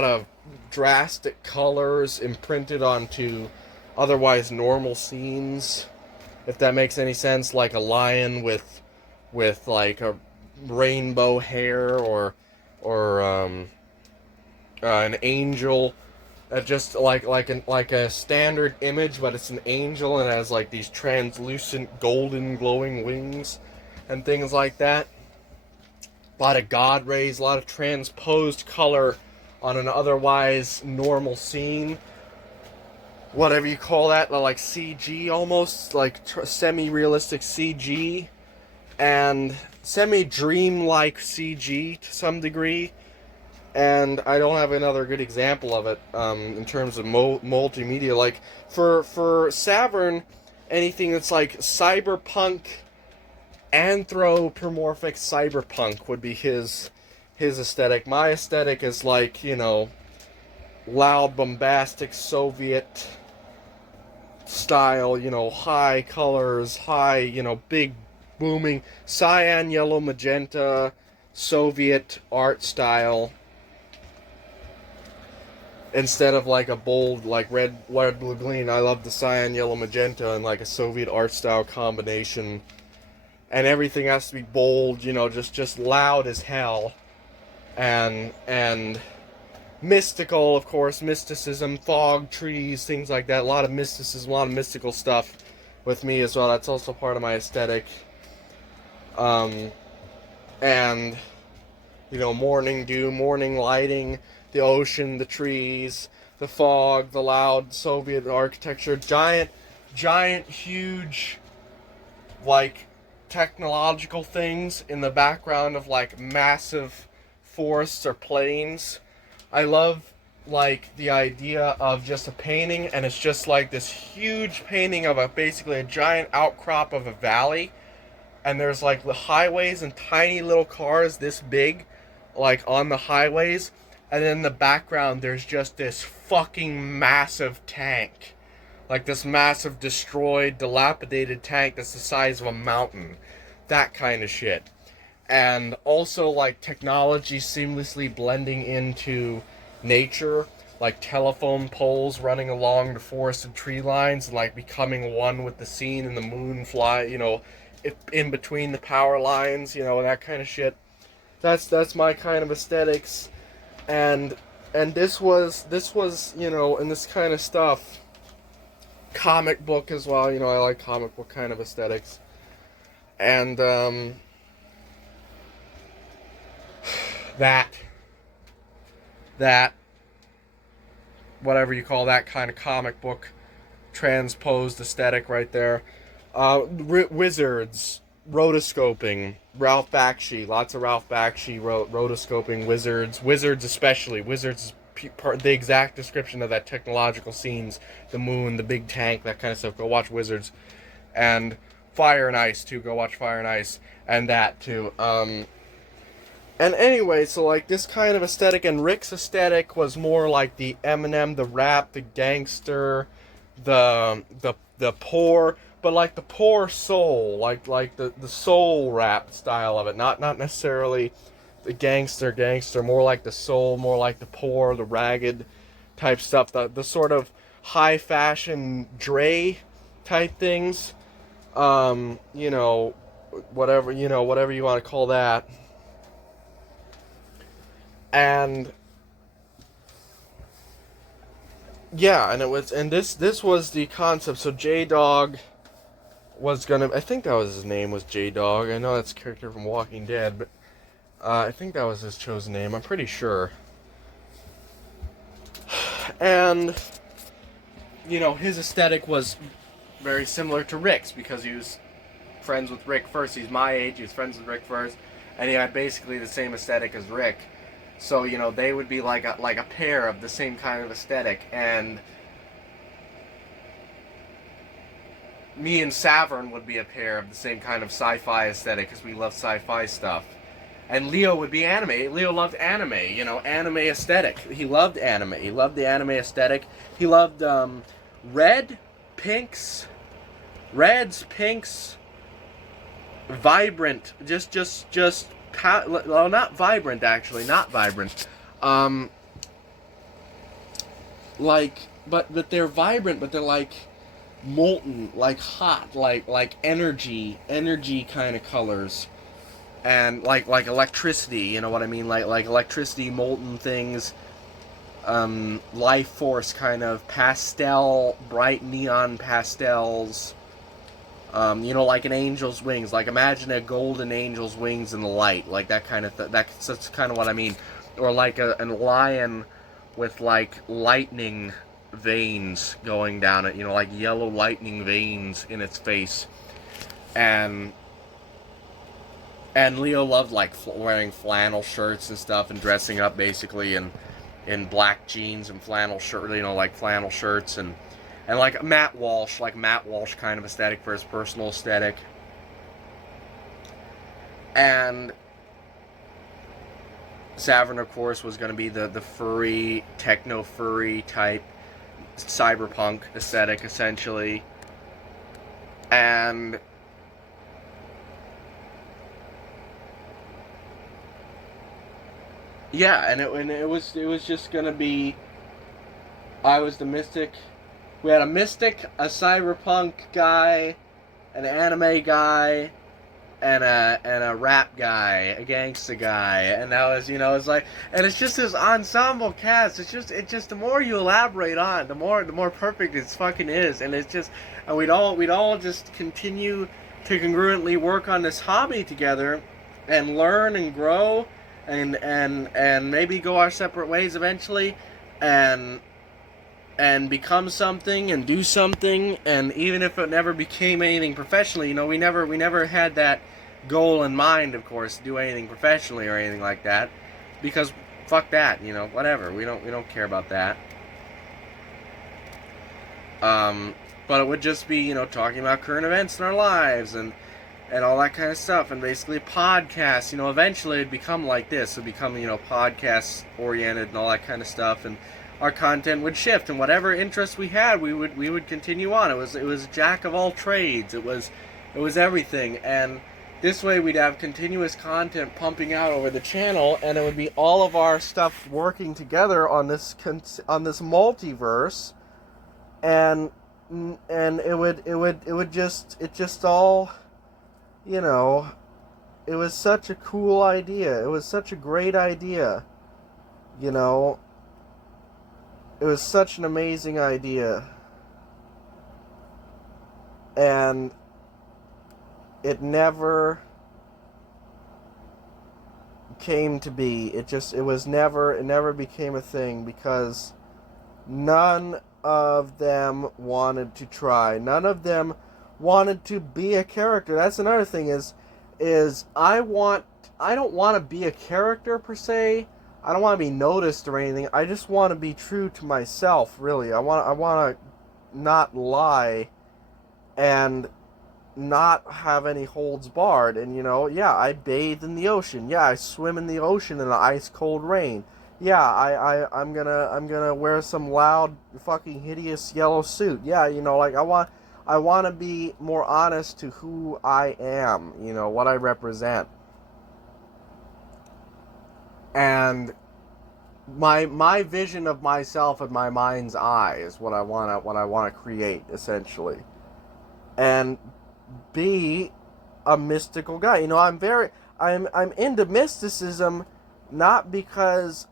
of drastic colors imprinted onto otherwise normal scenes, if that makes any sense. Like a lion with like a rainbow hair, or an angel. Just like a standard image, but it's an angel and it has like these translucent golden glowing wings and things like that. A lot of God rays, a lot of transposed color on an otherwise normal scene. Whatever you call that, like CG almost, like semi-realistic CG. And semi-dream-like CG to some degree. And I don't have another good example of it in terms of multimedia. Like, for Savern, anything that's like cyberpunk, anthropomorphic cyberpunk would be his aesthetic. My aesthetic is like, loud, bombastic Soviet style, high colors, high, big, booming, cyan, yellow, magenta, Soviet art style. Instead of like a bold, like red, white, blue, green, I love the cyan, yellow, magenta, and like a Soviet art style combination. And everything has to be bold, just loud as hell. And mystical, of course, mysticism, fog, trees, things like that. A lot of mysticism, a lot of mystical stuff with me as well. That's also part of my aesthetic. And, morning dew, morning lighting, the ocean, the trees, the fog, the loud Soviet architecture, giant, huge, like, technological things in the background of, like, massive forests or plains. I love, like, the idea of just a painting, and it's just like this huge painting of basically a giant outcrop of a valley, and there's like the highways and tiny little cars this big, like on the highways, and in the background there's just this fucking massive tank. Like this massive destroyed, dilapidated tank that's the size of a mountain. That kind of shit. And also like technology seamlessly blending into nature, like telephone poles running along the forested tree lines and like becoming one with the scene, and the moon in between the power lines, that kind of shit. That's my kind of aesthetics. And this was and this kind of stuff, comic book as well, I like comic book kind of aesthetics. And that whatever you call that kind of comic book transposed aesthetic right there. Wizards, rotoscoping, Ralph Bakshi, lots of Ralph Bakshi rotoscoping, Wizards especially. Wizards is the exact description of that technological scenes, the moon, the big tank, that kind of stuff. Go watch Wizards. And Fire and Ice too, go watch Fire and Ice, and that too. And anyway, so like this kind of aesthetic, and Rick's aesthetic was more like the Eminem, the rap, the gangster, the poor, but like the poor soul, like the soul rap style of it, not necessarily the gangster, more like the soul, more like the poor, the ragged type stuff, the sort of high fashion Dre type things, whatever you want to call that. And yeah, and this was the concept. So J-Dog was gonna, I think that was his name, was J-Dog. I know that's a character from Walking Dead, but I think that was his chosen name. I'm pretty sure. And his aesthetic was very similar to Rick's, because he was friends with Rick first. He's my age. He was friends with Rick first, and he had basically the same aesthetic as Rick. So, they would be like a pair of the same kind of aesthetic. And me and Savern would be a pair of the same kind of sci-fi aesthetic, because we love sci-fi stuff. And Leo would be anime. Leo loved anime, anime aesthetic. He loved anime. He loved the anime aesthetic. He loved reds, pinks, vibrant, well, not vibrant, actually, not vibrant. But they're vibrant, but they're like molten, like hot, like energy kind of colors, and like electricity. You know what I mean? Like electricity, molten things, life force kind of pastel, bright neon pastels. Like an angel's wings. Like, imagine a golden angel's wings in the light. Like, that kind of that's kind of what I mean. Or like a lion with, like, lightning veins going down it. Like yellow lightning veins in its face. And And Leo loved like wearing flannel shirts and stuff and dressing up basically in black jeans and flannel shirt, like flannel shirts and like Matt Walsh kind of aesthetic for his personal aesthetic. And Savern, of course, was going to be the furry, techno-furry type cyberpunk aesthetic, essentially. And yeah, and it was just going to be, I was the mystic. We had a mystic, a cyberpunk guy, an anime guy, and a rap guy, a gangsta guy, and that was, it's like, and it's just this ensemble cast. It's just the more you elaborate on it, the more perfect it fucking is, and it's just, and we'd all just continue to congruently work on this hobby together, and learn and grow, and maybe go our separate ways eventually, and become something and do something, and even if it never became anything professionally, we never had that goal in mind, of course, to do anything professionally or anything like that, because fuck that, whatever, we don't care about that. But it would just be, talking about current events in our lives and all that kind of stuff, and basically podcasts, eventually it'd become like this, it'd become, podcast oriented and all that kind of stuff, and our content would shift, and whatever interests we had, we would continue on. It was jack of all trades. It was everything, and this way we'd have continuous content pumping out over the channel, and it would be all of our stuff working together on this multiverse, and it just all, it was such a cool idea. It was such a great idea, It was such an amazing idea. And it never came to be. It never became a thing because none of them wanted to try. None of them wanted to be a character. That's another thing is I don't want to be a character per se. I don't want to be noticed or anything. I just want to be true to myself, really. I want to not lie and not have any holds barred. And, I bathe in the ocean. Yeah, I swim in the ocean in the ice cold rain. Yeah, I'm gonna wear some loud, fucking hideous yellow suit. Yeah, I want to be more honest to who I am, what I represent. And my vision of myself in my mind's eye is what I want to create, essentially. And be a mystical guy. I'm into mysticism not because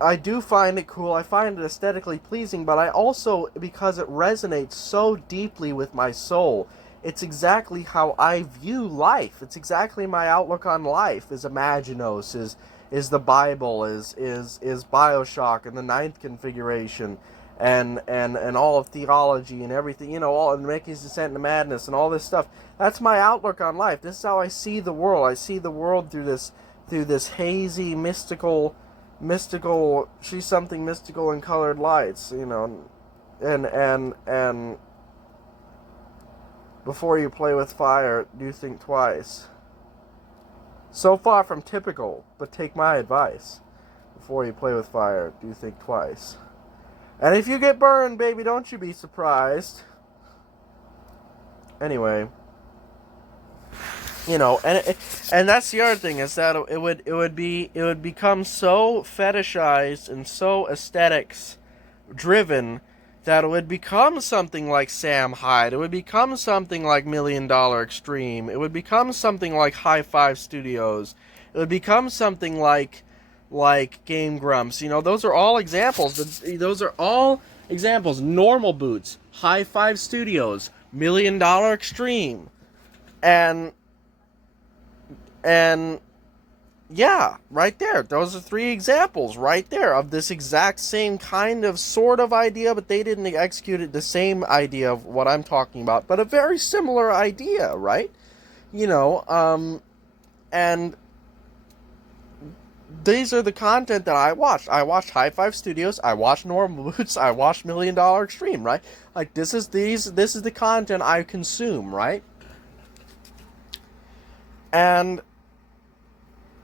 I do find it cool, I find it aesthetically pleasing, but I also, because it resonates so deeply with my soul. It's exactly how I view life. It's exactly my outlook on life. Is Imaginos, is the Bible, is Bioshock and the Ninth Configuration, and all of theology and everything, all and Mickey's Descent into Madness and all this stuff. That's my outlook on life. This is how I see the world. I see the world through this hazy, mystical, she's something mystical in colored lights, and before you play with fire, do think twice. So far from typical, but take my advice. Before you play with fire, do think twice. And if you get burned, baby, don't you be surprised. Anyway, and that's the other thing, is that it would become so fetishized and so aesthetics driven that it would become something like Sam Hyde. It would become something like $1 Million Extreme. It would become something like High Five Studios. It would become something like Game Grumps. Those are all examples. Those are all examples. Normal Boots, High Five Studios, $1 Million Extreme, and yeah, right there. Those are 3 examples right there of this exact same kind of sort of idea, but they didn't execute it the same idea of what I'm talking about, but a very similar idea, right? and these are the content that I watched. I watched High Five Studios. I watched Normal Boots. I watched Million Dollar Extreme. Right? Like this is the content I consume. Right? And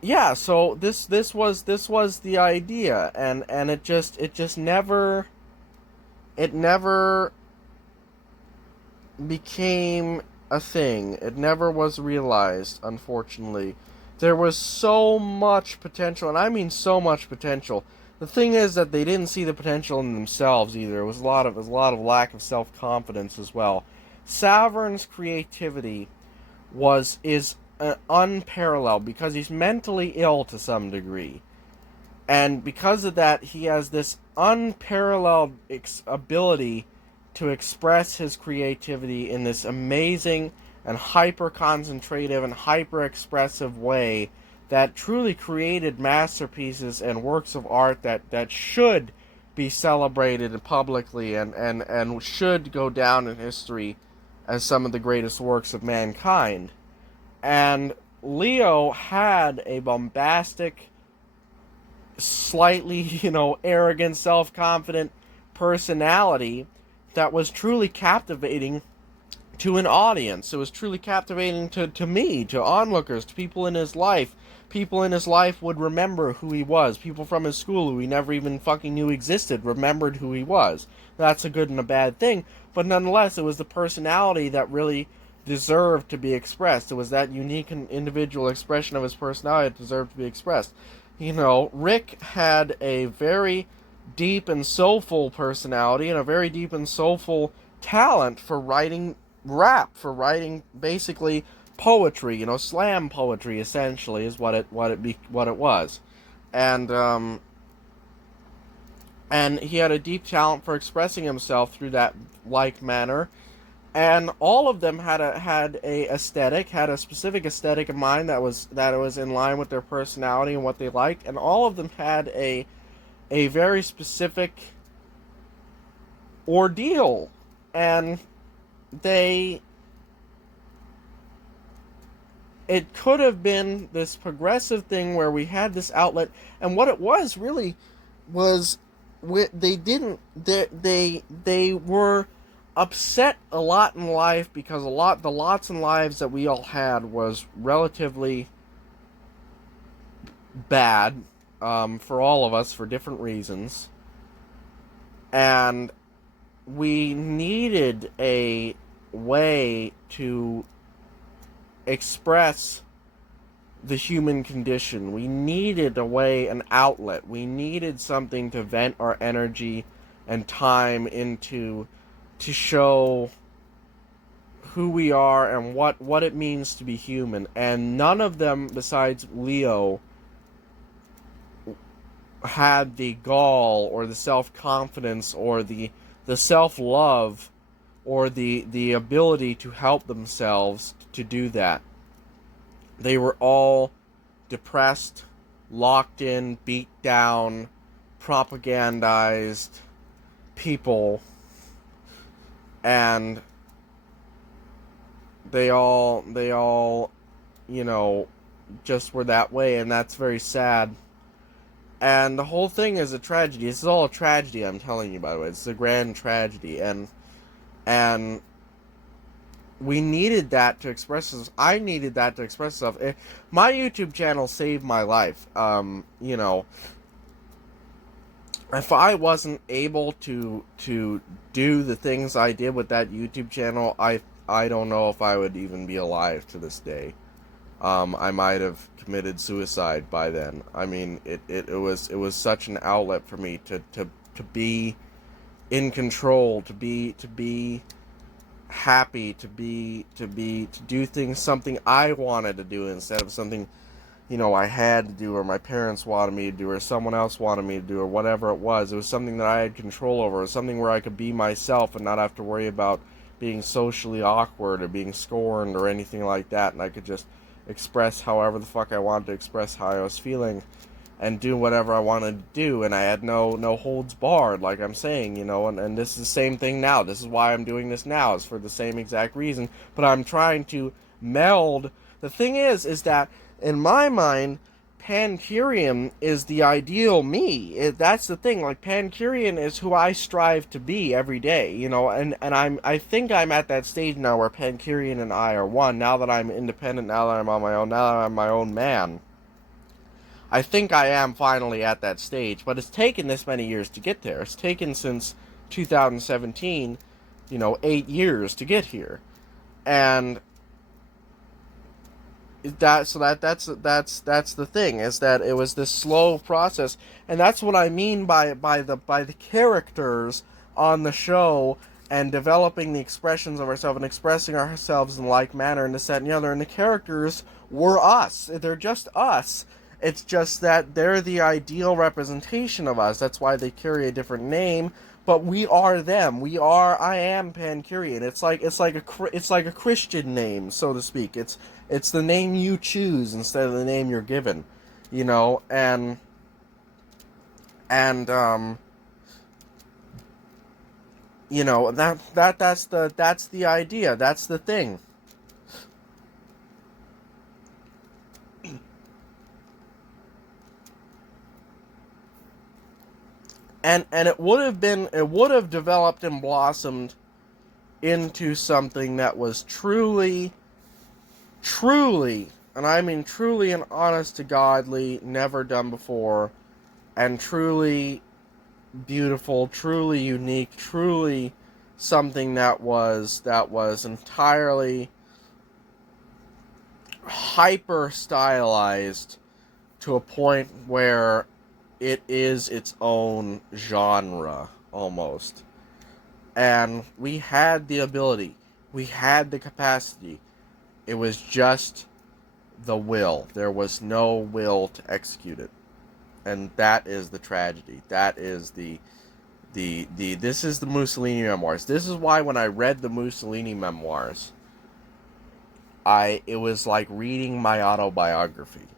yeah, so this was the idea, and it just never became a thing. It never was realized, unfortunately. There was so much potential, and I mean so much potential. The thing is that they didn't see the potential in themselves either. It was a lot of lack of self-confidence as well. Savern's creativity is unparalleled because he's mentally ill to some degree. And because of that, he has this unparalleled ability to express his creativity in this amazing and hyper concentrative and hyper expressive way that truly created masterpieces and works of art that should be celebrated publicly and should go down in history as some of the greatest works of mankind. And Leo had a bombastic, slightly, arrogant, self-confident personality that was truly captivating to an audience. It was truly captivating to me, to onlookers, to people in his life. People in his life would remember who he was. People from his school who he never even fucking knew existed remembered who he was. That's a good and a bad thing, but nonetheless, it was the personality that really deserved to be expressed. It was that unique and individual expression of his personality that deserved to be expressed. Rick had a very deep and soulful personality and a very deep and soulful talent for writing rap, for writing basically poetry, slam poetry essentially is what it was. And he had a deep talent for expressing himself through that like manner. And all of them had a specific aesthetic in mind that was in line with their personality and what they liked, and all of them had a very specific ordeal, and it could have been this progressive thing where we had this outlet, and what it was really was they were upset a lot in life because the lots in lives that we all had was relatively bad, for all of us for different reasons, and we needed a way to express the human condition. We needed a way, an outlet. We needed something to vent our energy and time into, to show who we are and what it means to be human. And none of them, besides Leo, had the gall or the self-confidence or the self-love or the ability to help themselves to do that. They were all depressed, locked in, beat down, propagandized people, and they all just were that way, and that's very sad. And the whole thing is a tragedy. This is all a tragedy, I'm telling you, by the way. It's a grand tragedy, and we needed that to express us. I needed that to express myself. My YouTube channel saved my life. If I wasn't able to do the things I did with that YouTube channel, I don't know if I would even be alive to this day. I might have committed suicide by then. I mean, it was such an outlet for me to be in control, to be happy, to do things, something I wanted to do instead of something I had to do, or my parents wanted me to do, or someone else wanted me to do, or whatever it was. It was something that I had control over. It was something where I could be myself and not have to worry about being socially awkward or being scorned or anything like that, and I could just express however the fuck I wanted to express how I was feeling and do whatever I wanted to do, and I had no holds barred, like I'm saying, and this is the same thing now. This is why I'm doing this now, is for the same exact reason, but I'm trying to meld The thing is that in my mind, Pancurian is the ideal me. That's the thing. Like, Pancurian is who I strive to be every day, you know. And I think I'm at that stage now where Pancurian and I are one. Now that I'm independent, now that I'm on my own, now that I'm my own man. I think I am finally at that stage, but it's taken this many years to get there. It's taken since 2017, 8 years to get here. And that's the thing, is that it was this slow process, and that's what I mean by the characters on the show, and developing the expressions of ourselves and expressing ourselves in like manner and this, that, and the other. And the characters were us. They're just us. It's just that they're the ideal representation of us. That's why they carry a different name, but we are them. I am Pancurian. It's like a Christian name, so to speak. It's the name you choose instead of the name you're given, and that's the idea. That's the thing. And it would have developed and blossomed into something that was truly, and I mean truly and honest to godly, never done before, and truly beautiful, truly unique, truly something that was entirely hyper stylized to a point where it is its own genre almost. And we had the ability, we had the capacity. It was just the will. There was no will to execute it. And that is the tragedy. That is this is the Mussolini memoirs. This is why when I read the Mussolini memoirs, it was like reading my autobiography.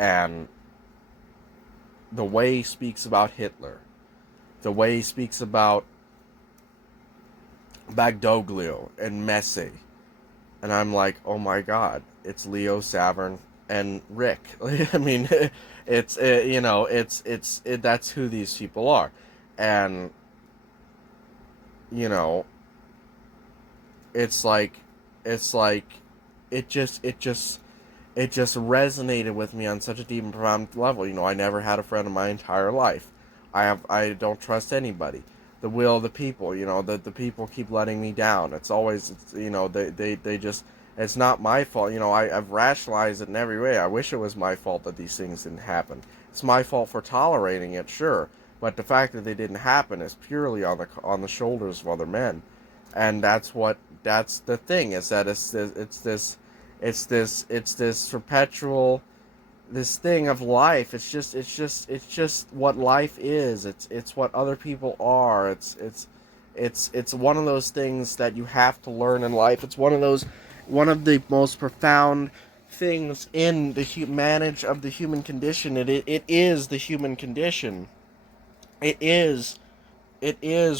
And the way he speaks about Hitler, the way he speaks about Badoglio and Messi, and I'm like, oh my God, it's Leo Savern and Rick. I mean, it's that's who these people are, and it's like it just resonated with me on such a deep and profound level. I never had a friend in my entire life. I don't trust anybody. The will of the people, the people keep letting me down. It's always, they just, it's not my fault. I've rationalized it in every way. I wish it was my fault that these things didn't happen. It's my fault for tolerating it, sure, but the fact that they didn't happen is purely on the shoulders of other men. And that's the thing, is that it's this perpetual, this thing of life. It's just what life is. It's what other people are. It's one of those things that you have to learn in life. It's one of the most profound things in the manage of the human condition. It is the human condition. It is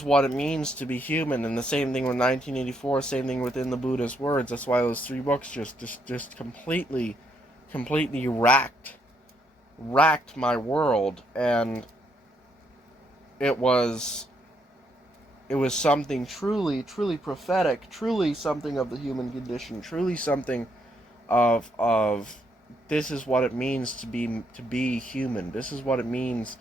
what it means to be human. And the same thing with 1984, same thing within the Buddha's words. That's why those 3 books just completely racked my world. And it was something truly prophetic, truly something of the human condition, truly something of this is what it means to be human. This is what it means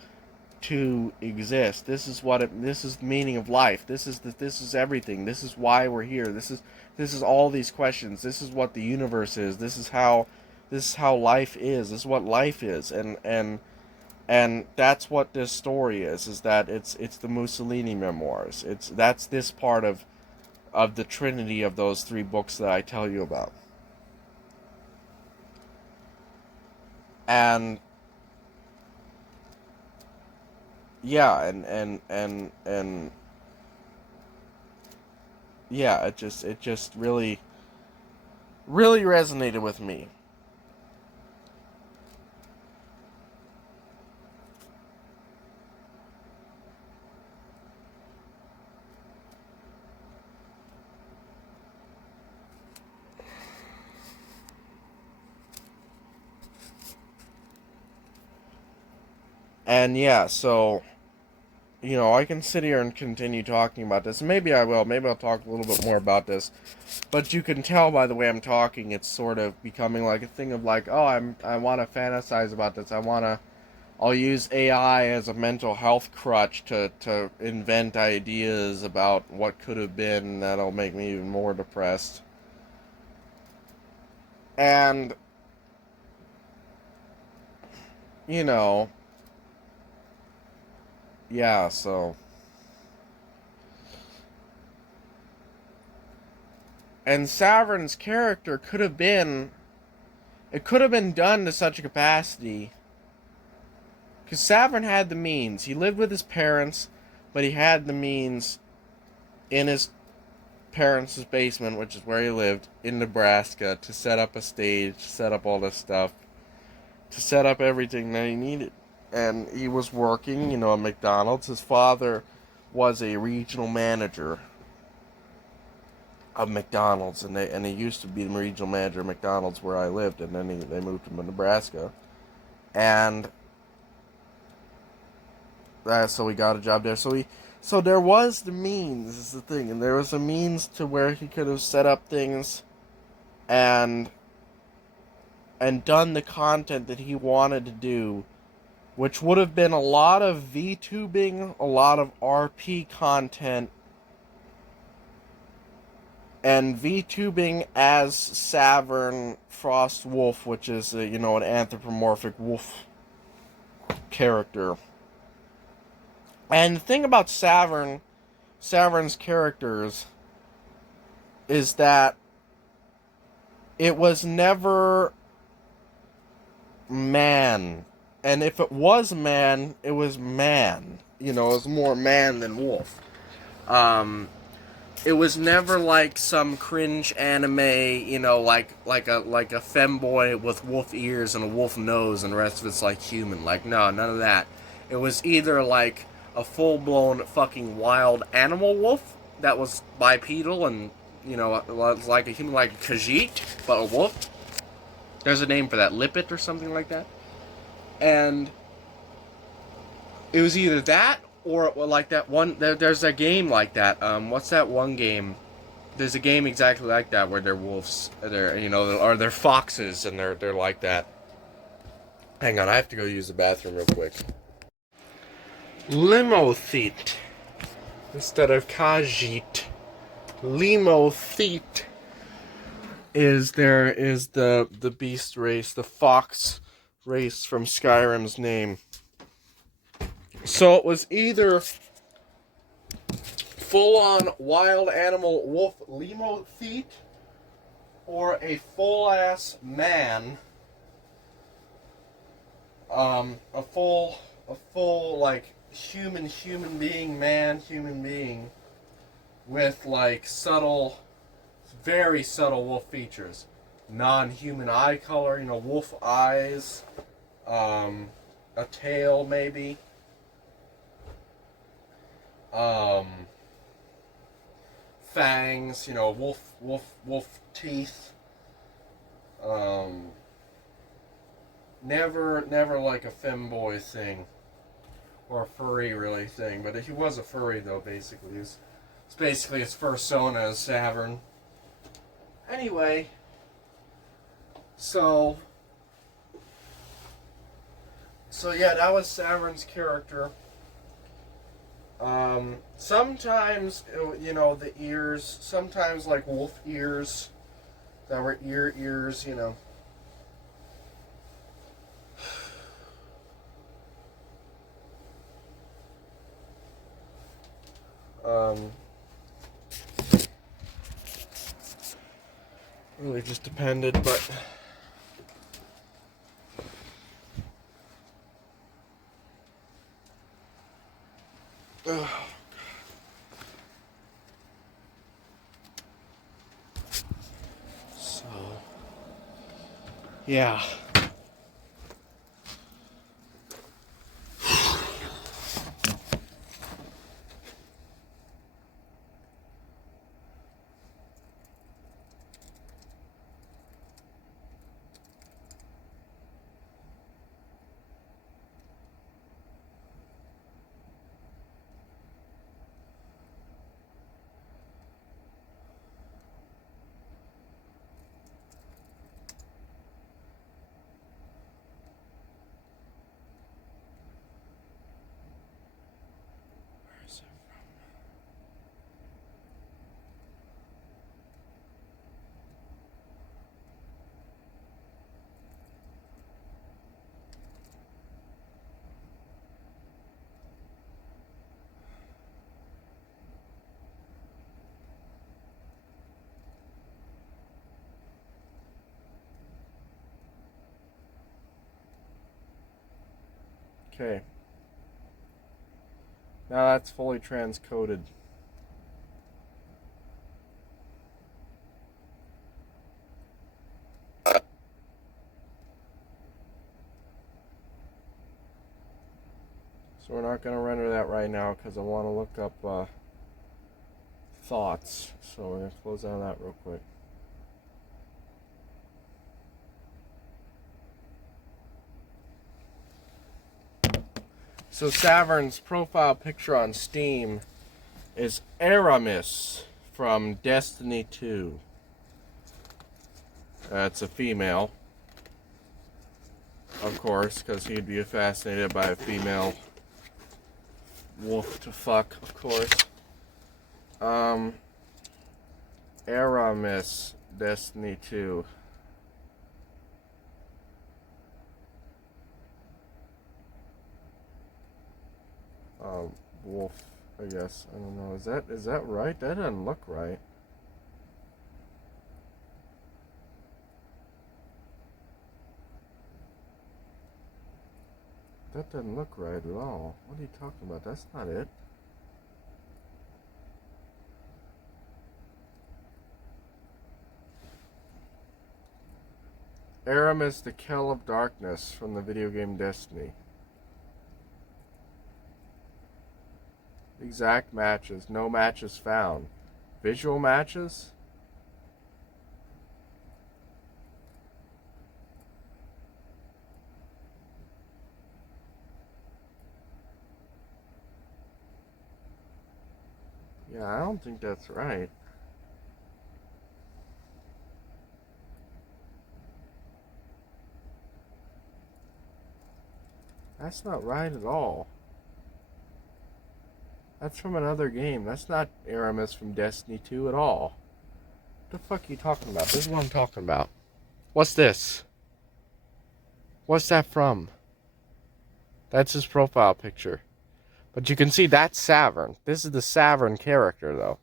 to exist. This is the meaning of life. This is everything. This is why we're here. This is all these questions. This is what the universe is. This is how life is. This is what life is. And that's what this story is that it's the Mussolini memoirs. That's this part of the trinity of those 3 books that I tell you about. And yeah, and yeah, it just really resonated with me. And yeah, so, you know, I can sit here and continue talking about this. Maybe I will. Maybe I'll talk a little bit more about this. But you can tell by the way I'm talking, it's sort of becoming like a thing of like, oh, I want to fantasize about this. I'll use AI as a mental health crutch to invent ideas about what could have been that'll make me even more depressed. And, you know, yeah, so. And Savern's character could have been. It could have been done to such a capacity. Because Savern had the means. He lived with his parents, but he had the means in his parents' basement, which is where he lived, in Nebraska, to set up a stage, to set up all this stuff, to set up everything that he needed. And he was working, you know, at McDonald's. His father was a regional manager of McDonald's, and he used to be the regional manager of McDonald's where I lived, and then they moved him to Nebraska. And so he got a job there. So there was the means, is the thing, and there was a means to where he could have set up things and done the content that he wanted to do, which would have been a lot of VTubing, a lot of RP content, and VTubing as Savern Frost Wolf, which is an anthropomorphic wolf character. And the thing about Savern's characters is that it was never man. And if it was man, it was man. You know, it was more man than wolf. It was never like some cringe anime, you know, like a femboy with wolf ears and a wolf nose and the rest of it's like human. Like, no, none of that. It was either like a full-blown fucking wild animal wolf that was bipedal and, you know, was like a human, like Khajiit, but a wolf. There's a name for that, Lippet or something like that. And it was either that or like that one. There's a game like that. What's that one game? There's a game exactly like that where they're wolves. Or they're foxes and they're like that. Hang on, I have to go use the bathroom real quick. Limothete instead of Khajiit. Limothete is the beast race, the fox race from Skyrim's name. So it was either full-on wild animal wolf Limothete or a full-ass man, a full like human being with like very subtle wolf features, non-human eye color, wolf eyes, a tail maybe, fangs, wolf teeth. Never like a femboy thing or a furry really thing, but he was a furry though. Basically, it's basically his persona as Savern. Anyway, so yeah, that was Savern's character. Sometimes, the ears, sometimes like wolf ears that were ears, really just depended, but so yeah. Okay. Now that's fully transcoded. So we're not going to render that right now because I want to look up thoughts. So we're going to close out of that real quick. So Savern's profile picture on Steam is Aramis from Destiny 2. It's a female, of course, because he'd be fascinated by a female wolf to fuck, of course. Aramis, Destiny 2. Wolf, I guess. I don't know. Is that right? That doesn't look right. That doesn't look right at all. What are you talking about? That's not it. Aramis, the Kell of Darkness from the video game Destiny. Exact matches. No matches found. Visual matches? Yeah, I don't think that's right. That's not right at all. That's from another game. That's not Aramis from Destiny 2 at all. What the fuck are you talking about? This is what I'm talking about. What's this? What's that from? That's his profile picture. But you can see that's Savern. This is the Savern character, though.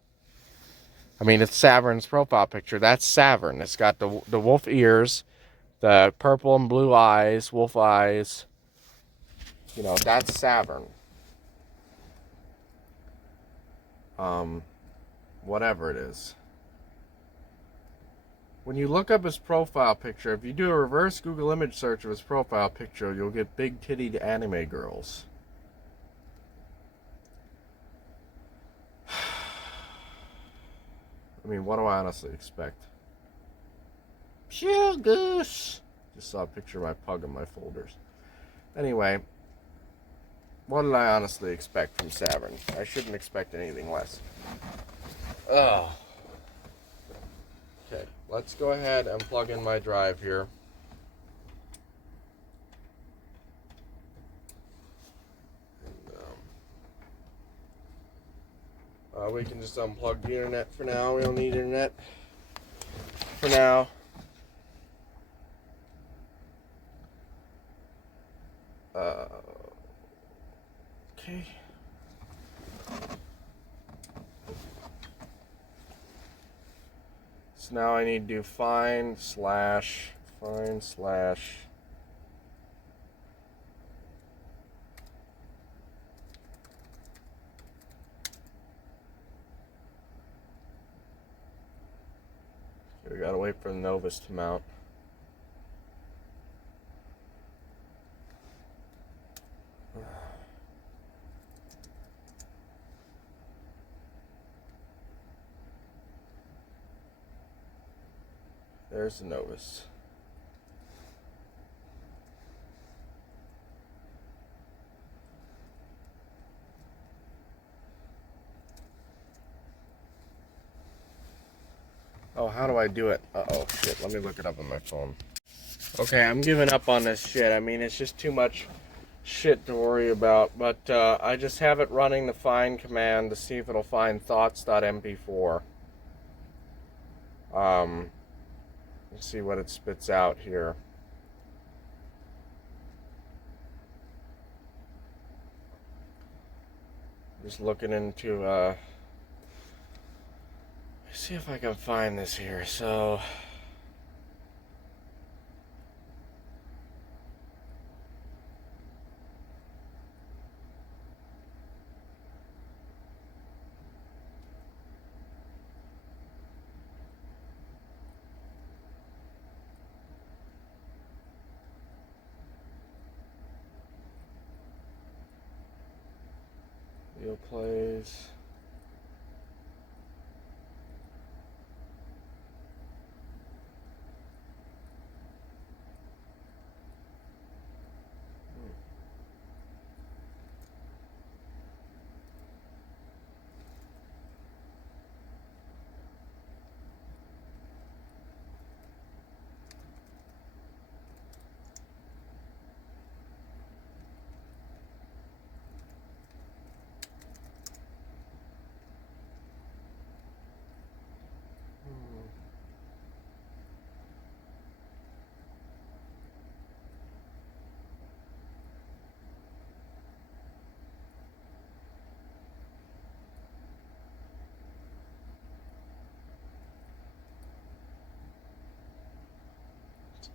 I mean, it's Savern's profile picture. That's Savern. It's got the wolf ears, the purple and blue eyes, wolf eyes. You know, that's Savern. Whatever it is. When you look up his profile picture, if you do a reverse Google image search of his profile picture, you'll get big-tittied anime girls. I mean, what do I honestly expect? Pure goose! Just saw a picture of my pug in my folders. Anyway, what did I honestly expect from Savern? I shouldn't expect anything less. Oh. Okay, let's go ahead and plug in my drive here. And, we can just unplug the internet for now. We don't need internet for now. Okay. So now I need to do find slash. Okay, we gotta wait for the Novus to mount. There's the Novus. Oh, how do I do it? Uh-oh, shit. Let me look it up on my phone. Okay, I'm giving up on this shit. I mean, it's just too much shit to worry about. But I just have it running the find command to see if it'll find thoughts.mp4. Let's see what it spits out here. Just looking into, let's see if I can find this here. So, Leo plays.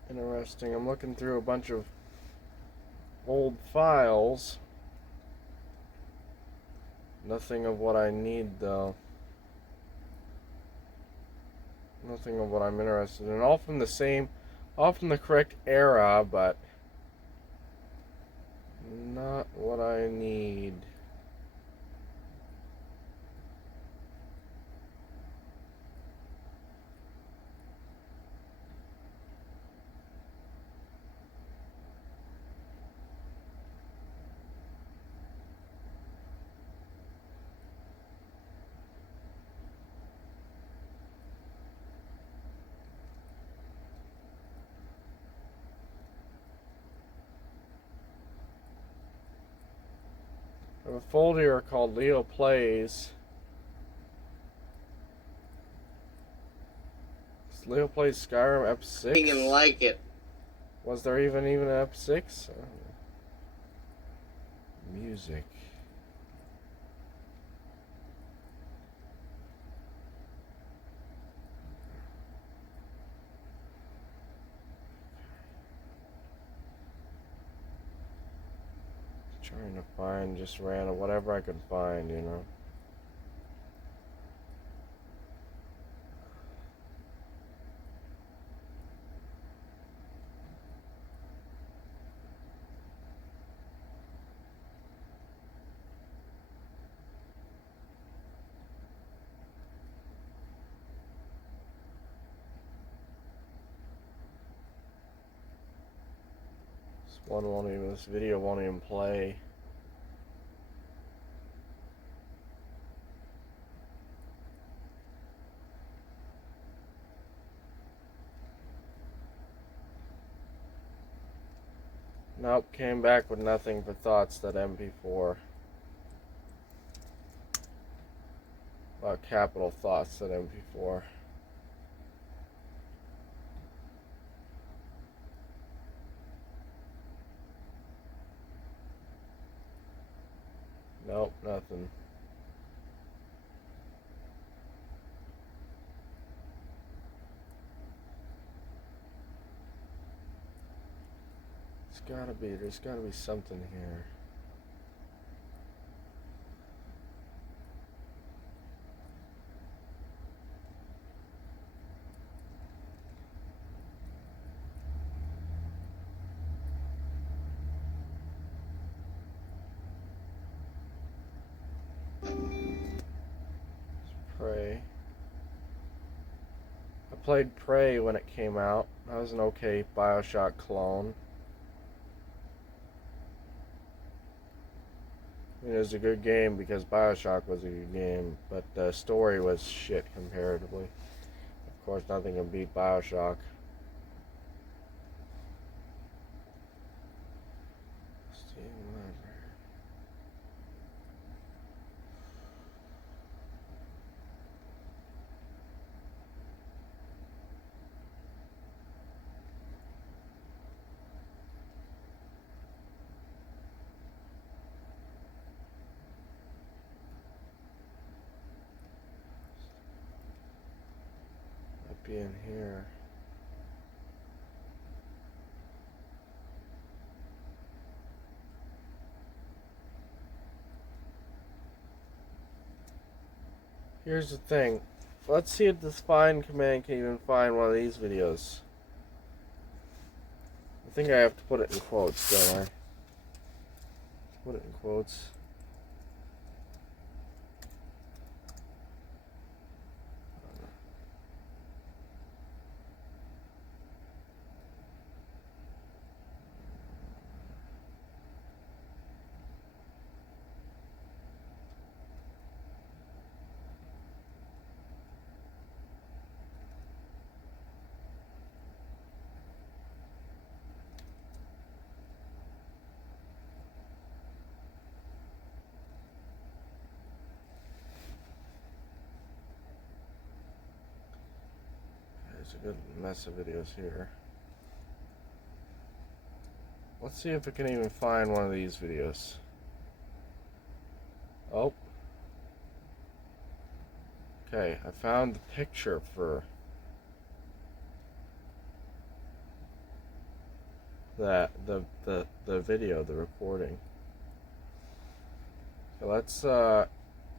Interesting. I'm looking through a bunch of old files. Nothing of what I need, though. Nothing of what I'm interested in. All from the correct era, but not what I need. I have a folder here called Leo Plays. Leo Plays Skyrim Ep 6. You can like it. Was there even an Ep 6? Music. Trying to find just random, whatever I could find, you know. This video won't even play. Nope, came back with nothing for thoughts that MP4. Capital thoughts that MP4. Nope, nothing. There's gotta be something here. Prey. I played Prey when it came out. That was an okay BioShock clone. I mean, it was a good game because BioShock was a good game, but the story was shit comparatively. Of course, nothing can beat BioShock. Be in here. Here's the thing. Let's see if this find command can even find one of these videos. I think I have to put it in quotes, don't I? Put it in quotes. There's a good mess of videos here. Let's see if we can even find one of these videos. Oh. Okay, I found the picture for that the video, the recording. So let's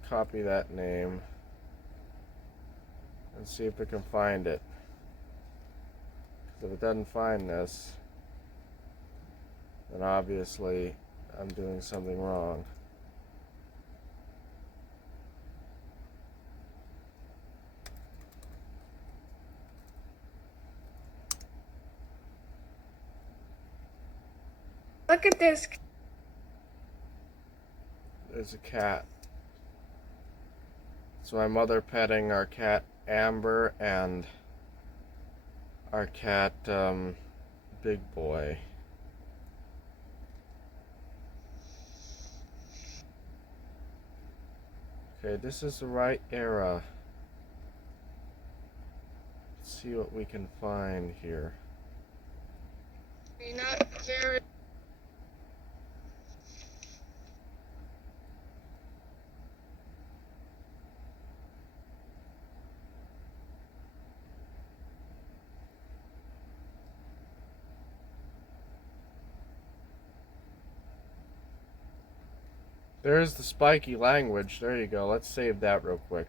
copy that name and see if we can find it. Because if it doesn't find this, then obviously I'm doing something wrong. Look at this. There's a cat. It's my mother petting our cat Amber and our cat Big Boy. Okay, this is the right era. Let's see what we can find here. You're not very. There's the spiky language. There you go. Let's save that real quick.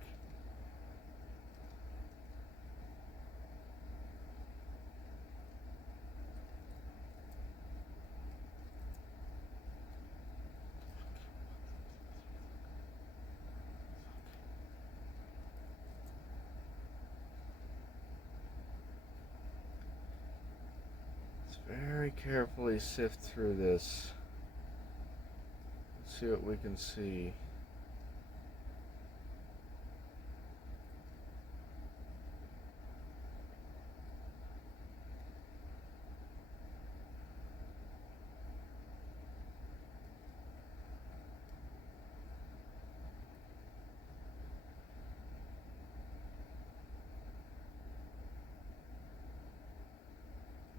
Let's very carefully sift through this. See what we can see.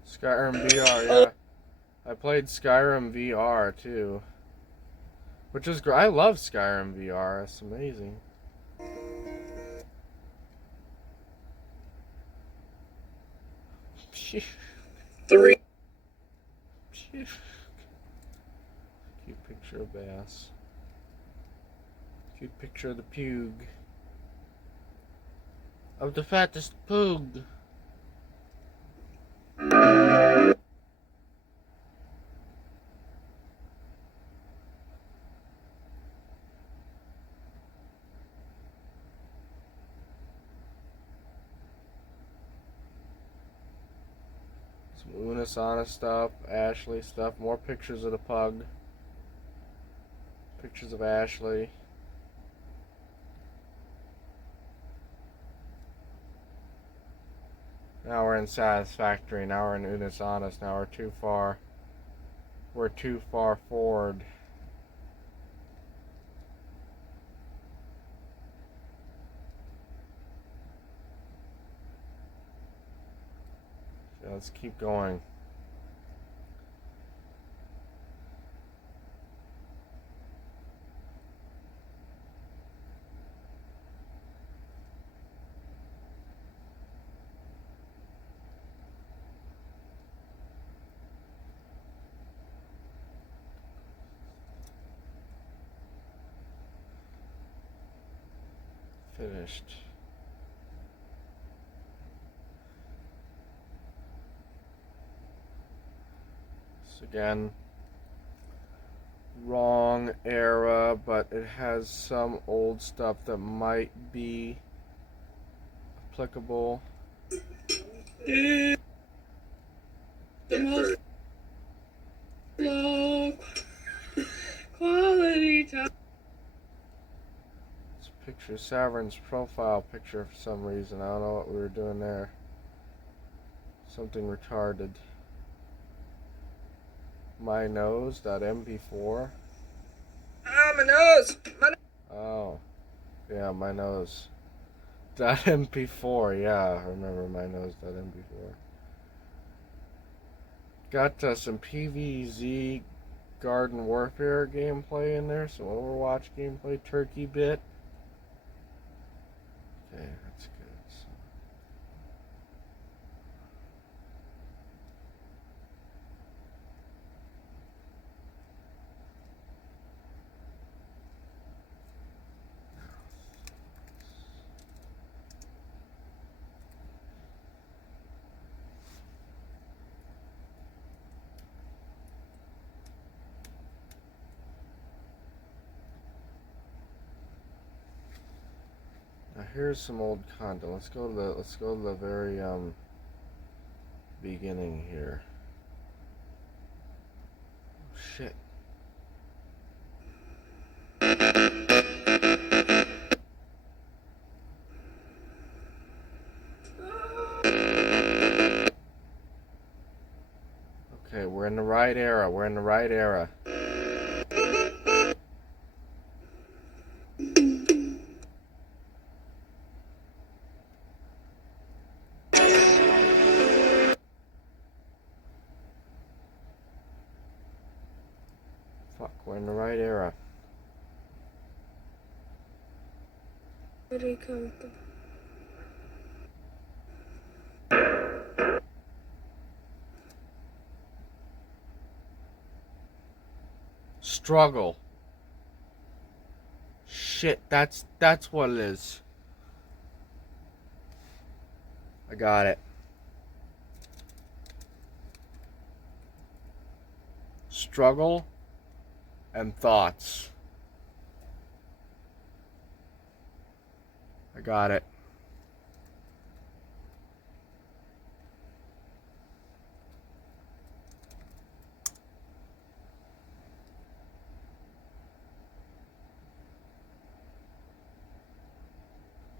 Skyrim VR, yeah. I played Skyrim VR too. Which is great. I love Skyrim VR. It's amazing. Three. Cute picture of Bass. Cute picture of the pug. Of the fattest pug. Unasana stuff, Ashley stuff, more pictures of the pug. Pictures of Ashley. Now we're in Satisfactory, now we're in Unasanas, now we're too far. We're too far forward. So let's keep going. Finished. So again, wrong era, but it has some old stuff that might be applicable. The most low quality time. This picture, Saverin's profile picture for some reason. I don't know what we were doing there. Something retarded. My nose, that MP4. Ah, my nose! My nose! Oh. Yeah, my nose. .mp4, yeah, I remember my nose.mp4. Got some PvZ Garden Warfare gameplay in there, some Overwatch gameplay, turkey bit. Okay, that's good. So. Now here's some old content. Let's go to the very beginning here. Oh, shit. Okay, we're in the right era. We're in the right era. Fuck, we're in the right era. Very comfortable. Struggle. Shit, that's what it is. I got it. Struggle and thoughts. I got it.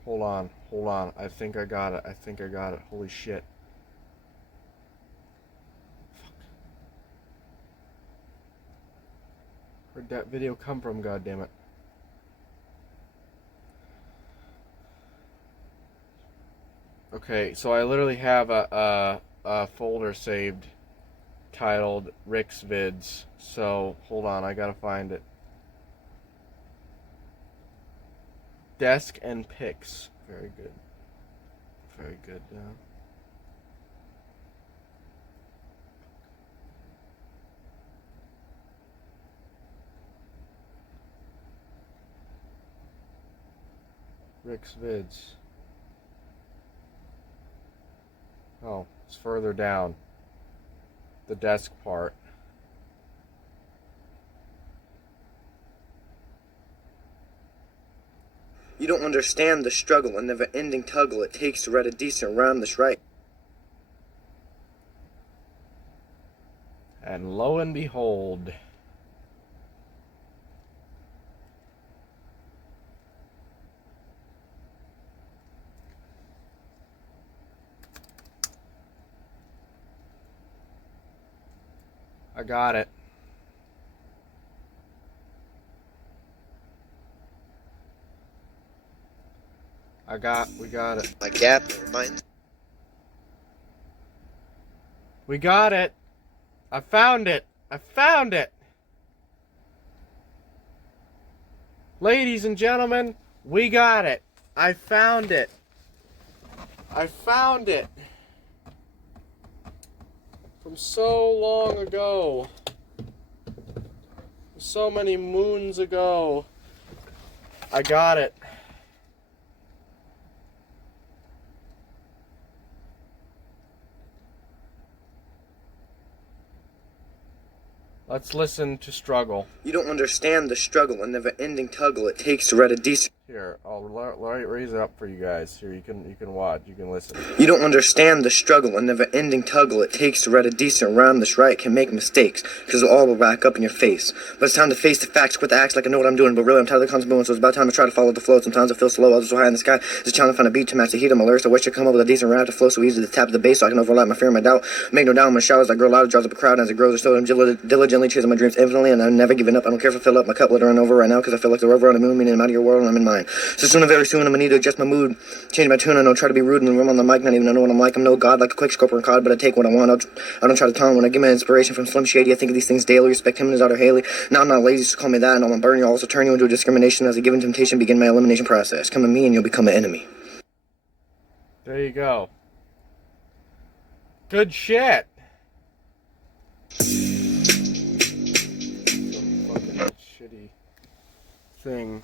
Hold on. I think I got it. Holy shit. Fuck. Where'd that video come from, goddammit? Okay, so I literally have a folder saved titled Rick's Vids. So, hold on, I gotta find it. Desk and pics. Very good. Very good. Rick's Vids. Oh, it's further down. The desk part. You don't understand the struggle and never-ending tuggle it takes to write a decent rhyme that's right. And lo and behold, I got it. We got it. My gap, mine. We got it. I found it. Ladies and gentlemen, we got it. I found it. From so long ago. So many moons ago. I got it. Let's listen to Struggle. You don't understand the struggle and never-ending tuggle it takes to write a decent... Here, I'll raise it up for you guys. Here, you can watch, you can listen. You don't understand the struggle and never-ending tuggle it takes to write a decent rhyme that's right. Can make mistakes, because it all will rack up in your face. But it's time to face the facts, quit the acts like I know what I'm doing, but really I'm tired of the constant moving, so it's about time to try to follow the flow. Sometimes I feel slow, others so high in the sky. Just trying to find a beat to match the heat of my lyrics. I wish I could come up with a decent rap to flow so easy to tap the bass so I can overlap my fear and my doubt. Make no doubt when my showers I grow louder, draws up a crowd, and as it grows I still am diligently chasing my dreams infinitely, and I'm never giving up. I don't care if I fill up my cup, let it run over right now, because I feel like the rover on the moon, meaning I'm out of your world and I'm in mine. mind. So soon or very soon, I'm gonna need to adjust my mood, change my tune. I don't try to be rude and room on the mic, not even know what I'm like. I'm no god like a quick scoper and cod, but I take what I want. I don't try to taunt. When I get my inspiration from Slim Shady, I think of these things daily. Respect him and his daughter Haley. Now I'm not lazy, so call me that, and I'll burn you. I'll also turn you into a discrimination. As a given temptation, begin my elimination process. Come to me and you'll become an enemy. There you go. Good shit. Some fucking shitty thing.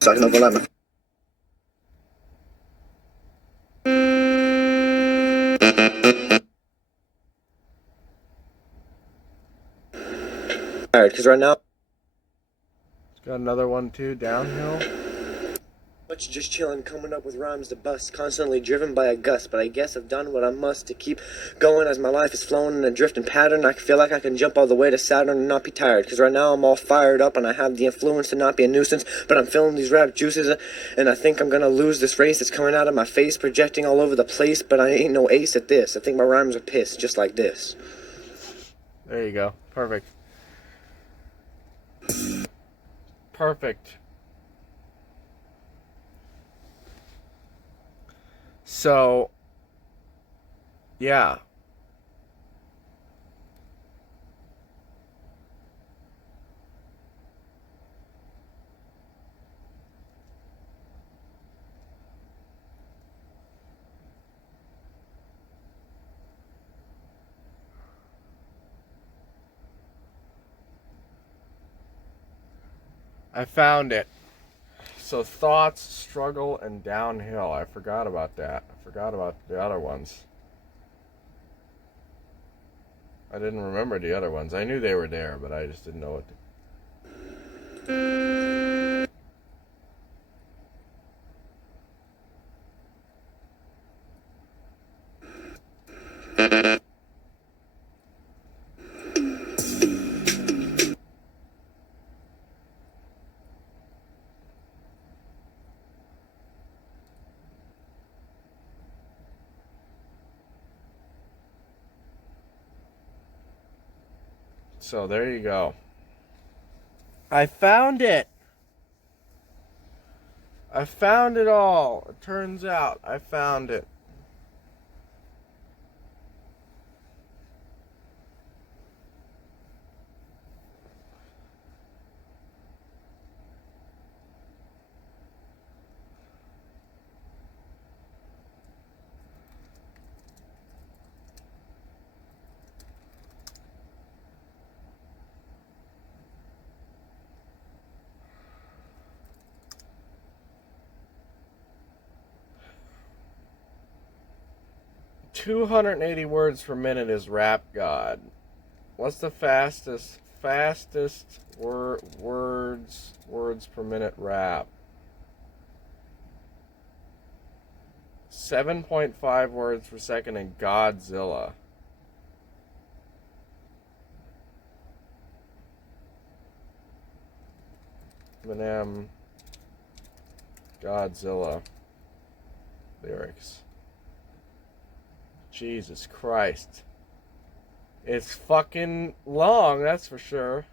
So I can overlap my... Alright, because right now... Got another one too, downhill. Much just chilling, coming up with rhymes to bust, constantly driven by a gust, but I guess I've done what I must to keep going as my life is flowing in a drifting pattern. I feel like I can jump all the way to Saturn and not be tired, because right now I'm all fired up and I have the influence to not be a nuisance, but I'm feeling these rap juices and I think I'm gonna lose this race that's coming out of my face, projecting all over the place, but I ain't no ace at this. I think my rhymes are pissed, just like this. There you go. Perfect. Perfect. So, yeah. I found it. So thoughts, struggle, and downhill. I forgot about that. I forgot about the other ones. I didn't remember the other ones. I knew they were there, but I just didn't know what So there you go. I found it. I found it all. It turns out I found it. "280 words per minute is Rap God. What's the fastest words per minute rap? 7.5 words per second in Godzilla. Eminem Godzilla lyrics. Jesus Christ. It's fucking long, that's for sure.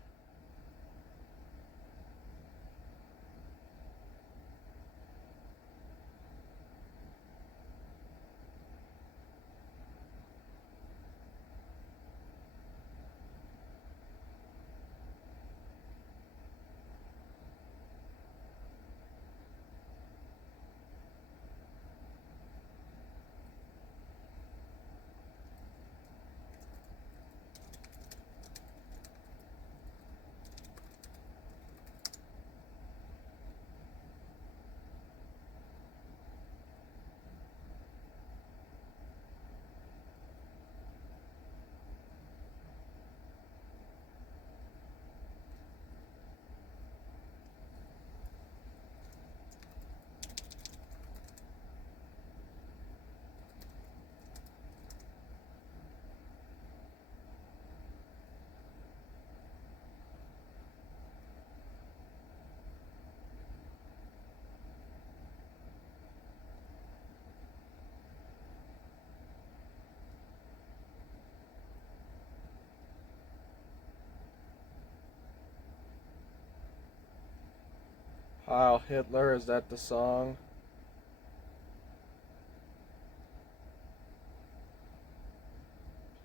Heil Hitler, is that the song?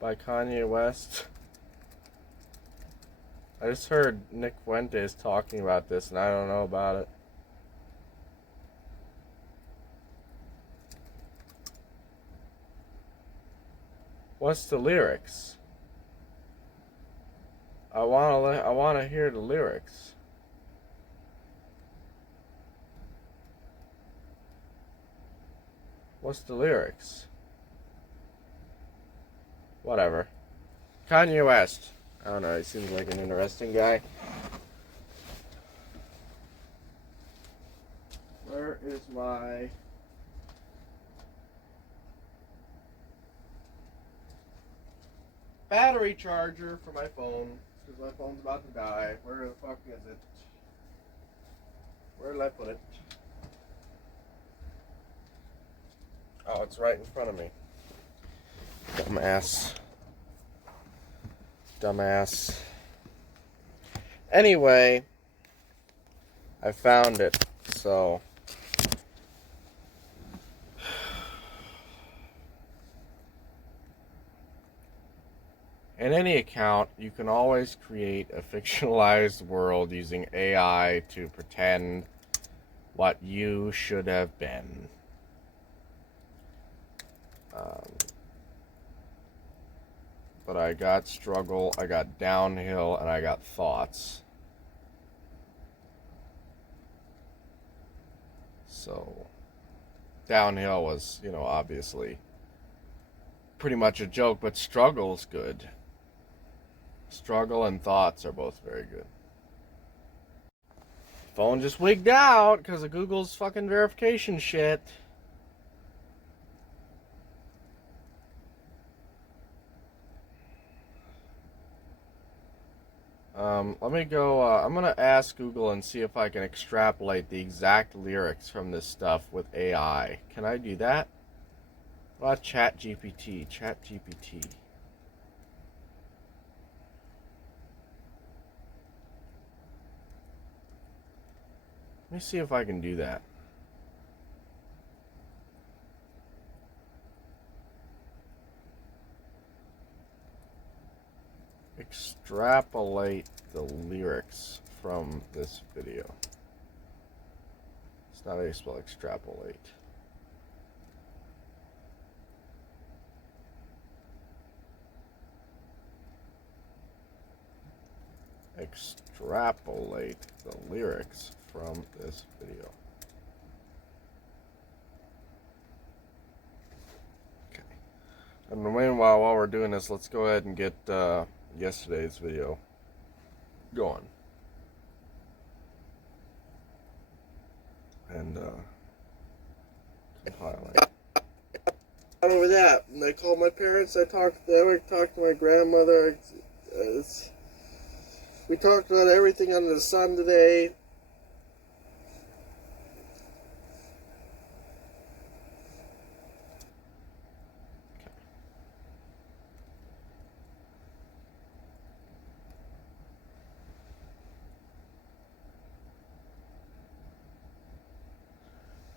By Kanye West. I just heard Nick Fuentes talking about this and I don't know about it. What's the lyrics? I wanna hear the lyrics. What's the lyrics? Whatever. Kanye West. I don't know, he seems like an interesting guy. Where is my... battery charger for my phone? Because my phone's about to die. Where the fuck is it? Where did I put it? Oh, it's right in front of me. Dumbass. Dumbass. Anyway, I found it, so... In any account, you can always create a fictionalized world using AI to pretend what you should have been. But I got struggle, I got downhill, and I got thoughts. So, downhill was, obviously pretty much a joke, but struggle's good. Struggle and thoughts are both very good. Phone just wigged out because of Google's fucking verification shit. Let me go, I'm gonna ask Google and see if I can extrapolate the exact lyrics from this stuff with AI. Can I do that? What about ChatGPT? ChatGPT. Let me see if I can do that. Extrapolate the lyrics from this video. It's not how you spell extrapolate. Extrapolate the lyrics from this video. Okay. And meanwhile, while we're doing this, let's go ahead and get yesterday's video going. And compiling. Over that, and I called my parents. I talked to my grandmother. We talked about everything under the sun today.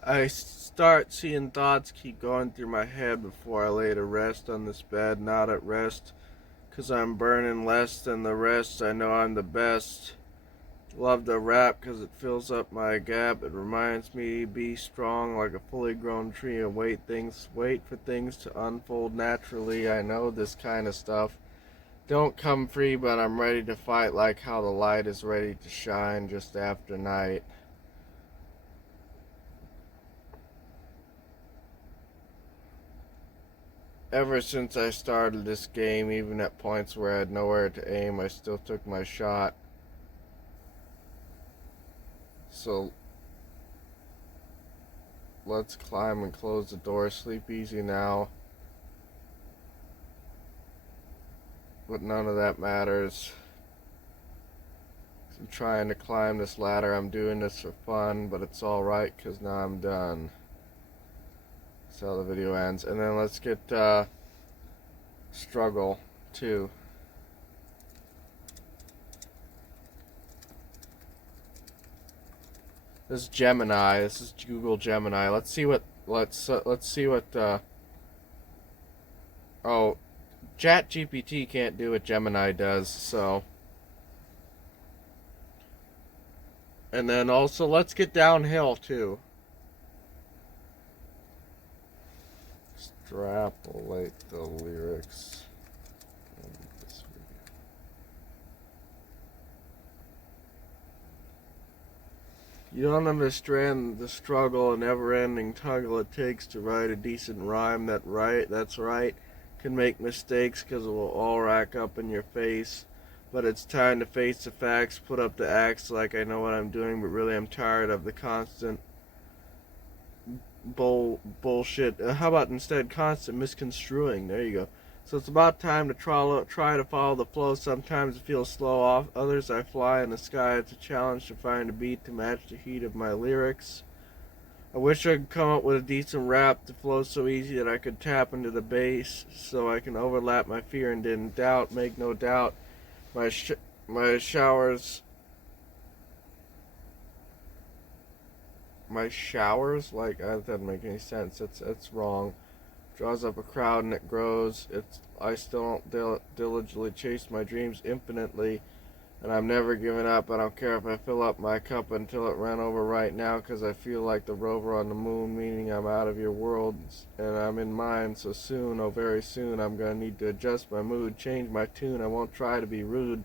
I start seeing thoughts keep going through my head before I lay to rest on this bed, not at rest, 'cause I'm burning less than the rest. I know I'm the best. Love to rap 'cause it fills up my gap. It reminds me to be strong like a fully grown tree and wait for things to unfold naturally. I know this kind of stuff don't come free, but I'm ready to fight like how the light is ready to shine just after night. Ever since I started this game, even at points where I had nowhere to aim, I still took my shot. So, let's climb and close the door. Sleep easy now. But none of that matters. I'm trying to climb this ladder. I'm doing this for fun, but it's alright because now I'm done. That's how the video ends. And then let's get struggle 2. This is Gemini. This is Google Gemini. Let's see what. Let's see what. Oh, ChatGPT can't do what Gemini does. So. And then also, let's get downhill too. Extrapolate the lyrics. You don't understand the struggle and never-ending tuggle it takes to write a decent rhyme. That's right, can make mistakes because it will all rack up in your face. But it's time to face the facts, put up the acts like I know what I'm doing, but really I'm tired of the constant bullshit. How about instead constant misconstruing? There you go. So it's about time to try to follow the flow. Sometimes it feels slow off. Others I fly in the sky. It's a challenge to find a beat to match the heat of my lyrics. I wish I could come up with a decent rap that flows so easy that I could tap into the bass so I can overlap my fear and didn't doubt. Make no doubt, my showers, like that doesn't make any sense. That's wrong. Draws up a crowd and it grows. I still don't diligently chase my dreams infinitely, and I'm never giving up. I don't care if I fill up my cup until it ran over right now, because I feel like the rover on the moon, meaning I'm out of your world and I'm in mine. So soon, oh very soon, I'm gonna need to adjust my mood, change my tune. I won't try to be rude.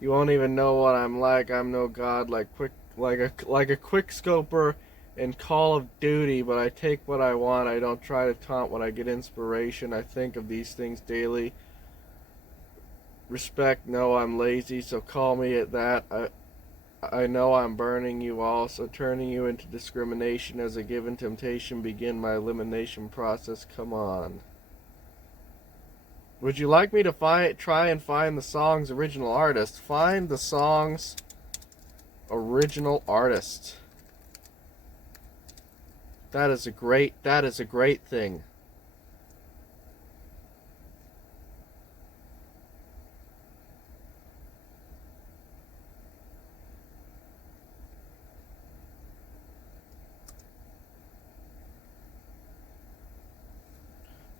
You won't even know what I'm like. I'm no god like a quick scoper in Call of Duty, but I take what I want. I don't try to taunt when I get inspiration. I think of these things daily. Respect, no, I'm lazy, so call me at that. I know I'm burning you all, so turning you into discrimination as a given temptation. Begin my elimination process. Come on. Would you like me to try and find the song's original artist? Find the song's original artist. That is a great thing.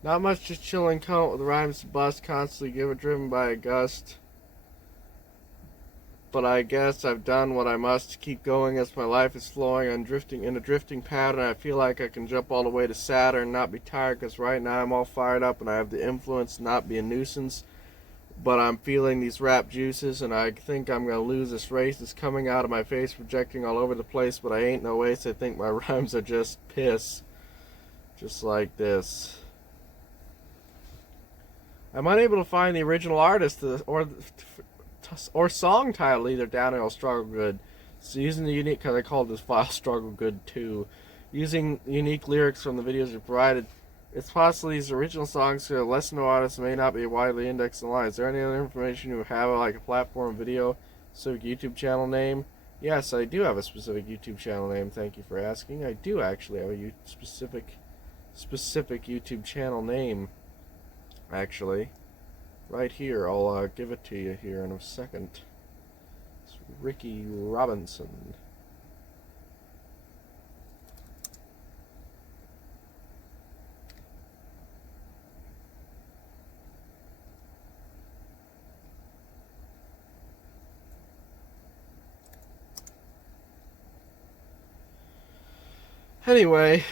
Not much, just chilling, come up with rhymes to bust, constantly driven by a gust. But I guess I've done what I must to keep going as my life is flowing. I'm drifting in a drifting pattern. I feel like I can jump all the way to Saturn, not be tired, because right now I'm all fired up and I have the influence to not be a nuisance. But I'm feeling these rap juices, and I think I'm going to lose this race. It's coming out of my face, projecting all over the place, but I ain't no ace. I think my rhymes are just piss. Just like this. I'm unable to find the original artist or song title either. Downhill Struggle Good. So using the unique, because I called this file Struggle Good 2. Using unique lyrics from the videos you provided, it's possible these original songs to a less known artists may not be widely indexed online. Is there any other information you have, like a platform, video, specific YouTube channel name? Yes, I do have a specific YouTube channel name. Thank you for asking. I do actually have a specific YouTube channel name. Actually, right here. I'll give it to you here in a second. It's Ricky Robinson. Anyway,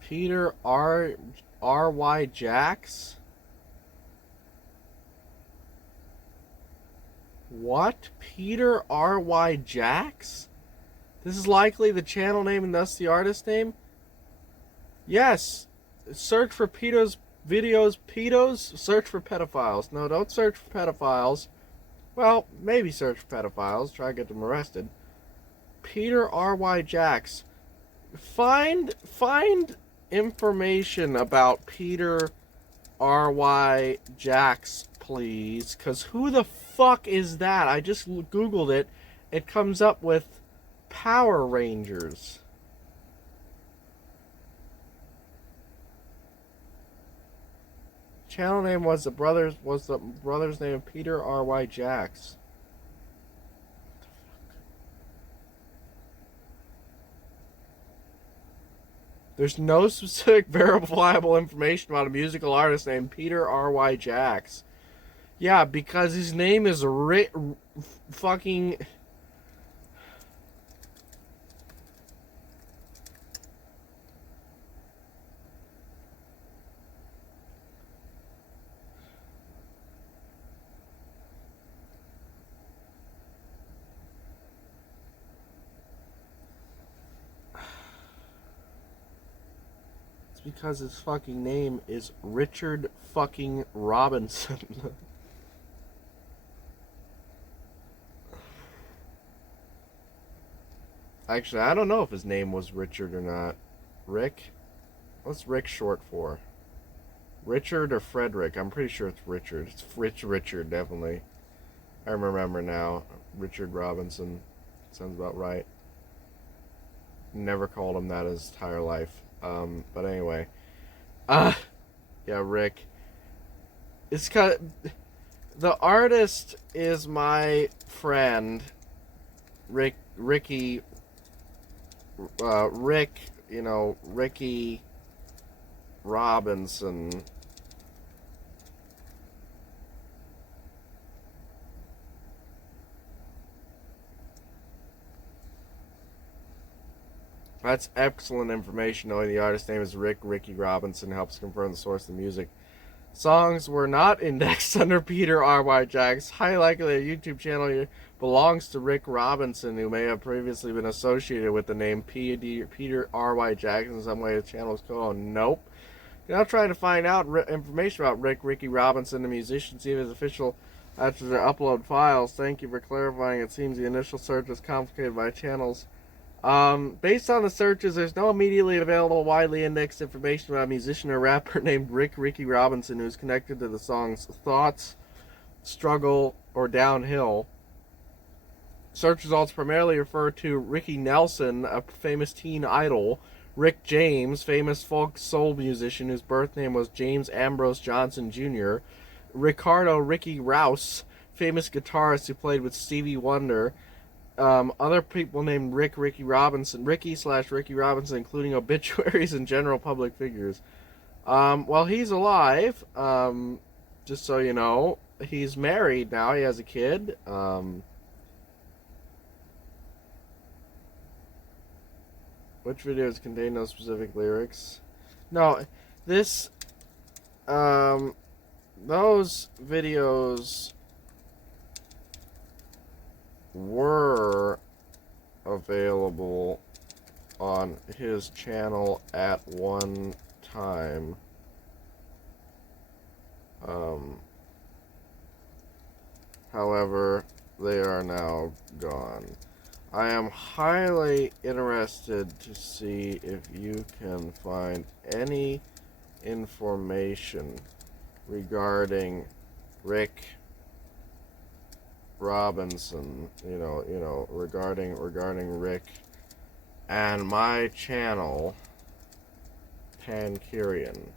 Peter R.Y. Jacks? What? Peter R.Y. Jacks? This is likely the channel name and thus the artist name? Yes. Search for pedos videos. Pedos? Search for pedophiles. No, don't search for pedophiles. Well, maybe search for pedophiles. Try to get them arrested. Peter R.Y. Jacks. Find information about Peter R.Y. Jacks, please. Because who the fuck is that? I just Googled it, it comes up with Power Rangers. Channel name was the brother's name Peter R.Y. Jacks. There's no specific verifiable information about a musical artist named Peter R.Y. Jacks. Yeah, because his name is fucking... because his fucking name is Richard fucking Robinson. Actually, I don't know if his name was Richard or not. Rick? What's Rick short for? Richard or Frederick? I'm pretty sure it's Richard. It's Richard, definitely. I remember now. Richard Robinson. Sounds about right. Never called him that his entire life. But anyway. Yeah, Rick. It's kind of, the artist is my friend, Ricky, Ricky Robinson. That's excellent information. Knowing the artist's name is Ricky Robinson helps confirm the source of the music. Songs were not indexed under Peter R.Y. Jacks. Highly likely the YouTube channel belongs to Rick Robinson, who may have previously been associated with the name Peter R.Y. Jacks in some way. The channel is called. Nope. Now trying to find out information about Ricky Robinson, the musician, see if his official after the upload files. Thank you for clarifying. It seems the initial search was complicated by channels. Based on the searches, there's no immediately available widely indexed information about a musician or rapper named Ricky Robinson who's connected to the songs Thoughts, Struggle, or Downhill. Search results primarily refer to Ricky Nelson, a famous teen idol, Rick James, famous folk soul musician whose birth name was James Ambrose Johnson Jr., Ricardo Ricky Rouse, famous guitarist who played with Stevie Wonder, other people named Ricky Robinson, Ricky Robinson, including obituaries and general public figures. Well, he's alive, just so you know. He's married now, he has a kid. Which videos contain no specific lyrics? No, those videos were available on his channel at one time. However, they are now gone. I am highly interested to see if you can find any information regarding Rick Robinson, regarding Rick and my channel, Pankirian.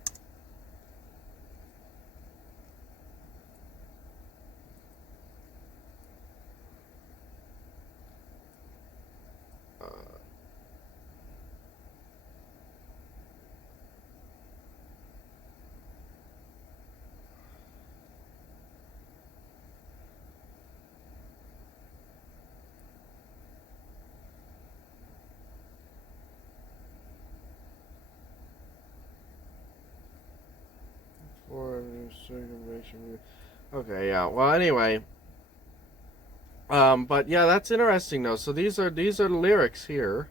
Okay, yeah. Well, anyway. But yeah, that's interesting though. So these are the lyrics here.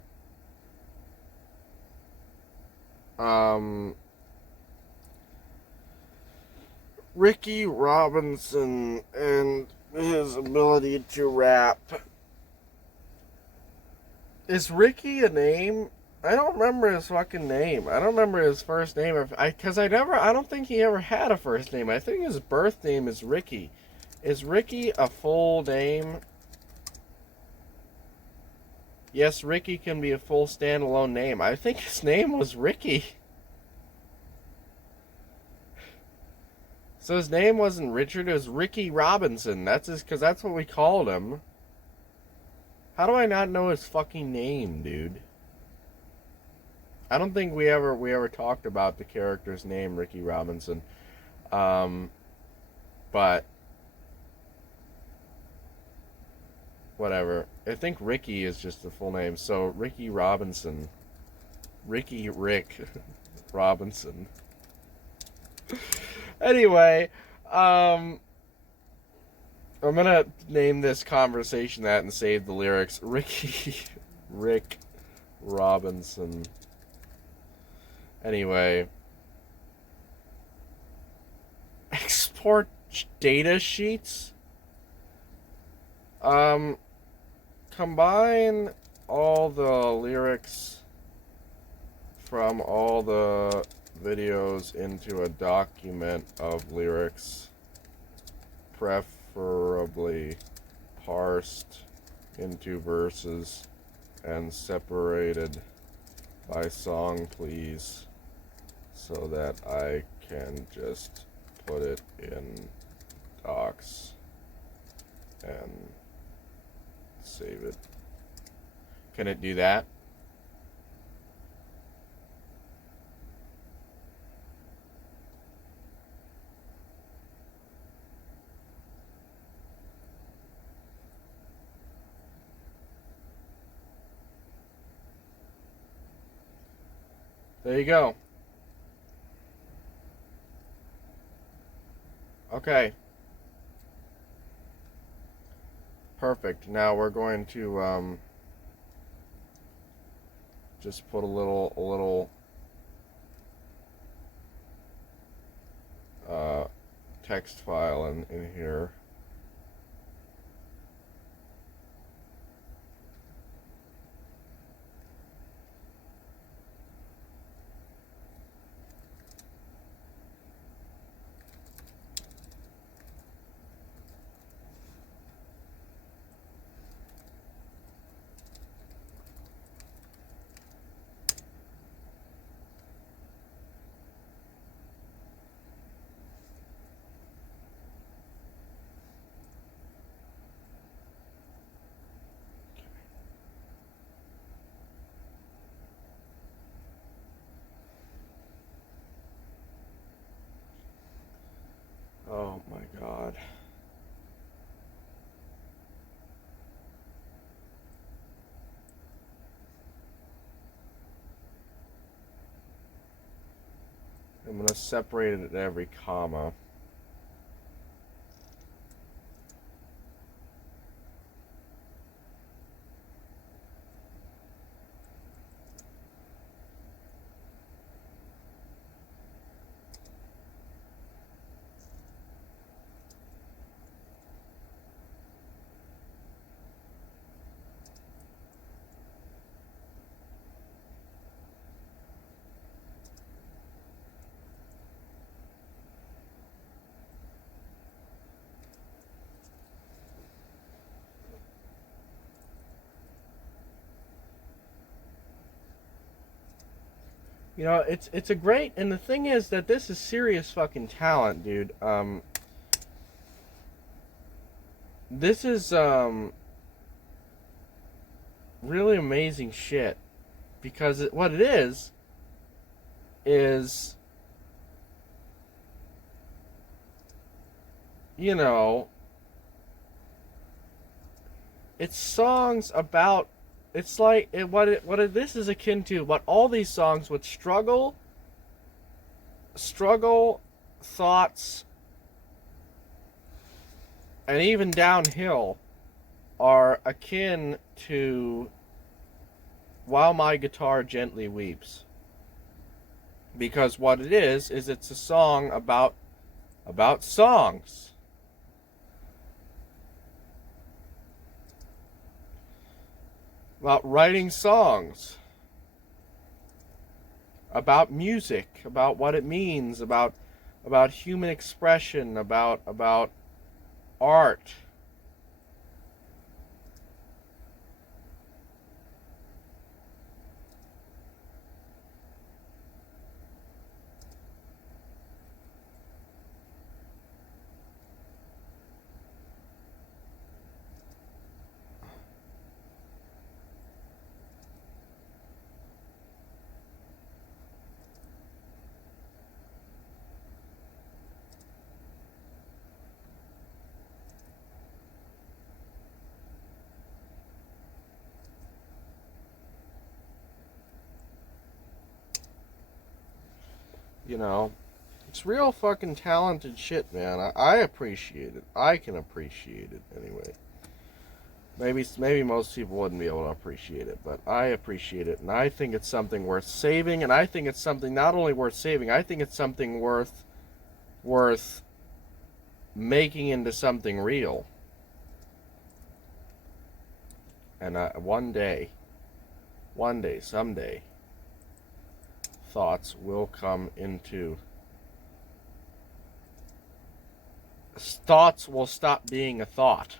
Ricky Robinson and his ability to rap. Is Ricky a name? I don't remember his fucking name. I don't remember his first name. I don't think he ever had a first name. I think his birth name is Ricky. Is Ricky a full name? Yes, Ricky can be a full standalone name. I think his name was Ricky. So his name wasn't Richard, it was Ricky Robinson. Because that's what we called him. How do I not know his fucking name, dude? I don't think we ever talked about the character's name, Ricky Robinson. But whatever. I think Ricky is just the full name. So Ricky Robinson. Ricky Rick Robinson. Anyway, I'm gonna name this conversation that and save the lyrics. Ricky Rick Robinson. Anyway. Export data sheets? Combine all the lyrics from all the videos into a document of lyrics, preferably parsed into verses and separated by song, please, so that I can just put it in docs and save it. Can it do that? There you go. Okay. Perfect. Now we're going to just put a little text file in here. Oh my God. I'm going to separate it at every comma. You know, it's a great, and the thing is that this is serious fucking talent, dude. This is really amazing shit, because what it is you know, it's songs about. It's like this is akin to what all these songs with struggle, thoughts, and even downhill are akin to While My Guitar Gently Weeps. Because what it is it's a song about songs. About writing songs, about music, about what it means, about human expression, about art. you know, it's real fucking talented shit, man. I appreciate it. I can appreciate it anyway. Maybe most people wouldn't be able to appreciate it, but I appreciate it, and I think it's something worth saving, and I think it's something not only worth saving, I think it's something worth making into something real. And one day, someday, thoughts will come into... Thoughts will stop being a thought.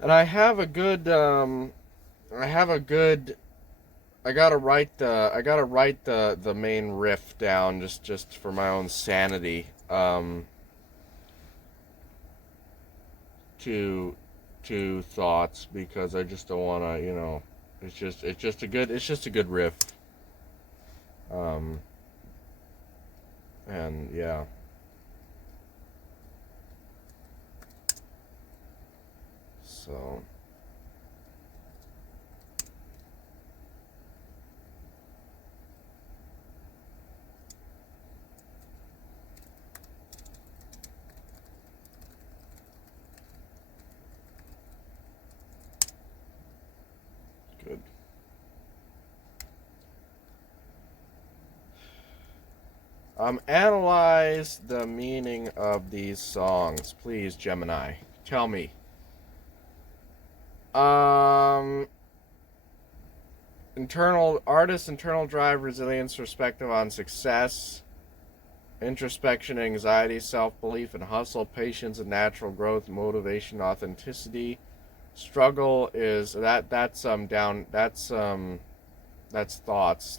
And I gotta write the main riff down just for my own sanity. To thoughts, because I just don't wanna, you know, it's just a good riff. And yeah. So good. Analyze the meaning of these songs, please, Gemini. Tell me. Internal drive, resilience, perspective on success, introspection, anxiety, self-belief, and hustle, patience and natural growth, motivation, authenticity. Struggle is that's thoughts.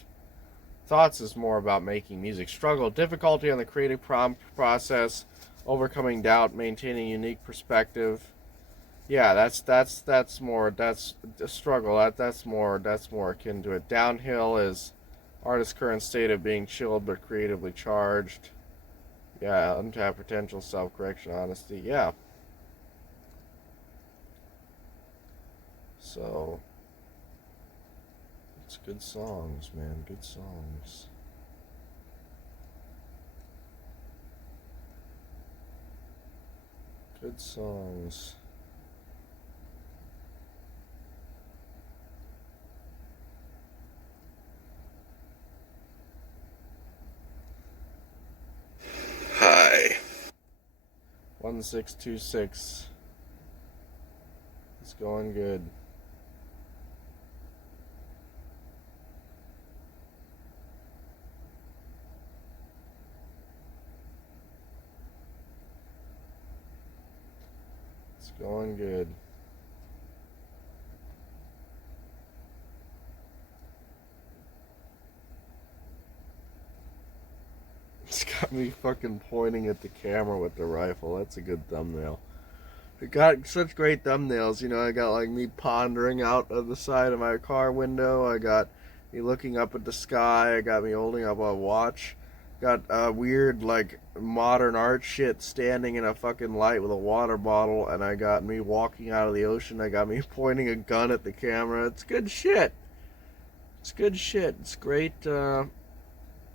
Thoughts is more about making music. Struggle, difficulty on the creative process, overcoming doubt, maintaining unique perspective. Yeah, that's more, that's a struggle. That's more akin to it. Downhill is artist's current state of being chilled but creatively charged. Yeah, untapped potential, self-correction, honesty. Yeah. So it's good songs, man. Good songs. Good songs. Hi. 1626. It's going good. It's going good. It's got me fucking pointing at the camera with the rifle. That's a good thumbnail. It got such great thumbnails, you know. I got like me pondering out of the side of my car window. I got me looking up at the sky. I got me holding up a watch. Got weird like modern art shit standing in a fucking light with a water bottle, and I got me walking out of the ocean. I got me pointing a gun at the camera. It's good shit. It's good shit. It's great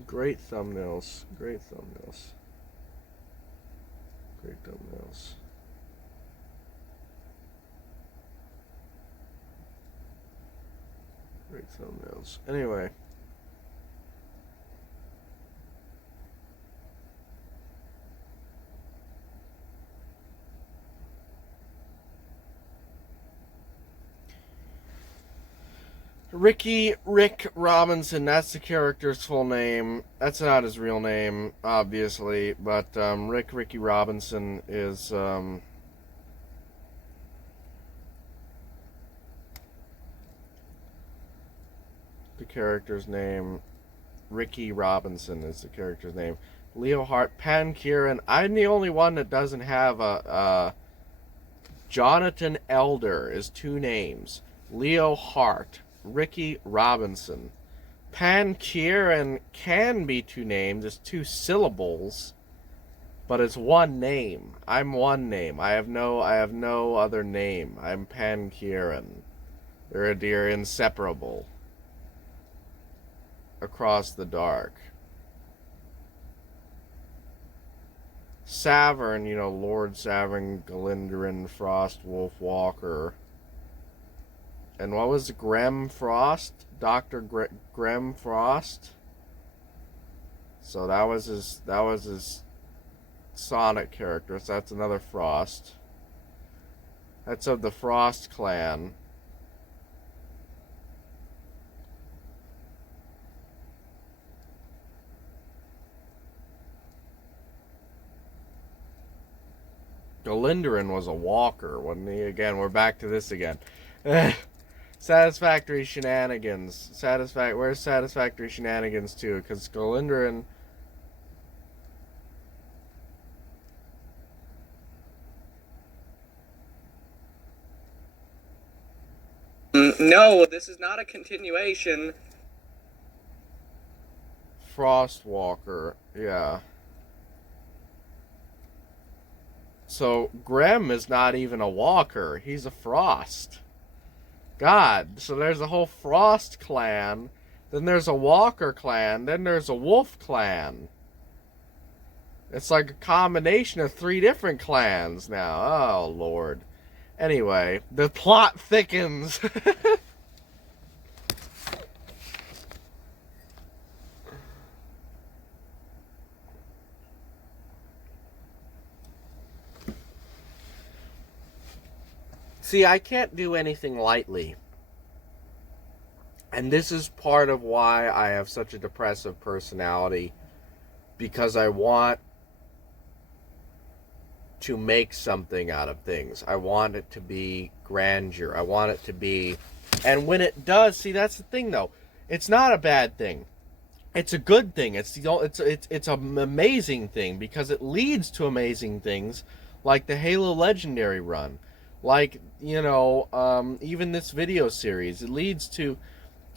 great thumbnails. Great thumbnails. Great thumbnails. Great thumbnails. Anyway. Rick Robinson, that's the character's full name. That's not his real name, obviously, but Ricky Robinson is the character's name. Ricky Robinson is the character's name. Leo Hart, Pan Kieran. I'm the only one that doesn't have a Jonathan Elder is two names. Leo Hart, Ricky Robinson. Pan Kieran can be two names. It's two syllables, but it's one name. I'm one name. I have no other name. I'm Pan Kieran. They're inseparable. Across the dark. Savern, Lord Savern, Galindarin, Frost, Wolf Walker. And what was Grem Frost? Dr. Grem Frost? So that was his Sonic character. So that's another Frost. That's of the Frost clan. Galindarin was a walker, wasn't he? Again, we're back to this again. Satisfactory shenanigans. Where's Satisfactory Shenanigans 2? Because Galindarin... No, this is not a continuation. Frostwalker, yeah. So, Grem is not even a walker. He's a Frost. God, so there's a whole Frost clan, then there's a Walker clan, then there's a Wolf clan. It's like a combination of 3 different clans now. Oh, Lord. Anyway, the plot thickens. See, I can't do anything lightly. And this is part of why I have such a depressive personality. Because I want to make something out of things. I want it to be grandeur. I want it to be... And when it does, see, that's the thing, though. It's not a bad thing. It's a good thing. It's an amazing thing because it leads to amazing things like the Halo Legendary run. Like, even this video series. It leads to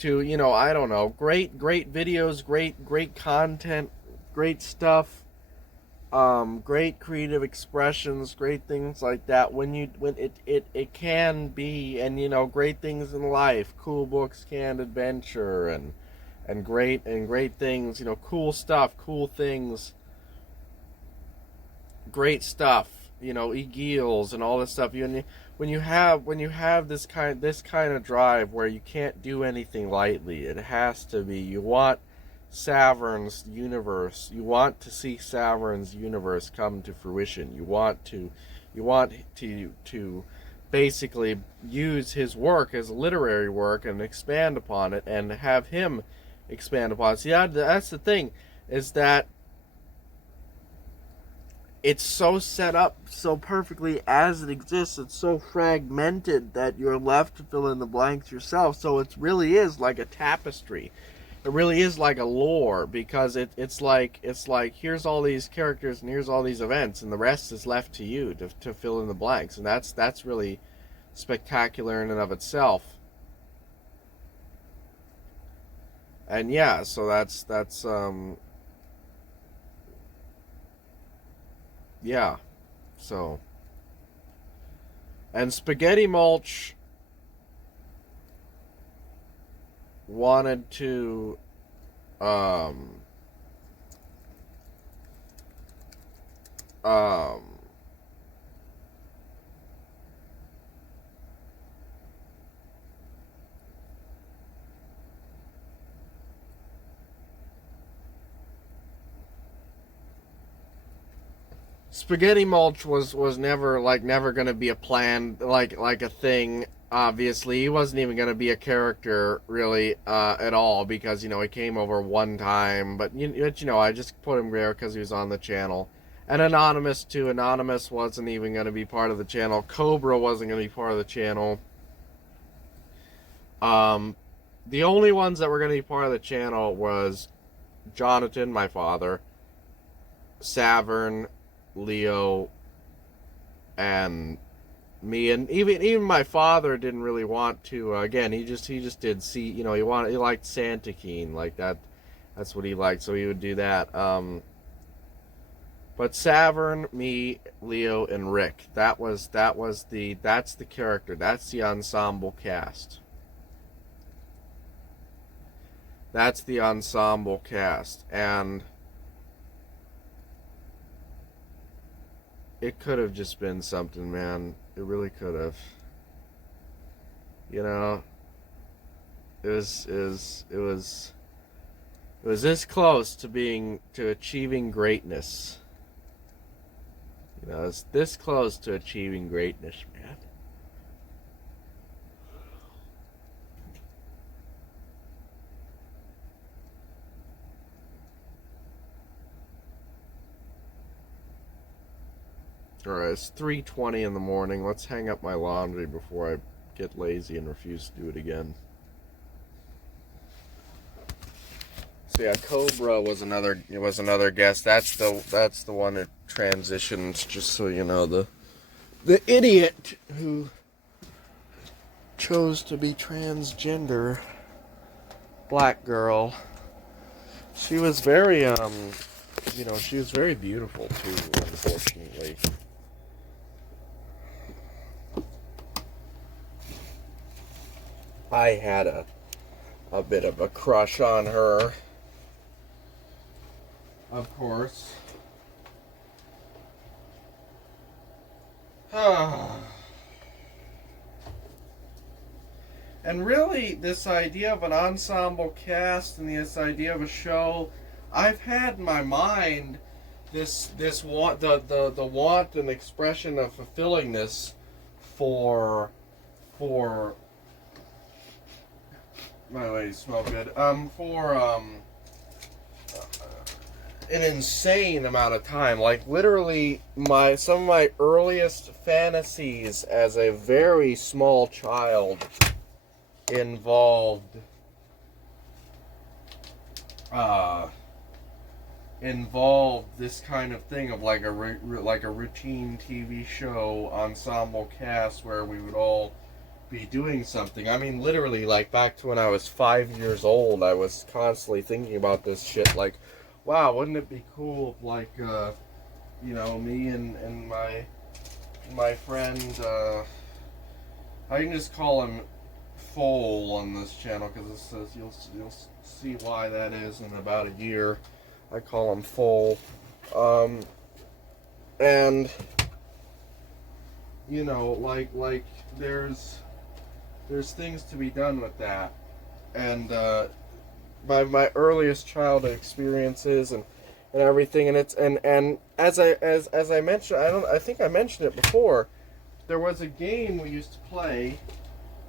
I don't know, great videos, great content, great stuff, great creative expressions, great things like that. When it can be, and great things in life, cool books, canned adventure, and great things, cool stuff, cool things, great stuff, Eagles and all this stuff. When you have this kind of drive where you can't do anything lightly, it has to be. You want Savern's universe. You want to see Savern's universe come to fruition. You want to basically use his work as literary work and expand upon it, and have him expand upon it. See, that's the thing, is that it's so set up so perfectly as it exists. It's so fragmented that you're left to fill in the blanks yourself. So it really is like a tapestry. It really is like a lore, because it's like here's all these characters and here's all these events, and the rest is left to you to fill in the blanks. And that's really spectacular in and of itself. And yeah, so that's yeah, so, and Spaghetti Mulch wanted to Spaghetti Mulch was never going to be a plan, like a thing. Obviously, he wasn't even going to be a character really at all, because he came over one time. But I just put him there because he was on the channel. And Anonymous too. Anonymous wasn't even going to be part of the channel. Cobra wasn't going to be part of the channel. The only ones that were going to be part of the channel was Jonathan, my father, Savern, Leo, and me, and even my father didn't really want to. Again, he just did see, he liked Santa Keen, like that. That's what he liked, so he would do that. But Savern, me, Leo, and Rick. That's the character. That's the ensemble cast. That's the ensemble cast, and it could have just been something, man. It really could have. You know, it was this close to achieving greatness. It's this close to achieving greatness, man. Alright, it's 3:20 in the morning. Let's hang up my laundry before I get lazy and refuse to do it again. So yeah, Cobra was another guest. That's the one that transitions, just so you know, the idiot who chose to be transgender black girl. She was very she was very beautiful too, unfortunately. I had a bit of a crush on her, of course. And really, this idea of an ensemble cast and this idea of a show, I've had in my mind this want, the want and expression of fulfilling this for my ladies smell good. For an insane amount of time. Like literally some of my earliest fantasies as a very small child involved this kind of thing of like a routine TV show ensemble cast where we would all be doing something. I mean, literally, like back to when I was 5 years old, I was constantly thinking about this shit. Like, wow, wouldn't it be cool if, like, me and my friend, I can just call him Foal on this channel because it says you'll see why that is in about a year. I call him Foal, and like there's things to be done with that, and my earliest childhood experiences and everything, and it's and as I mentioned, I think I mentioned it before. There was a game we used to play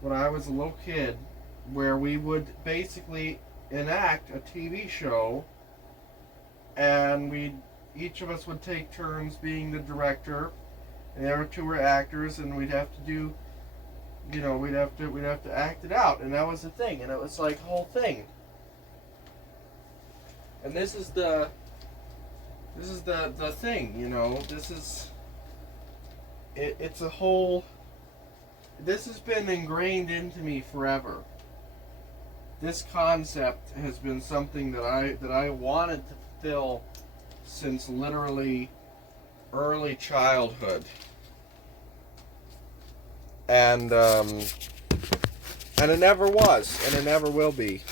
when I was a little kid where we would basically enact a TV show, and each of us would take turns being the director, and the other two were actors, and we'd have to do, we'd have to act it out, and that was the thing, and it was like a whole thing. And this is the thing, it's a whole. This has been ingrained into me forever. This concept has been something that I wanted to fulfill since literally early childhood, and it never was, and it never will be.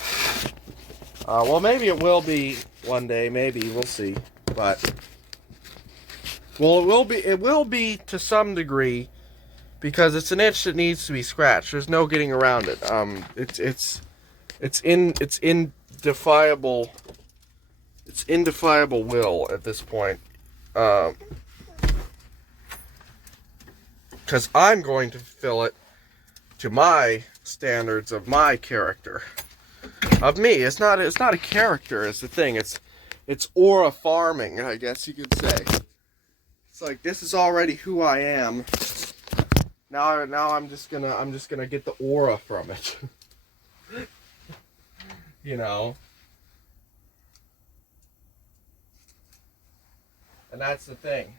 Well, maybe it will be one day. Maybe we'll see. But it will be to some degree, because it's an itch that needs to be scratched. There's no getting around it. It's indefiable. It's indefiable will at this point. Because I'm going to fulfill it to my standards of my character, of me. It's not a character. It's the thing. It's aura farming, I guess you could say. It's like, this is already who I am. Now I'm just gonna get the aura from it. And that's the thing.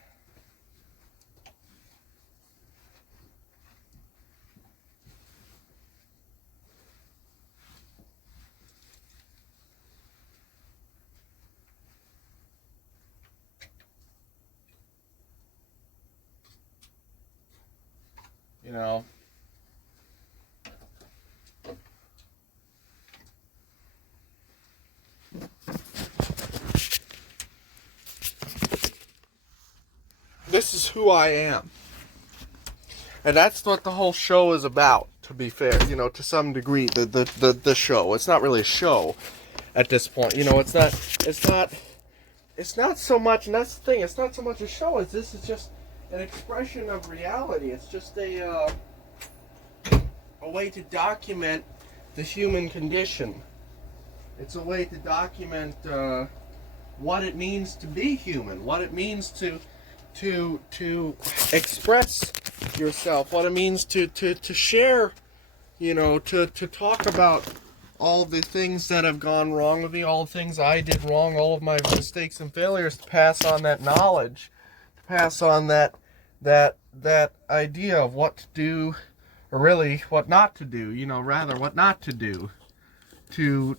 You know. This is who I am. And that's what the whole show is about, to be fair, you know, to some degree, the show. It's not really a show at this point. You know, it's not so much, and that's the thing, it's not so much a show as this is just an expression of reality. It's just a way to document the human condition. It's a way to document what it means to be human, what it means to express yourself, what it means to share, you know, to talk about all the things that have gone wrong with me, all the things I did wrong, all of my mistakes and failures, to pass on that knowledge, to pass on that idea of what to do, or really what not to do, you know, rather what not to do, to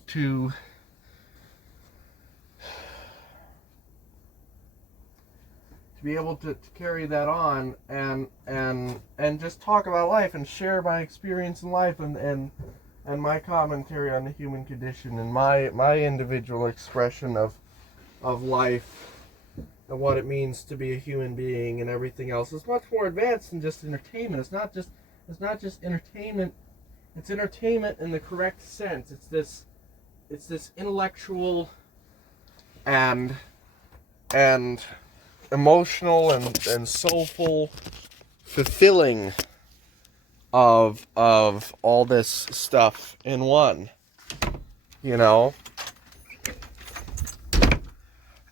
be able to carry that on and just talk about life and share my experience in life and my commentary on the human condition and my individual expression of life and what it means to be a human being and everything else. It's much more advanced than just entertainment. It's not just entertainment. It's entertainment in the correct sense. It's this intellectual and emotional and soulful fulfilling of all this stuff in one, you know.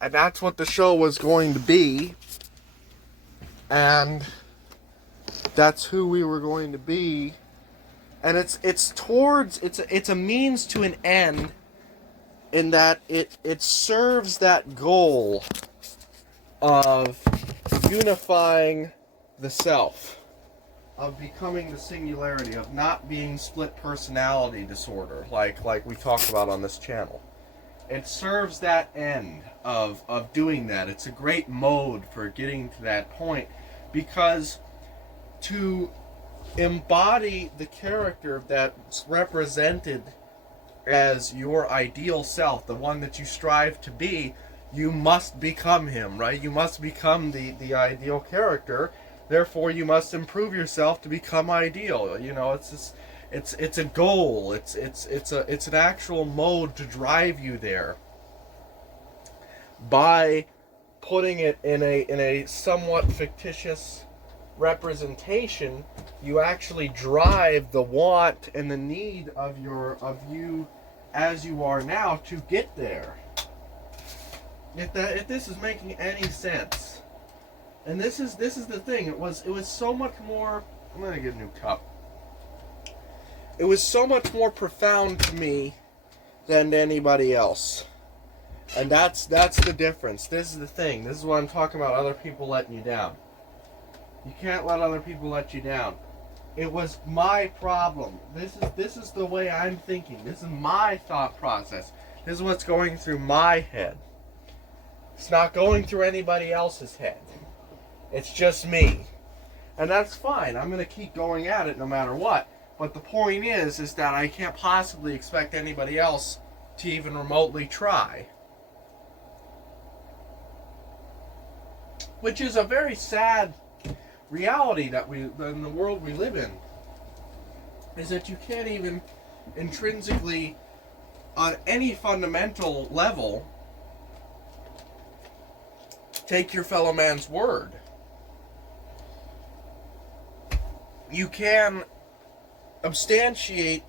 And that's what the show was going to be, and that's who we were going to be. And it's a means to an end, in that it serves that goal of unifying the self, of becoming the singularity, of not being split personality disorder like we talked about on this channel. It serves that end of doing that. It's a great mode for getting to that point, because to embody the character that's represented as your ideal self, the one that you strive to be, you must become him, right? You must become the ideal character. Therefore, you must improve yourself to become ideal. You know, it's a goal. It's an actual mode to drive you there. By putting it in a somewhat fictitious representation, you actually drive the want and the need of you as you are now to get there. If this is making any sense. And this is the thing. It was so much more. I'm gonna get a new cup. It was so much more profound to me than to anybody else. And that's the difference. This is the thing. This is what I'm talking about, other people letting you down. You can't let other people let you down. It was my problem. This is the way I'm thinking. This is my thought process. This is what's going through my head. It's not going through anybody else's head. It's just me. And that's fine. I'm going to keep going at it no matter what. But the point is that I can't possibly expect anybody else to even remotely try. Which is a very sad reality that in the world we live in. Is that you can't even intrinsically, on any fundamental level, take your fellow man's word. You can substantiate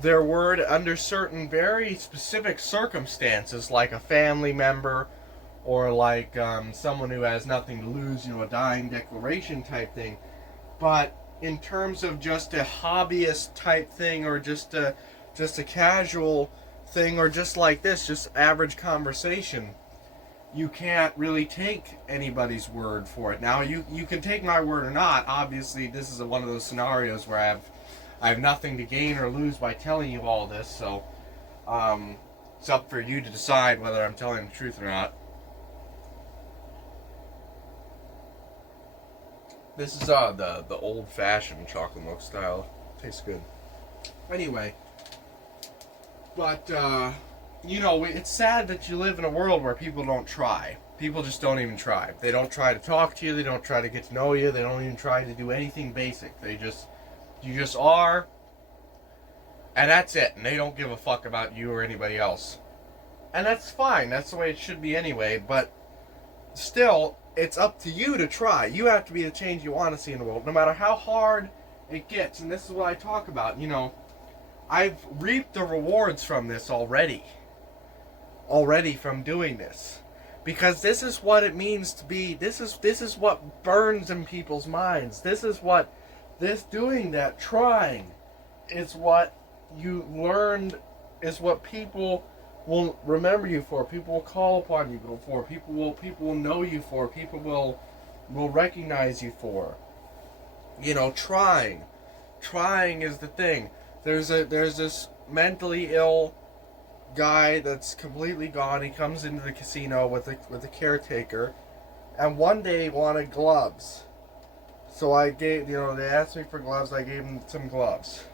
their word under certain very specific circumstances, like a family member, or like someone who has nothing to lose, a dying declaration type thing. But in terms of just a hobbyist type thing, or just a casual thing, or just like this, just average conversation, you can't really take anybody's word for it. Now, you can take my word or not. Obviously, this is one of those scenarios where I have nothing to gain or lose by telling you all this, so it's up for you to decide whether I'm telling the truth or not. This is the old-fashioned chocolate milk style. Tastes good. Anyway, but it's sad that you live in a world where people don't try. People just don't even try. They don't try to talk to you. They don't try to get to know you. They don't even try to do anything basic. You just are, and that's it. And they don't give a fuck about you or anybody else. And that's fine. That's the way it should be anyway. But still, it's up to you to try. You have to be the change you want to see in the world, no matter how hard it gets. And this is what I talk about. I've reaped the rewards from this already from doing this, because this is what it means to be. This is what burns in people's minds. Doing that, trying, is what you learned, is what people will remember you for. People will call upon you for. People will know you for. People will recognize you for. Trying is the thing. There's this mentally ill guy that's completely gone. He comes into the casino with a caretaker, and one day he wanted gloves. So I gave, they asked me for gloves. I gave him some gloves.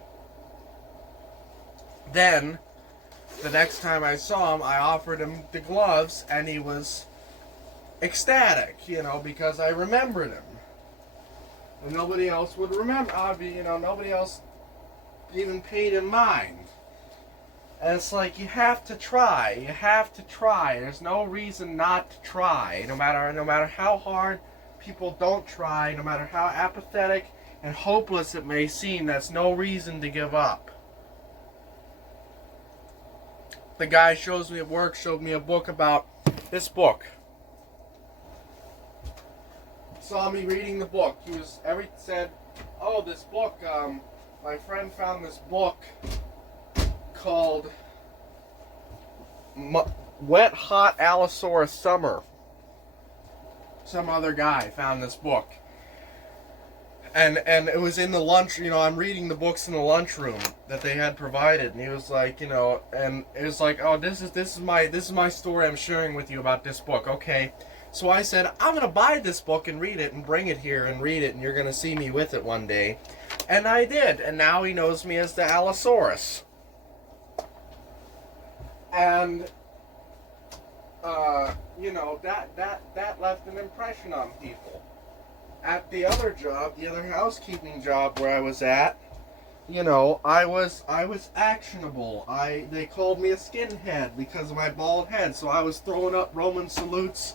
Then, the next time I saw him, I offered him the gloves, and he was ecstatic, because I remembered him. And nobody else would remember. Nobody else even paid in mind. And it's like, you have to try. You have to try. There's no reason not to try. No matter how hard people don't try, no matter how apathetic and hopeless it may seem, that's no reason to give up. The guy showed me a book about this book. Saw me reading the book. He said, "Oh, this book, my friend found this book called Wet Hot Allosaurus Summer." Some other guy found this book. And it was in the lunch, I'm reading the books in the lunchroom that they had provided, and he was like, and it was like, "Oh, this is my story I'm sharing with you about this book." Okay. So I said, "I'm gonna buy this book and read it and bring it here and read it, and you're gonna see me with it one day." And I did, and now he knows me as the Allosaurus. And that left an impression on people. At the other job, the other housekeeping job where I was at, I was actionable. They called me a skinhead because of my bald head, so I was throwing up Roman salutes,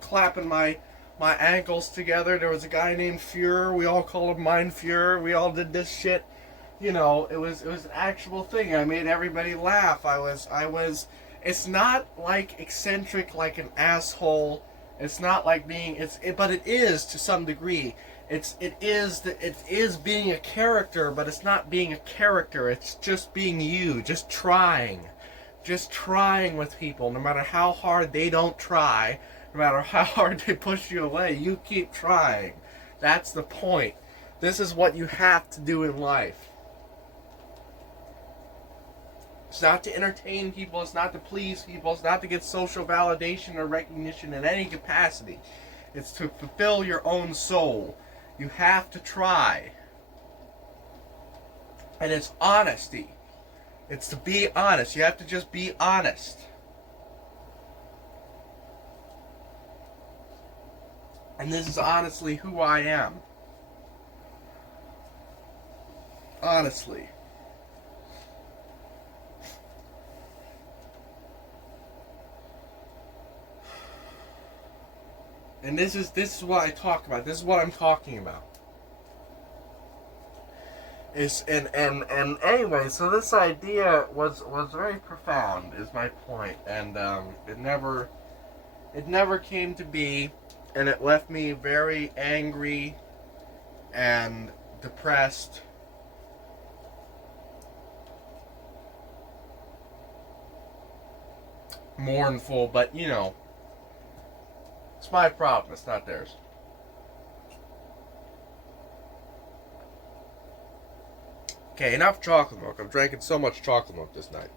clapping my ankles together. There was a guy named Fuhrer. We all called him Mein Fuhrer. We all did this shit. It was an actual thing. I made everybody laugh. I was. It's not like eccentric, like an asshole. It's not like but it is to some degree. It is being a character, but it's not being a character. It's just being you, just trying with people. No matter how hard they don't try, no matter how hard they push you away, you keep trying. That's the point. This is what you have to do in life. It's not to entertain people. It's not to please people. It's not to get social validation or recognition in any capacity. It's to fulfill your own soul. You have to try. And it's honesty. It's to be honest. You have to just be honest. And this is honestly who I am. Honestly. And this is what I talk about. This is what I'm talking about. And anyway, so this idea was very profound, is my point, and it never came to be, and it left me very angry and depressed. Mournful, but it's my problem, it's not theirs. Okay, enough chocolate milk. I'm drinking so much chocolate milk this night.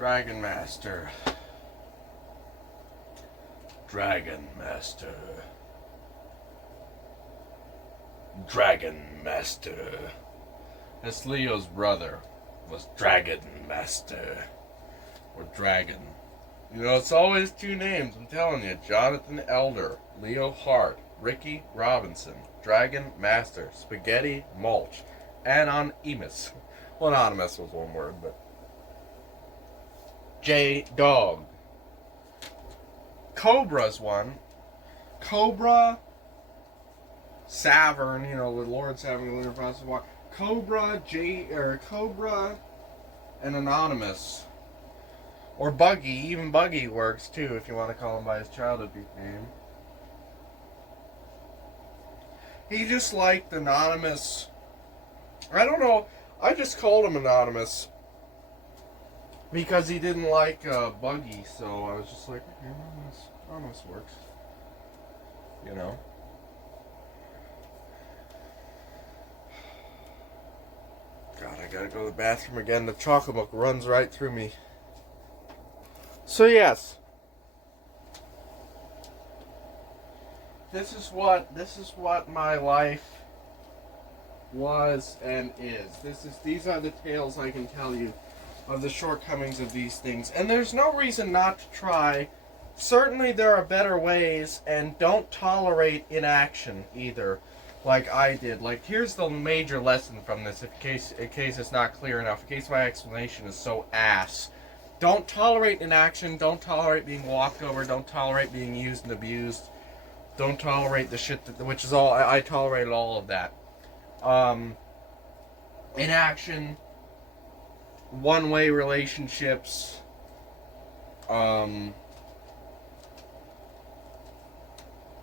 Dragon Master. Dragon Master. Dragon Master. That's Leo's brother. Was Dragon Master. Or Dragon. You know, it's always two names, I'm telling you. Jonathan Elder, Leo Hart, Ricky Robinson, Dragon Master, Spaghetti Mulch, Anonymous. Well, Anonymous was one word, but... J Dog. Cobra's one. Cobra, Savern, you know, with Lord Savern, the Lunar Process of War. Cobra, Cobra, and Anonymous. Or Buggy, even Buggy works too, if you want to call him by his childhood name. He just liked Anonymous. I don't know, I just called him Anonymous because he didn't like Buggy, so I was just like, okay, Anonymous works. You know? God, I gotta go to the bathroom again. The chocolate milk runs right through me. So yes. This is what my life was and is. These are the tales I can tell you of the shortcomings of these things. And there's no reason not to try. Certainly there are better ways, and don't tolerate inaction either, like I did. Like, here's the major lesson from this, in case it's not clear enough, in case my explanation is so ass. Don't tolerate inaction, don't tolerate being walked over, don't tolerate being used and abused, don't tolerate the shit which is all, I tolerated all of that. Inaction, one-way relationships,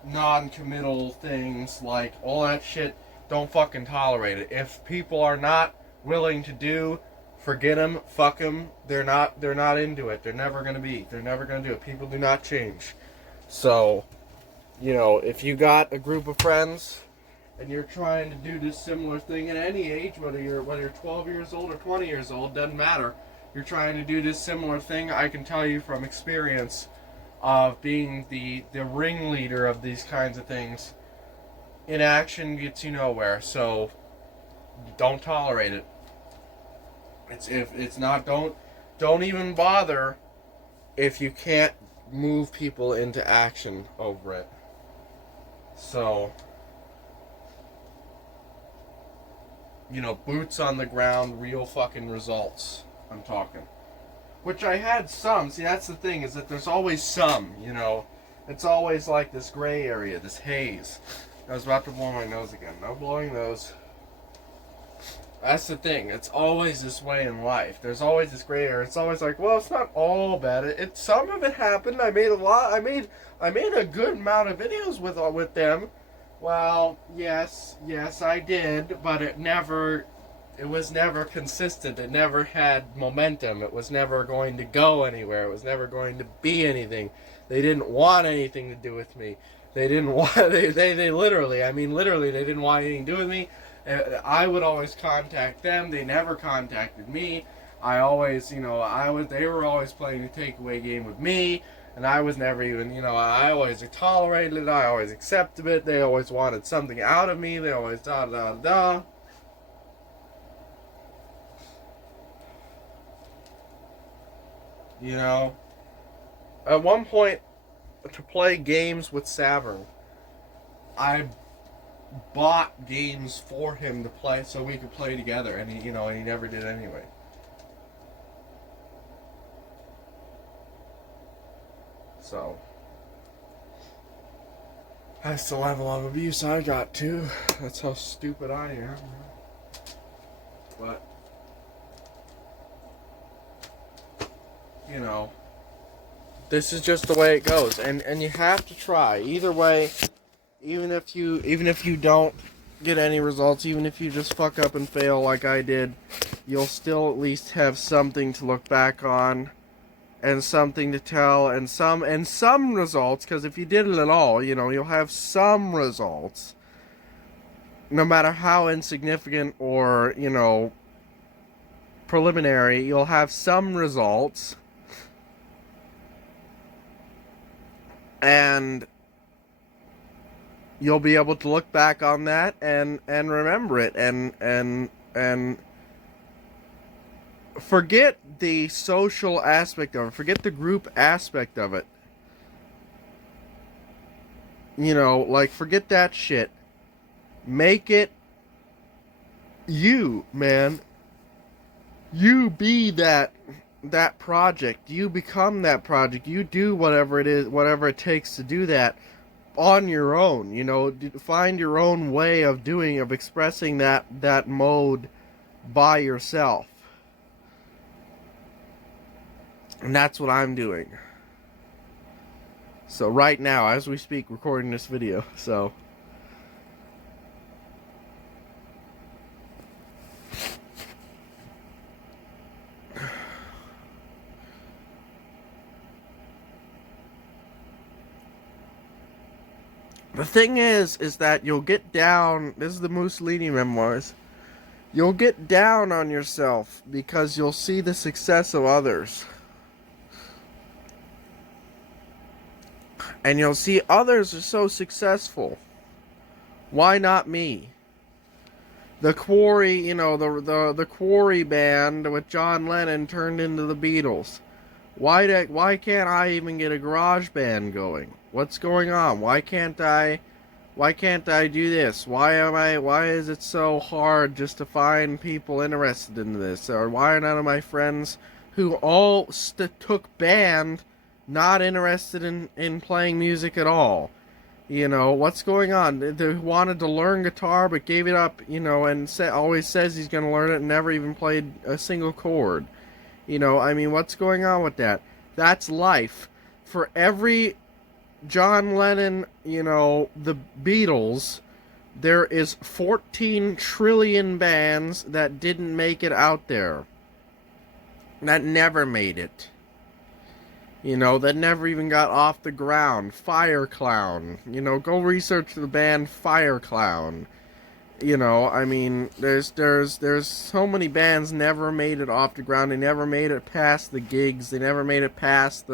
non-committal things, like all that shit, don't fucking tolerate it. If people are not willing to do, forget them, fuck them, they're not into it, they're never gonna do it. People do not change. So, you know, if you got a group of friends and you're trying to do this similar thing at any age, whether you're 12 years old or 20 years old, doesn't matter, you're trying to do this similar thing, I can tell you from experience of being the ringleader of these kinds of things, inaction gets you nowhere. So don't tolerate it. Don't even bother if you can't move people into action over it. So, you know, boots on the ground, real fucking results, I'm talking. Which I had some. See, that's the thing, is that there's always some, you know. It's always like this gray area, this haze. I was about to blow my nose again. No blowing nose. That's the thing. It's always this way in life. There's always this gray area. It's always like, well, it's not all bad. Some of it happened. I made a lot. I made a good amount of videos with them. Well, yes, I did, but it was never consistent. It never had momentum. It was never going to go anywhere. It was never going to be anything. They didn't want anything to do with me. They didn't want, they literally, they didn't want anything to do with me. I would always contact them. They never contacted me. I always, they were always playing the takeaway game with me. And I was never even, I always tolerated it. I always accepted it. They always wanted something out of me. They always da. You know, at one point, to play games with Savern, I bought games for him to play so we could play together, and he never did anyway. So, that's the level of abuse I got too. That's how stupid I am. But, this is just the way it goes, and you have to try either way. Even if you don't get any results, even if you just fuck up and fail like I did, you'll still at least have something to look back on, and something to tell, and some results. Because if you did it at all, you'll have some results, no matter how insignificant or preliminary. You'll have some results. And you'll be able to look back on that and remember it and forget the social aspect of it, forget the group aspect of it. You know, like, forget that shit. Make it you, man. You be that project. You become that project. You do whatever it is, whatever it takes to do that on your own. You know, find your own way of doing, of expressing that mode by yourself. And that's what I'm doing. So right now, as we speak, recording this video. So the thing is that you'll get down. This is the Mussolini memoirs. You'll get down on yourself because you'll see the success of others. And you'll see others are so successful. Why not me? The Quarry, you know, the Quarry band with John Lennon turned into the Beatles. Why can't I even get a garage band going? What's going on? Why can't I do this? Why is it so hard just to find people interested in this? Or why are none of my friends who all took band not interested in playing music at all? You know, what's going on? They wanted to learn guitar but gave it up, you know, and always says he's going to learn it and never even played a single chord. You know, I mean, what's going on with that? That's life. For every John Lennon, you know, the Beatles, there is 14 trillion bands that didn't make it out there. That never made it. You know, that never even got off the ground. Fire Clown. You know, go research the band Fire Clown. You know, I mean, there's so many bands never made it off the ground. They never made it past the gigs. They never made it past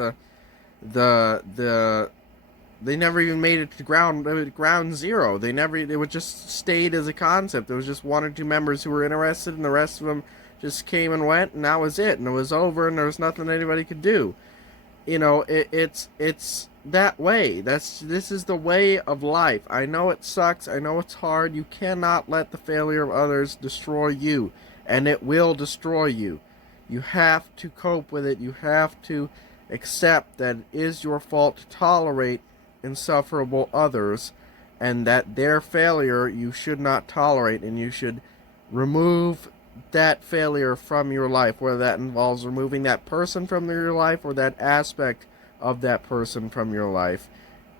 they never even made it to ground zero. It was just stayed as a concept. It was just one or two members who were interested, and the rest of them just came and went, and that was it. And it was over, and there was nothing anybody could do. You know, it's that way. This is the way of life. I know it sucks. I know it's hard. You cannot let the failure of others destroy you, and it will destroy you. You have to cope with it. You have to accept that it is your fault to tolerate insufferable others, and that their failure you should not tolerate, and you should remove that failure from your life, whether that involves removing that person from your life or that aspect of that person from your life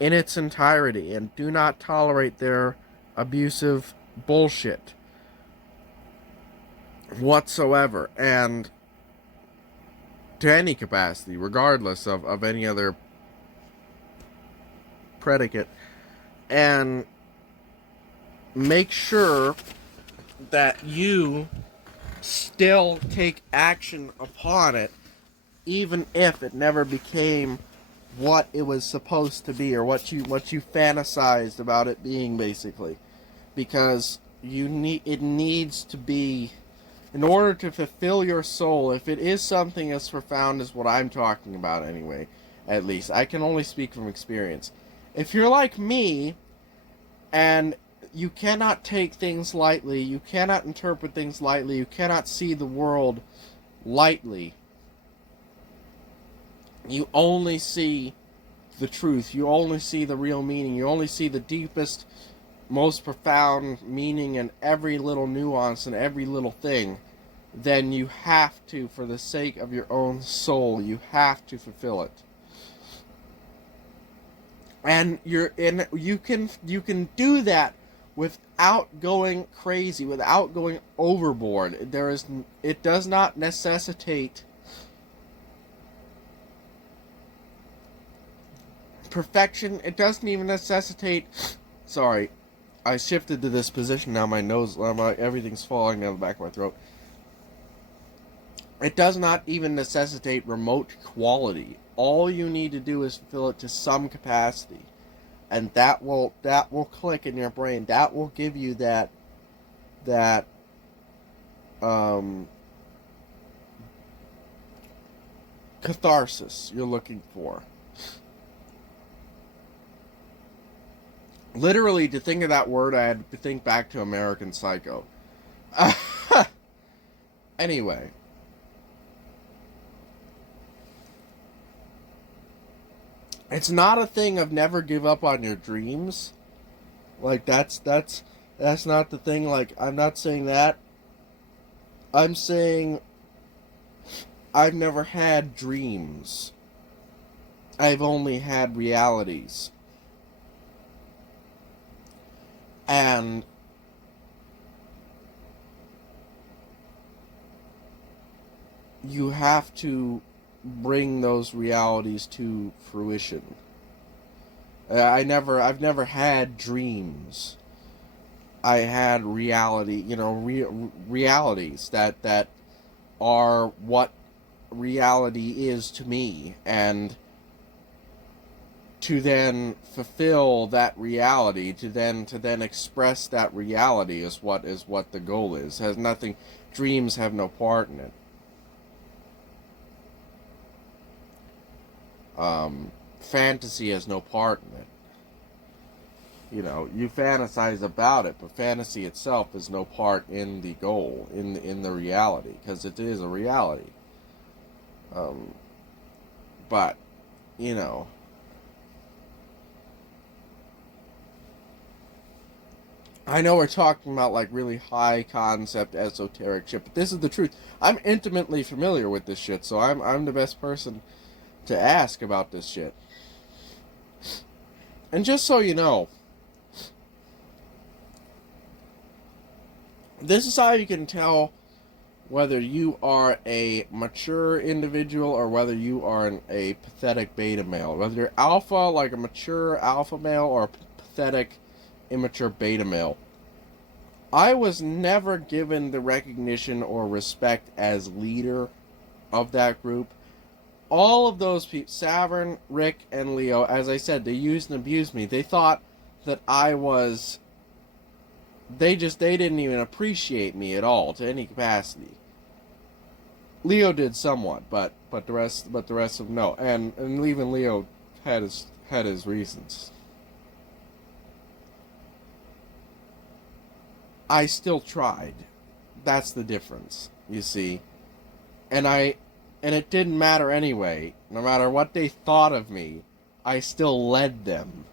in its entirety, and do not tolerate their abusive bullshit whatsoever, and to any capacity, regardless of any other predicate. And make sure that you still take action upon it, even if it never became what it was supposed to be, or what you fantasized about it being, basically. Because it needs to be, in order to fulfill your soul, if it is something as profound as what I'm talking about anyway, at least, I can only speak from experience. If you're like me, and you cannot take things lightly, you cannot interpret things lightly, you cannot see the world lightly, you only see the truth, you only see the real meaning, you only see the deepest, most profound meaning in every little nuance and every little thing, then you have to, for the sake of your own soul, you have to fulfill it. And you can do that without going crazy, without going overboard. It does not necessitate perfection. It doesn't even necessitate. Sorry, I shifted to this position now. My nose, everything's falling down the back of my throat. It does not even necessitate remote quality All you need to do is fulfill it to some capacity, and that will click in your brain. That will give you that catharsis you're looking for. Literally, to think of that word, I had to think back to American Psycho. Anyway. It's not a thing of never give up on your dreams. Like, that's not the thing. Like, I'm not saying that. I'm saying I've never had dreams. I've only had realities. And you have to bring those realities to fruition. I've never had dreams. I had reality, realities that are what reality is to me, and to then fulfill that reality, to then express that reality is what the goal is. Has nothing. Dreams have no part in it. Fantasy has no part in it. You fantasize about it, but fantasy itself is no part in the goal, in the reality, because it is a reality. But, I know we're talking about like really high concept esoteric shit, but this is the truth. I'm intimately familiar with this shit, so I'm the best person to ask about this shit. And just so you know, this is how you can tell whether you are a mature individual or whether you are a pathetic beta male. Whether you're alpha, like a mature alpha male, or a pathetic immature beta male. I was never given the recognition or respect as leader of that group. All of those people, Savern, Rick, and Leo, as I said, they used and abused me. They thought that I was... They didn't even appreciate me at all, to any capacity. Leo did somewhat, but the rest of them, no. And even Leo had his reasons. I still tried. That's the difference, you see. And it didn't matter anyway. No matter what they thought of me, I still led them.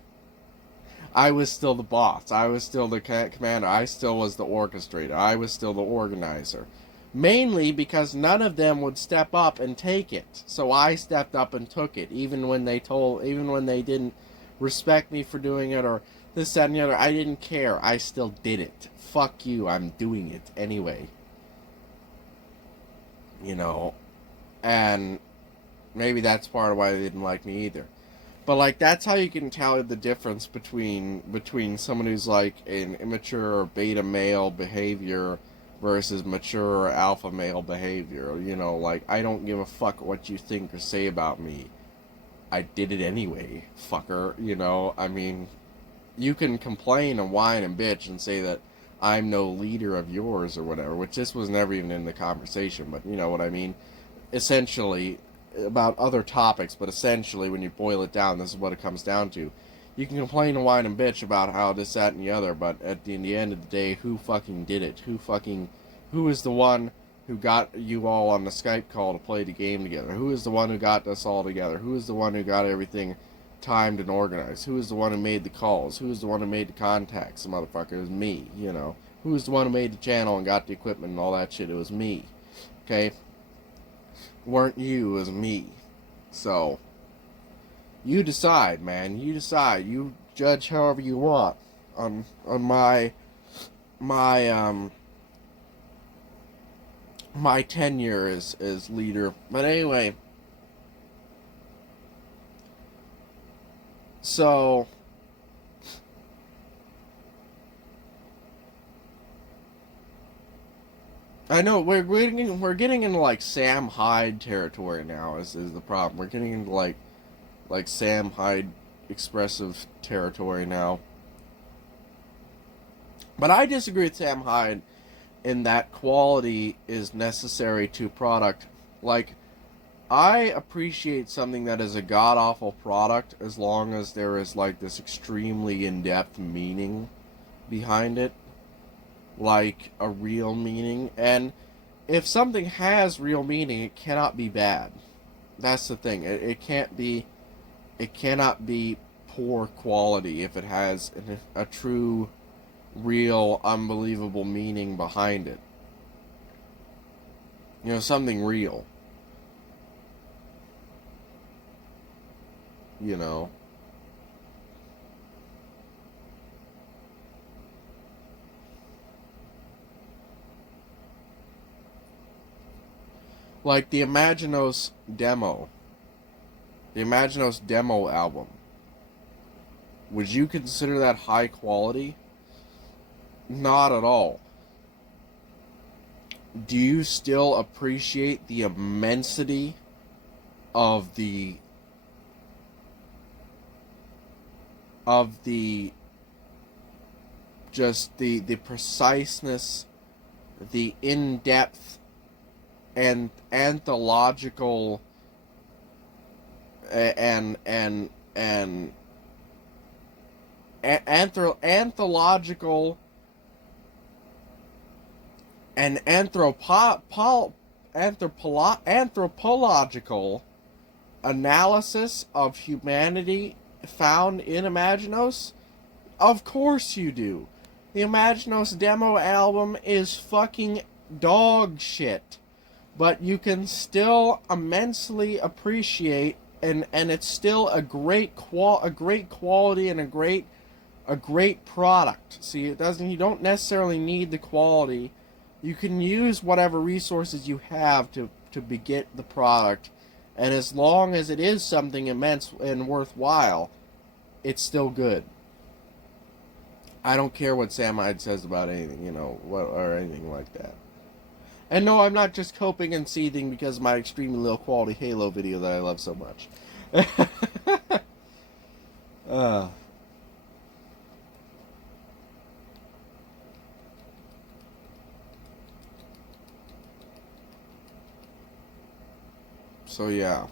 I was still the boss. I was still the commander. I still was the orchestrator. I was still the organizer. Mainly because none of them would step up and take it. So I stepped up and took it, even when they didn't respect me for doing it, or this, that, and the other. I didn't care. I still did it. Fuck you. I'm doing it anyway. And maybe that's part of why they didn't like me either. But like, that's how you can tell the difference between someone who's like an immature or beta male behavior versus mature or alpha male behavior. Like, I don't give a fuck what you think or say about me. I did it anyway, fucker. I mean, you can complain and whine and bitch and say that I'm no leader of yours or whatever, which this was never even in the conversation, but you know what I mean? Essentially, about other topics, but essentially, when you boil it down, this is what it comes down to. You can complain and whine and bitch about how this, that, and the other, but at the end of the day, who fucking did it? Who is the one who got you all on the Skype call to play the game together? Who is the one who got us all together? Who is the one who got everything timed and organized? Who is the one who made the calls? Who is the one who made the contacts? The motherfucker, it was me, Who is the one who made the channel and got the equipment and all that shit? It was me, okay? Weren't you, it was me. So, you decide, man. You decide. You judge however you want on my tenure as leader. But anyway, so I know we're getting into like Sam Hyde territory now. Is the problem? We're getting into like Sam Hyde expressive territory now. But I disagree with Sam Hyde in that quality is necessary to product. Like, I appreciate something that is a god awful product as long as there is like this extremely in depth meaning behind it, like a real meaning. And if something has real meaning, it cannot be bad. That's the thing. It can't be. It cannot be poor quality if it has a true, real, unbelievable meaning behind it. You know, something real. You know. Like the Imaginos demo. The Imaginos demo album. Would you consider that high quality? Not at all. Do you still appreciate the immensity of the just the preciseness, the in-depth and anthological anthological and anthropological analysis of humanity found in Imaginos? Of course you do. The Imaginos demo album is fucking dog shit. But you can still immensely appreciate, and it's still a great quality and a great product. See, you don't necessarily need the quality. You can use whatever resources you have to beget the product, and as long as it is something immense and worthwhile, it's still good. I don't care what Sam Hyde says about anything, you know, or anything like that. And no, I'm not just coping and seething because of my extremely low quality Halo video that I love so much. So yeah.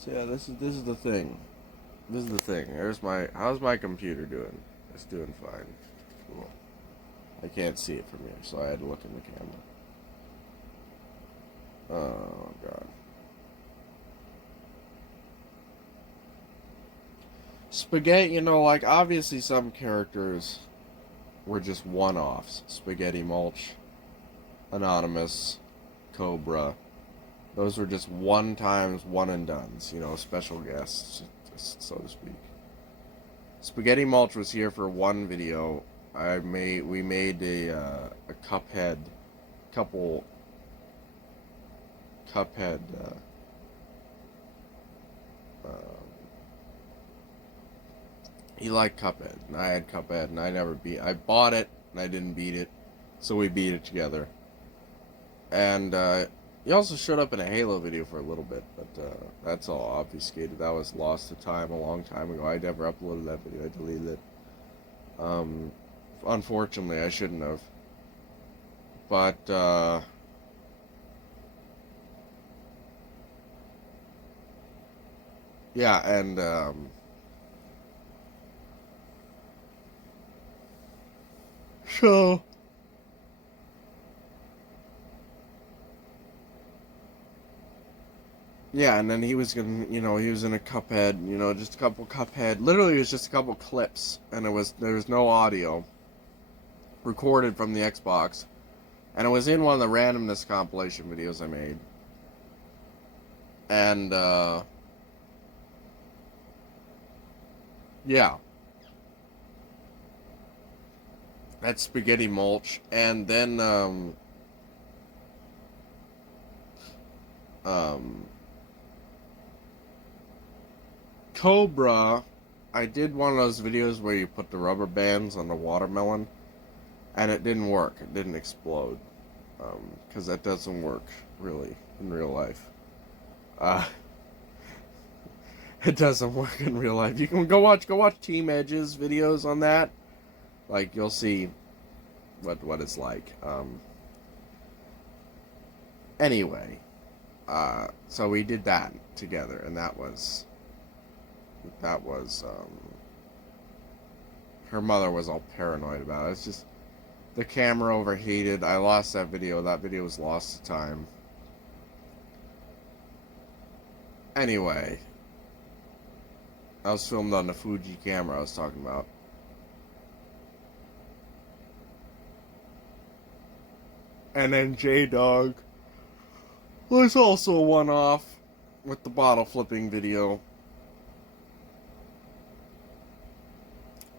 So yeah, this is the thing. This is the thing. How's my computer doing? It's doing fine. Cool. I can't see it from here, so I had to look in the camera. Oh god. Spaghetti, you know, like obviously some characters were just one-offs. Spaghetti Mulch, Anonymous, Cobra. Those were just one and dones, you know, special guests, so to speak. Spaghetti Mulch was here for one video. We made a Cuphead, he liked Cuphead, and I had Cuphead, and I bought it, and I didn't beat it, so we beat it together. And, he also showed up in a Halo video for a little bit, but that's all obfuscated. That was lost to time a long time ago. I never uploaded that video. I deleted it. Unfortunately, I shouldn't have. But, yeah, and, so... Yeah, and then he was gonna, you know, he was in a Cuphead, you know, just a couple Cuphead. Literally, it was just a couple clips, and there was no audio recorded from the Xbox, and it was in one of the randomness compilation videos I made. And Yeah. That's spaghetti mulch. And then, Cobra, I did one of those videos where you put the rubber bands on the watermelon, and it didn't work. It didn't explode. Because that doesn't work, really, in real life. It doesn't work in real life. You can go watch Team Edge's videos on that. Like, you'll see what it's like. Anyway, so we did that together, and that was her mother was all paranoid about it. It's just the camera overheated. I lost that video. That video was lost to time. Anyway, I was filmed on the Fuji camera I was talking about. And then J-Dog was also a one-off with the bottle flipping video.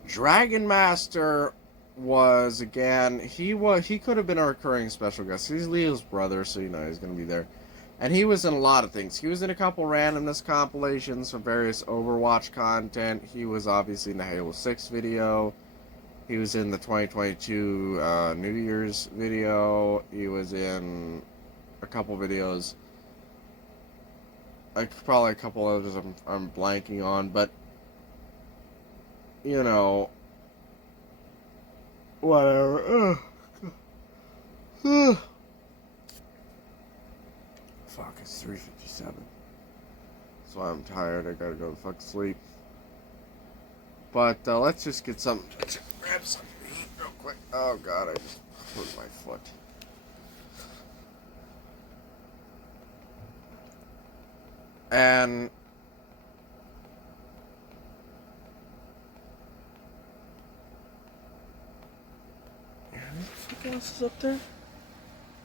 Dragon Master was, again, he could have been a recurring special guest. He's Leo's brother, so you know he's going to be there. And he was in a lot of things. He was in a couple randomness compilations for various Overwatch content. He was obviously in the Halo 6 video. He was in the 2022 New Year's video. He was in a couple videos. Probably a couple others I'm blanking on. But, you know, whatever. Fuck, it's 3:57. That's why I'm tired. I gotta go to fuck sleep. But let's just get some. Let's grab something to eat real quick. Oh god, I just hurt my foot. And what else is up there?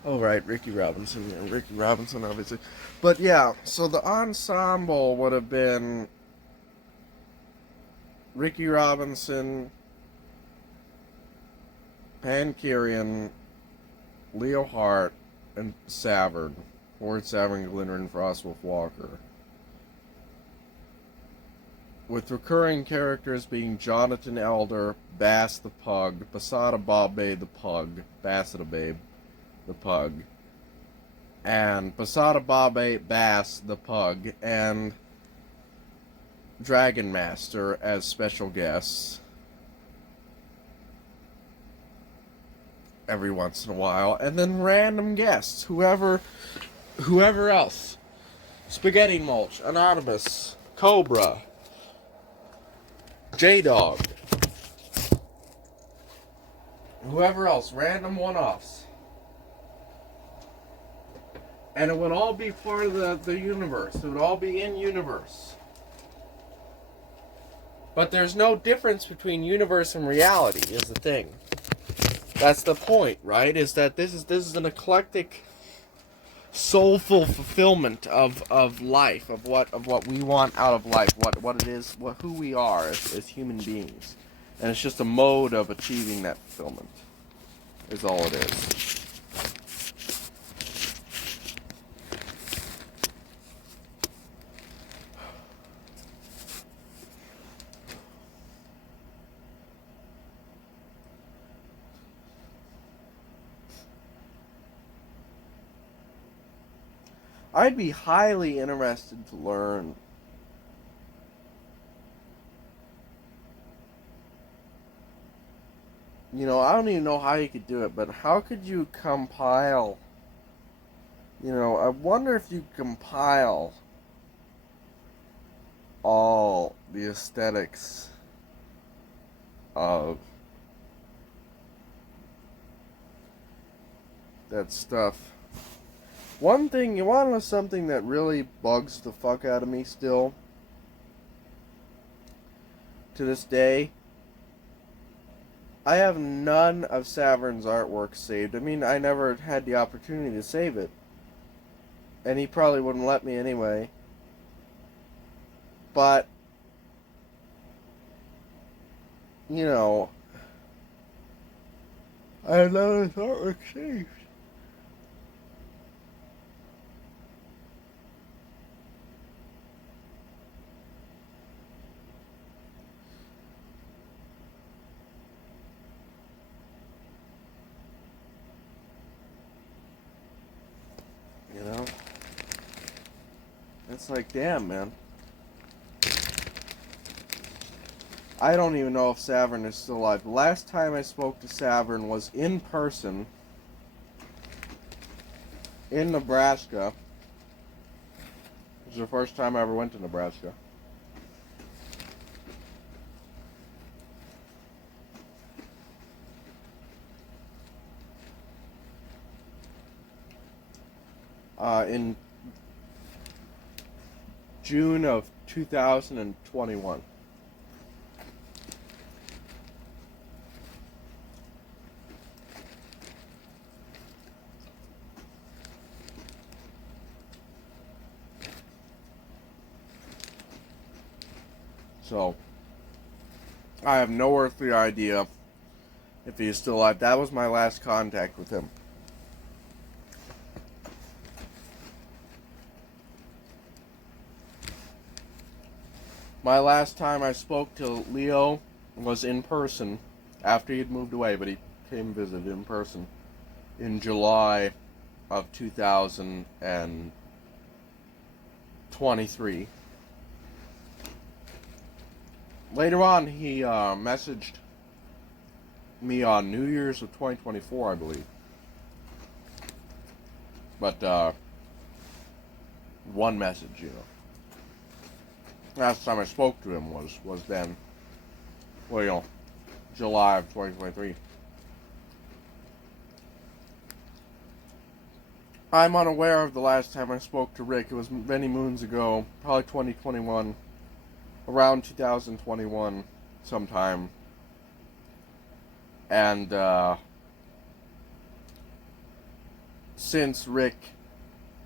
Oh, right, Ricky Robinson. And Ricky Robinson, obviously. But yeah, so the ensemble would have been Ricky Robinson, Pankirian, Leo Hart, and Savard. Horde, Savard, Glinner, and Frostwolf Walker. With recurring characters being Jonathan Elder, Bass the Pug, Basada Bobe the Pug, Bassada Babe the Pug, and Basada Bobe, Bass the Pug, and Dragon Master as special guests every once in a while, and then random guests, whoever else. Spaghetti Mulch, Anonymous, Cobra, J-Dog, whoever else, random one-offs. And it would all be part of the universe. It would all be in universe. But there's no difference between universe and reality, is the thing. That's the point, right? Is that this is an eclectic, soulful fulfillment of life, of what we want out of life, what it is, who we are as human beings. And it's just a mode of achieving that fulfillment, is all it is. I'd be highly interested to learn I don't even know how you could do it, but how could you compile, I wonder if you compile all the aesthetics of that stuff. One thing, you want to know something that really bugs the fuck out of me still? To this day, I have none of Savern's artwork saved. I mean, I never had the opportunity to save it. And he probably wouldn't let me anyway. But you know, I never thought exchange. You know? It's like, damn, man. I don't even know if Savern is still alive. The last time I spoke to Savern was in person in Nebraska. It was the first time I ever went to Nebraska. In June of 2021. So, I have no earthly idea if he is still alive. That was my last contact with him. My last time I spoke to Leo was in person after he had moved away, but he came and visited in person in July of 2023. Later on, he messaged me on New Year's of 2024, I believe. But one message, you know. Last time I spoke to him was then, well, you know, July of 2023. I'm unaware of the last time I spoke to Rick. It was many moons ago, probably 2021, around 2021 sometime. And since Rick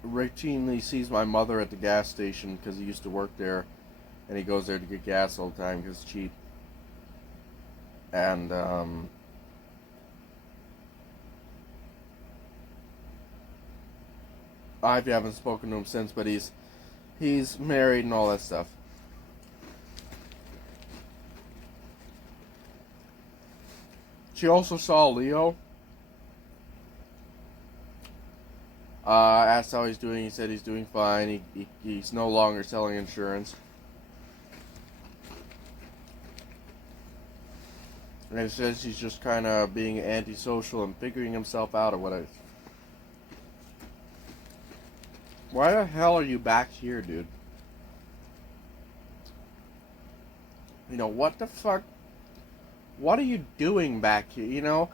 routinely sees my mother at the gas station because he used to work there, and he goes there to get gas all the time because it's cheap. And I haven't spoken to him since, but he's married and all that stuff. She also saw Leo. Asked how he's doing. He said he's doing fine. He's no longer selling insurance. And he says he's just kind of being antisocial and figuring himself out or whatever. Why the hell are you back here, dude? You know, what the fuck? What are you doing back here, you know?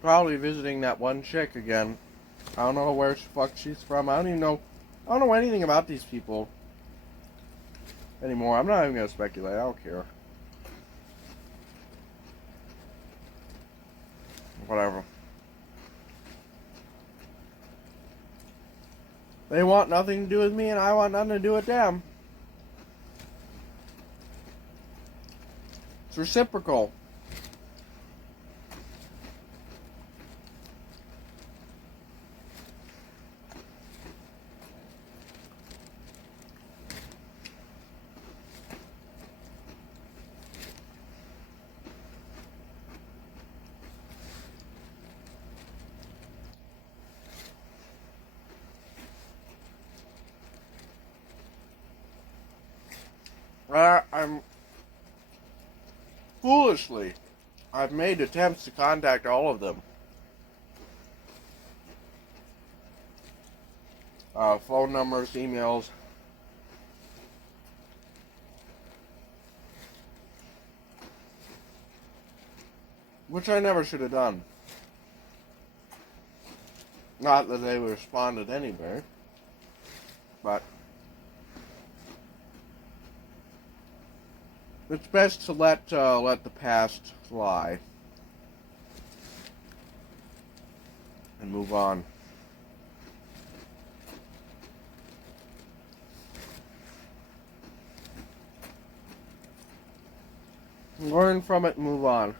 Probably visiting that one chick again. I don't know where the fuck she's from. I don't know anything about these people anymore. I'm not even gonna speculate. I don't care. Whatever. They want nothing to do with me, and I want nothing to do with them. It's reciprocal. I've made attempts to contact all of them. Phone numbers, emails. Which I never should have done. Not that they responded anyway. But it's best to let the past lie and move on. Learn from it and move on.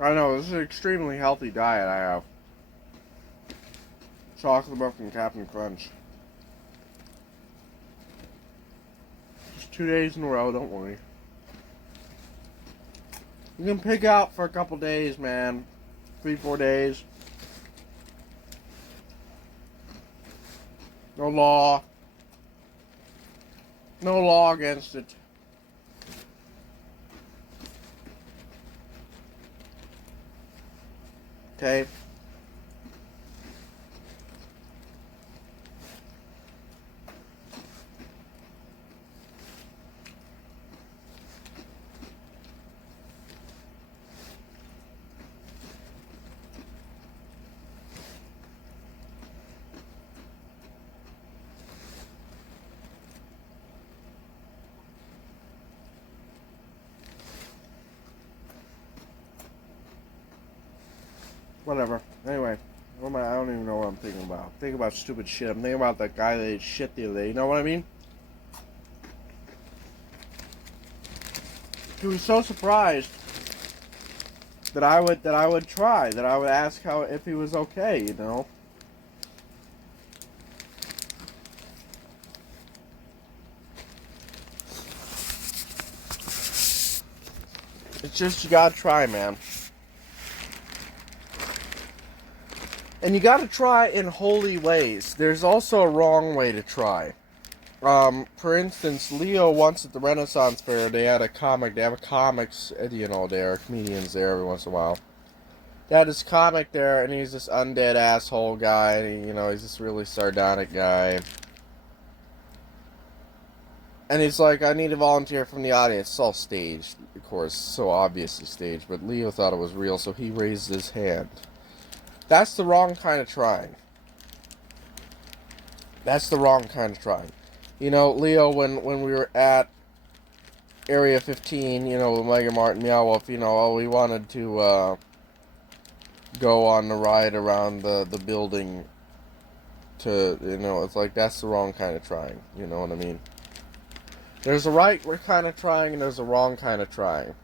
I know, this is an extremely healthy diet I have. Chocolate milk and Captain Crunch. Just 2 days in a row, don't worry. You can pick out for a couple days, man. 3-4 days. No law. No law against it. Okay. Whatever. Anyway, what am I don't even know what I'm thinking about. I'm thinking about stupid shit. I'm thinking about that guy that ate shit the other day. You know what I mean? He was so surprised that I would try, that I would ask if he was okay, you know. It's just you gotta try, man. And you gotta try in holy ways. There's also a wrong way to try. For instance, Leo once at the Renaissance Fair, they have comics, you know, there are comedians there every once in a while. They had this comic there, and he's this undead asshole guy, and you know, he's this really sardonic guy. And he's like, I need a volunteer from the audience. It's all staged, of course, so obviously staged, but Leo thought it was real, so he raised his hand. That's the wrong kind of trying. That's the wrong kind of trying. You know, Leo, when we were at Area 15, you know, with Mega Mart and Meow Wolf, you know, we wanted to go on the ride around the building to, you know, it's like, that's the wrong kind of trying. You know what I mean? There's a right kind of trying, and there's a wrong kind of trying.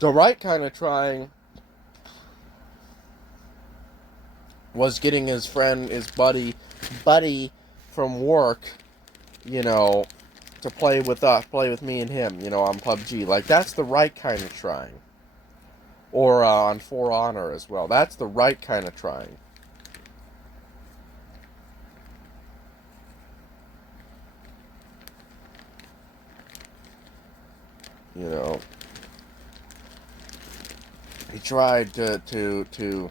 The right kind of trying was getting his friend, his buddy from work, you know, to play with me and him, you know, on PUBG. Like, that's the right kind of trying. Or on For Honor as well. That's the right kind of trying. You know, he tried to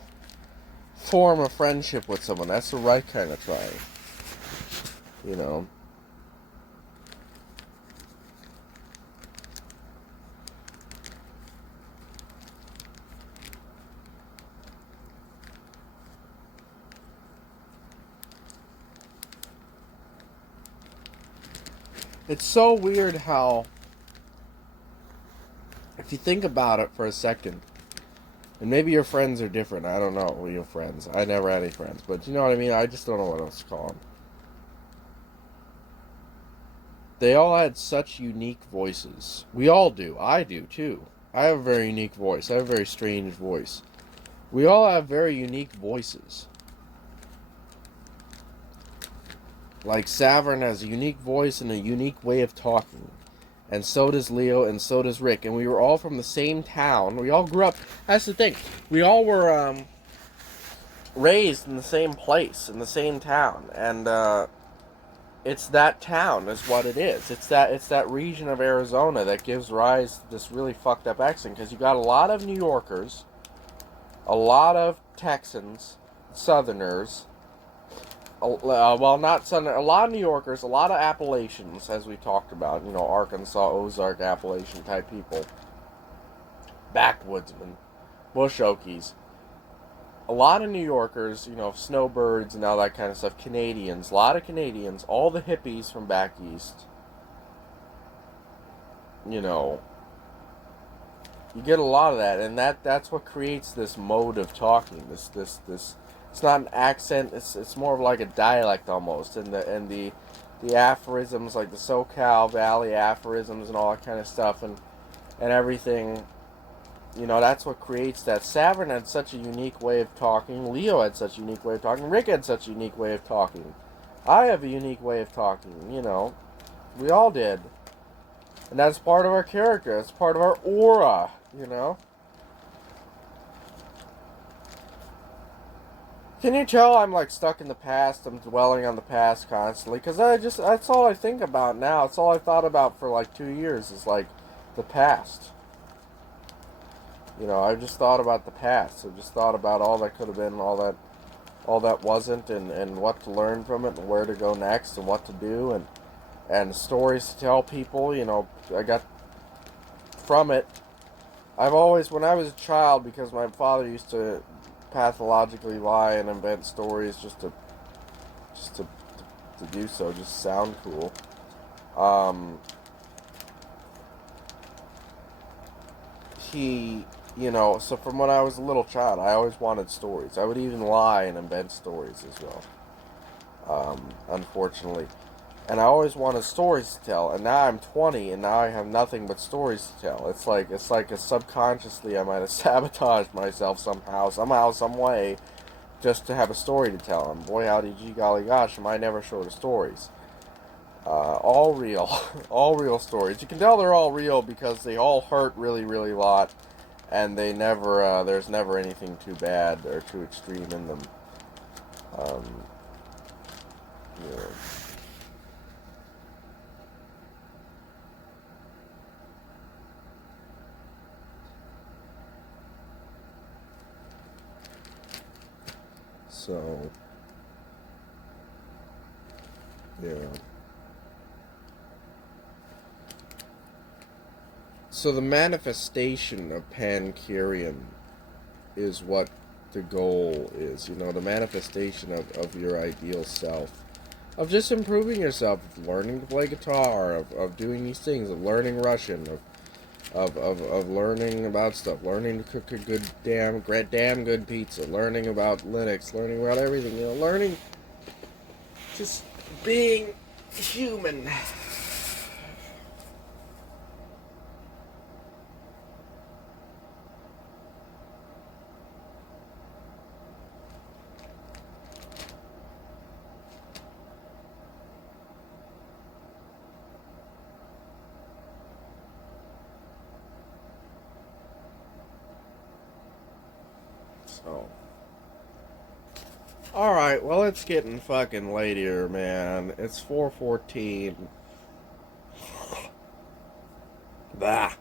form a friendship with someone. That's the right kind of trying. You know. It's so weird how, if you think about it for a second, and maybe your friends are different. I don't know your friends. I never had any friends, but you know what I mean? I just don't know what else to call them. They all had such unique voices. We all do. I do, too. I have a very unique voice. I have a very strange voice. We all have very unique voices. Like, Savern has a unique voice and a unique way of talking. And so does Leo, and so does Rick. And we were all from the same town. We all grew up. That's the thing. We all were raised in the same place, in the same town. And it's that town is what it is. It's that region of Arizona that gives rise to this really fucked up accent. Because you got a lot of New Yorkers, a lot of Texans, Southerners, well, not Southern, a lot of New Yorkers, a lot of Appalachians, as we talked about, you know, Arkansas, Ozark, Appalachian type people, backwoodsmen, bush Okies, a lot of New Yorkers, you know, snowbirds and all that kind of stuff, Canadians, a lot of Canadians, all the hippies from back east, you know, you get a lot of that, and that's what creates this mode of talking, this it's not an accent, it's more of like a dialect almost, and the aphorisms, like the SoCal Valley aphorisms and all that kind of stuff, and everything, you know, that's what creates that. Savern had such a unique way of talking, Leo had such a unique way of talking, Rick had such a unique way of talking, I have a unique way of talking, you know, we all did, and that's part of our character, it's part of our aura, you know. Can you tell I'm like stuck in the past? I'm dwelling on the past constantly because that's all I think about now. It's all I thought about for like 2 years is like the past. You know, I've just thought about the past. I've just thought about all that could have been, all that wasn't, and what to learn from it, and where to go next, and what to do, and stories to tell people. You know, I got from it. I've always, when I was a child, because my father used to pathologically lie and invent stories just to do so, just sound cool. He, you know, so from when I was a little child, I always wanted stories. I would even lie and invent stories as well. Unfortunately. And I always wanted stories to tell, and now I'm 20, and now I have nothing but stories to tell. It's like a subconsciously I might have sabotaged myself somehow, some way, just to have a story to tell. And boy, howdy, gee golly gosh, am I never short of stories. All real, all real stories. You can tell they're all real because they all hurt really, really a lot, and they never, there's never anything too bad or too extreme in them. Yeah. So, yeah. So the manifestation of Pankirian is what the goal is. You know, the manifestation of your ideal self. Of just improving yourself, of learning to play guitar, of doing these things, of learning Russian, of learning about stuff, learning to cook a damn good pizza, learning about Linux, learning about everything, you know, learning, just being human. So, alright, well, it's getting fucking late here, man. It's 4:14. Bah.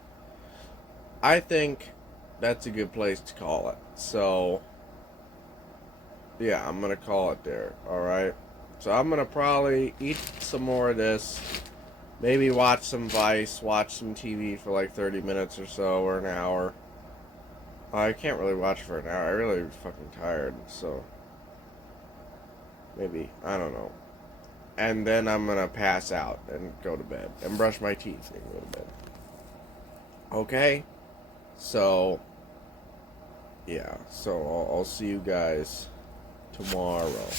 I think that's a good place to call it. So, yeah, I'm gonna call it there, alright? So I'm gonna probably eat some more of this, maybe watch some Vice, watch some TV for like 30 minutes or so, or an hour. I can't really watch for an hour, I really fucking tired, so maybe, I don't know. And then I'm gonna pass out and go to bed, and brush my teeth and go to bed. Okay? So, yeah, so I'll see you guys tomorrow.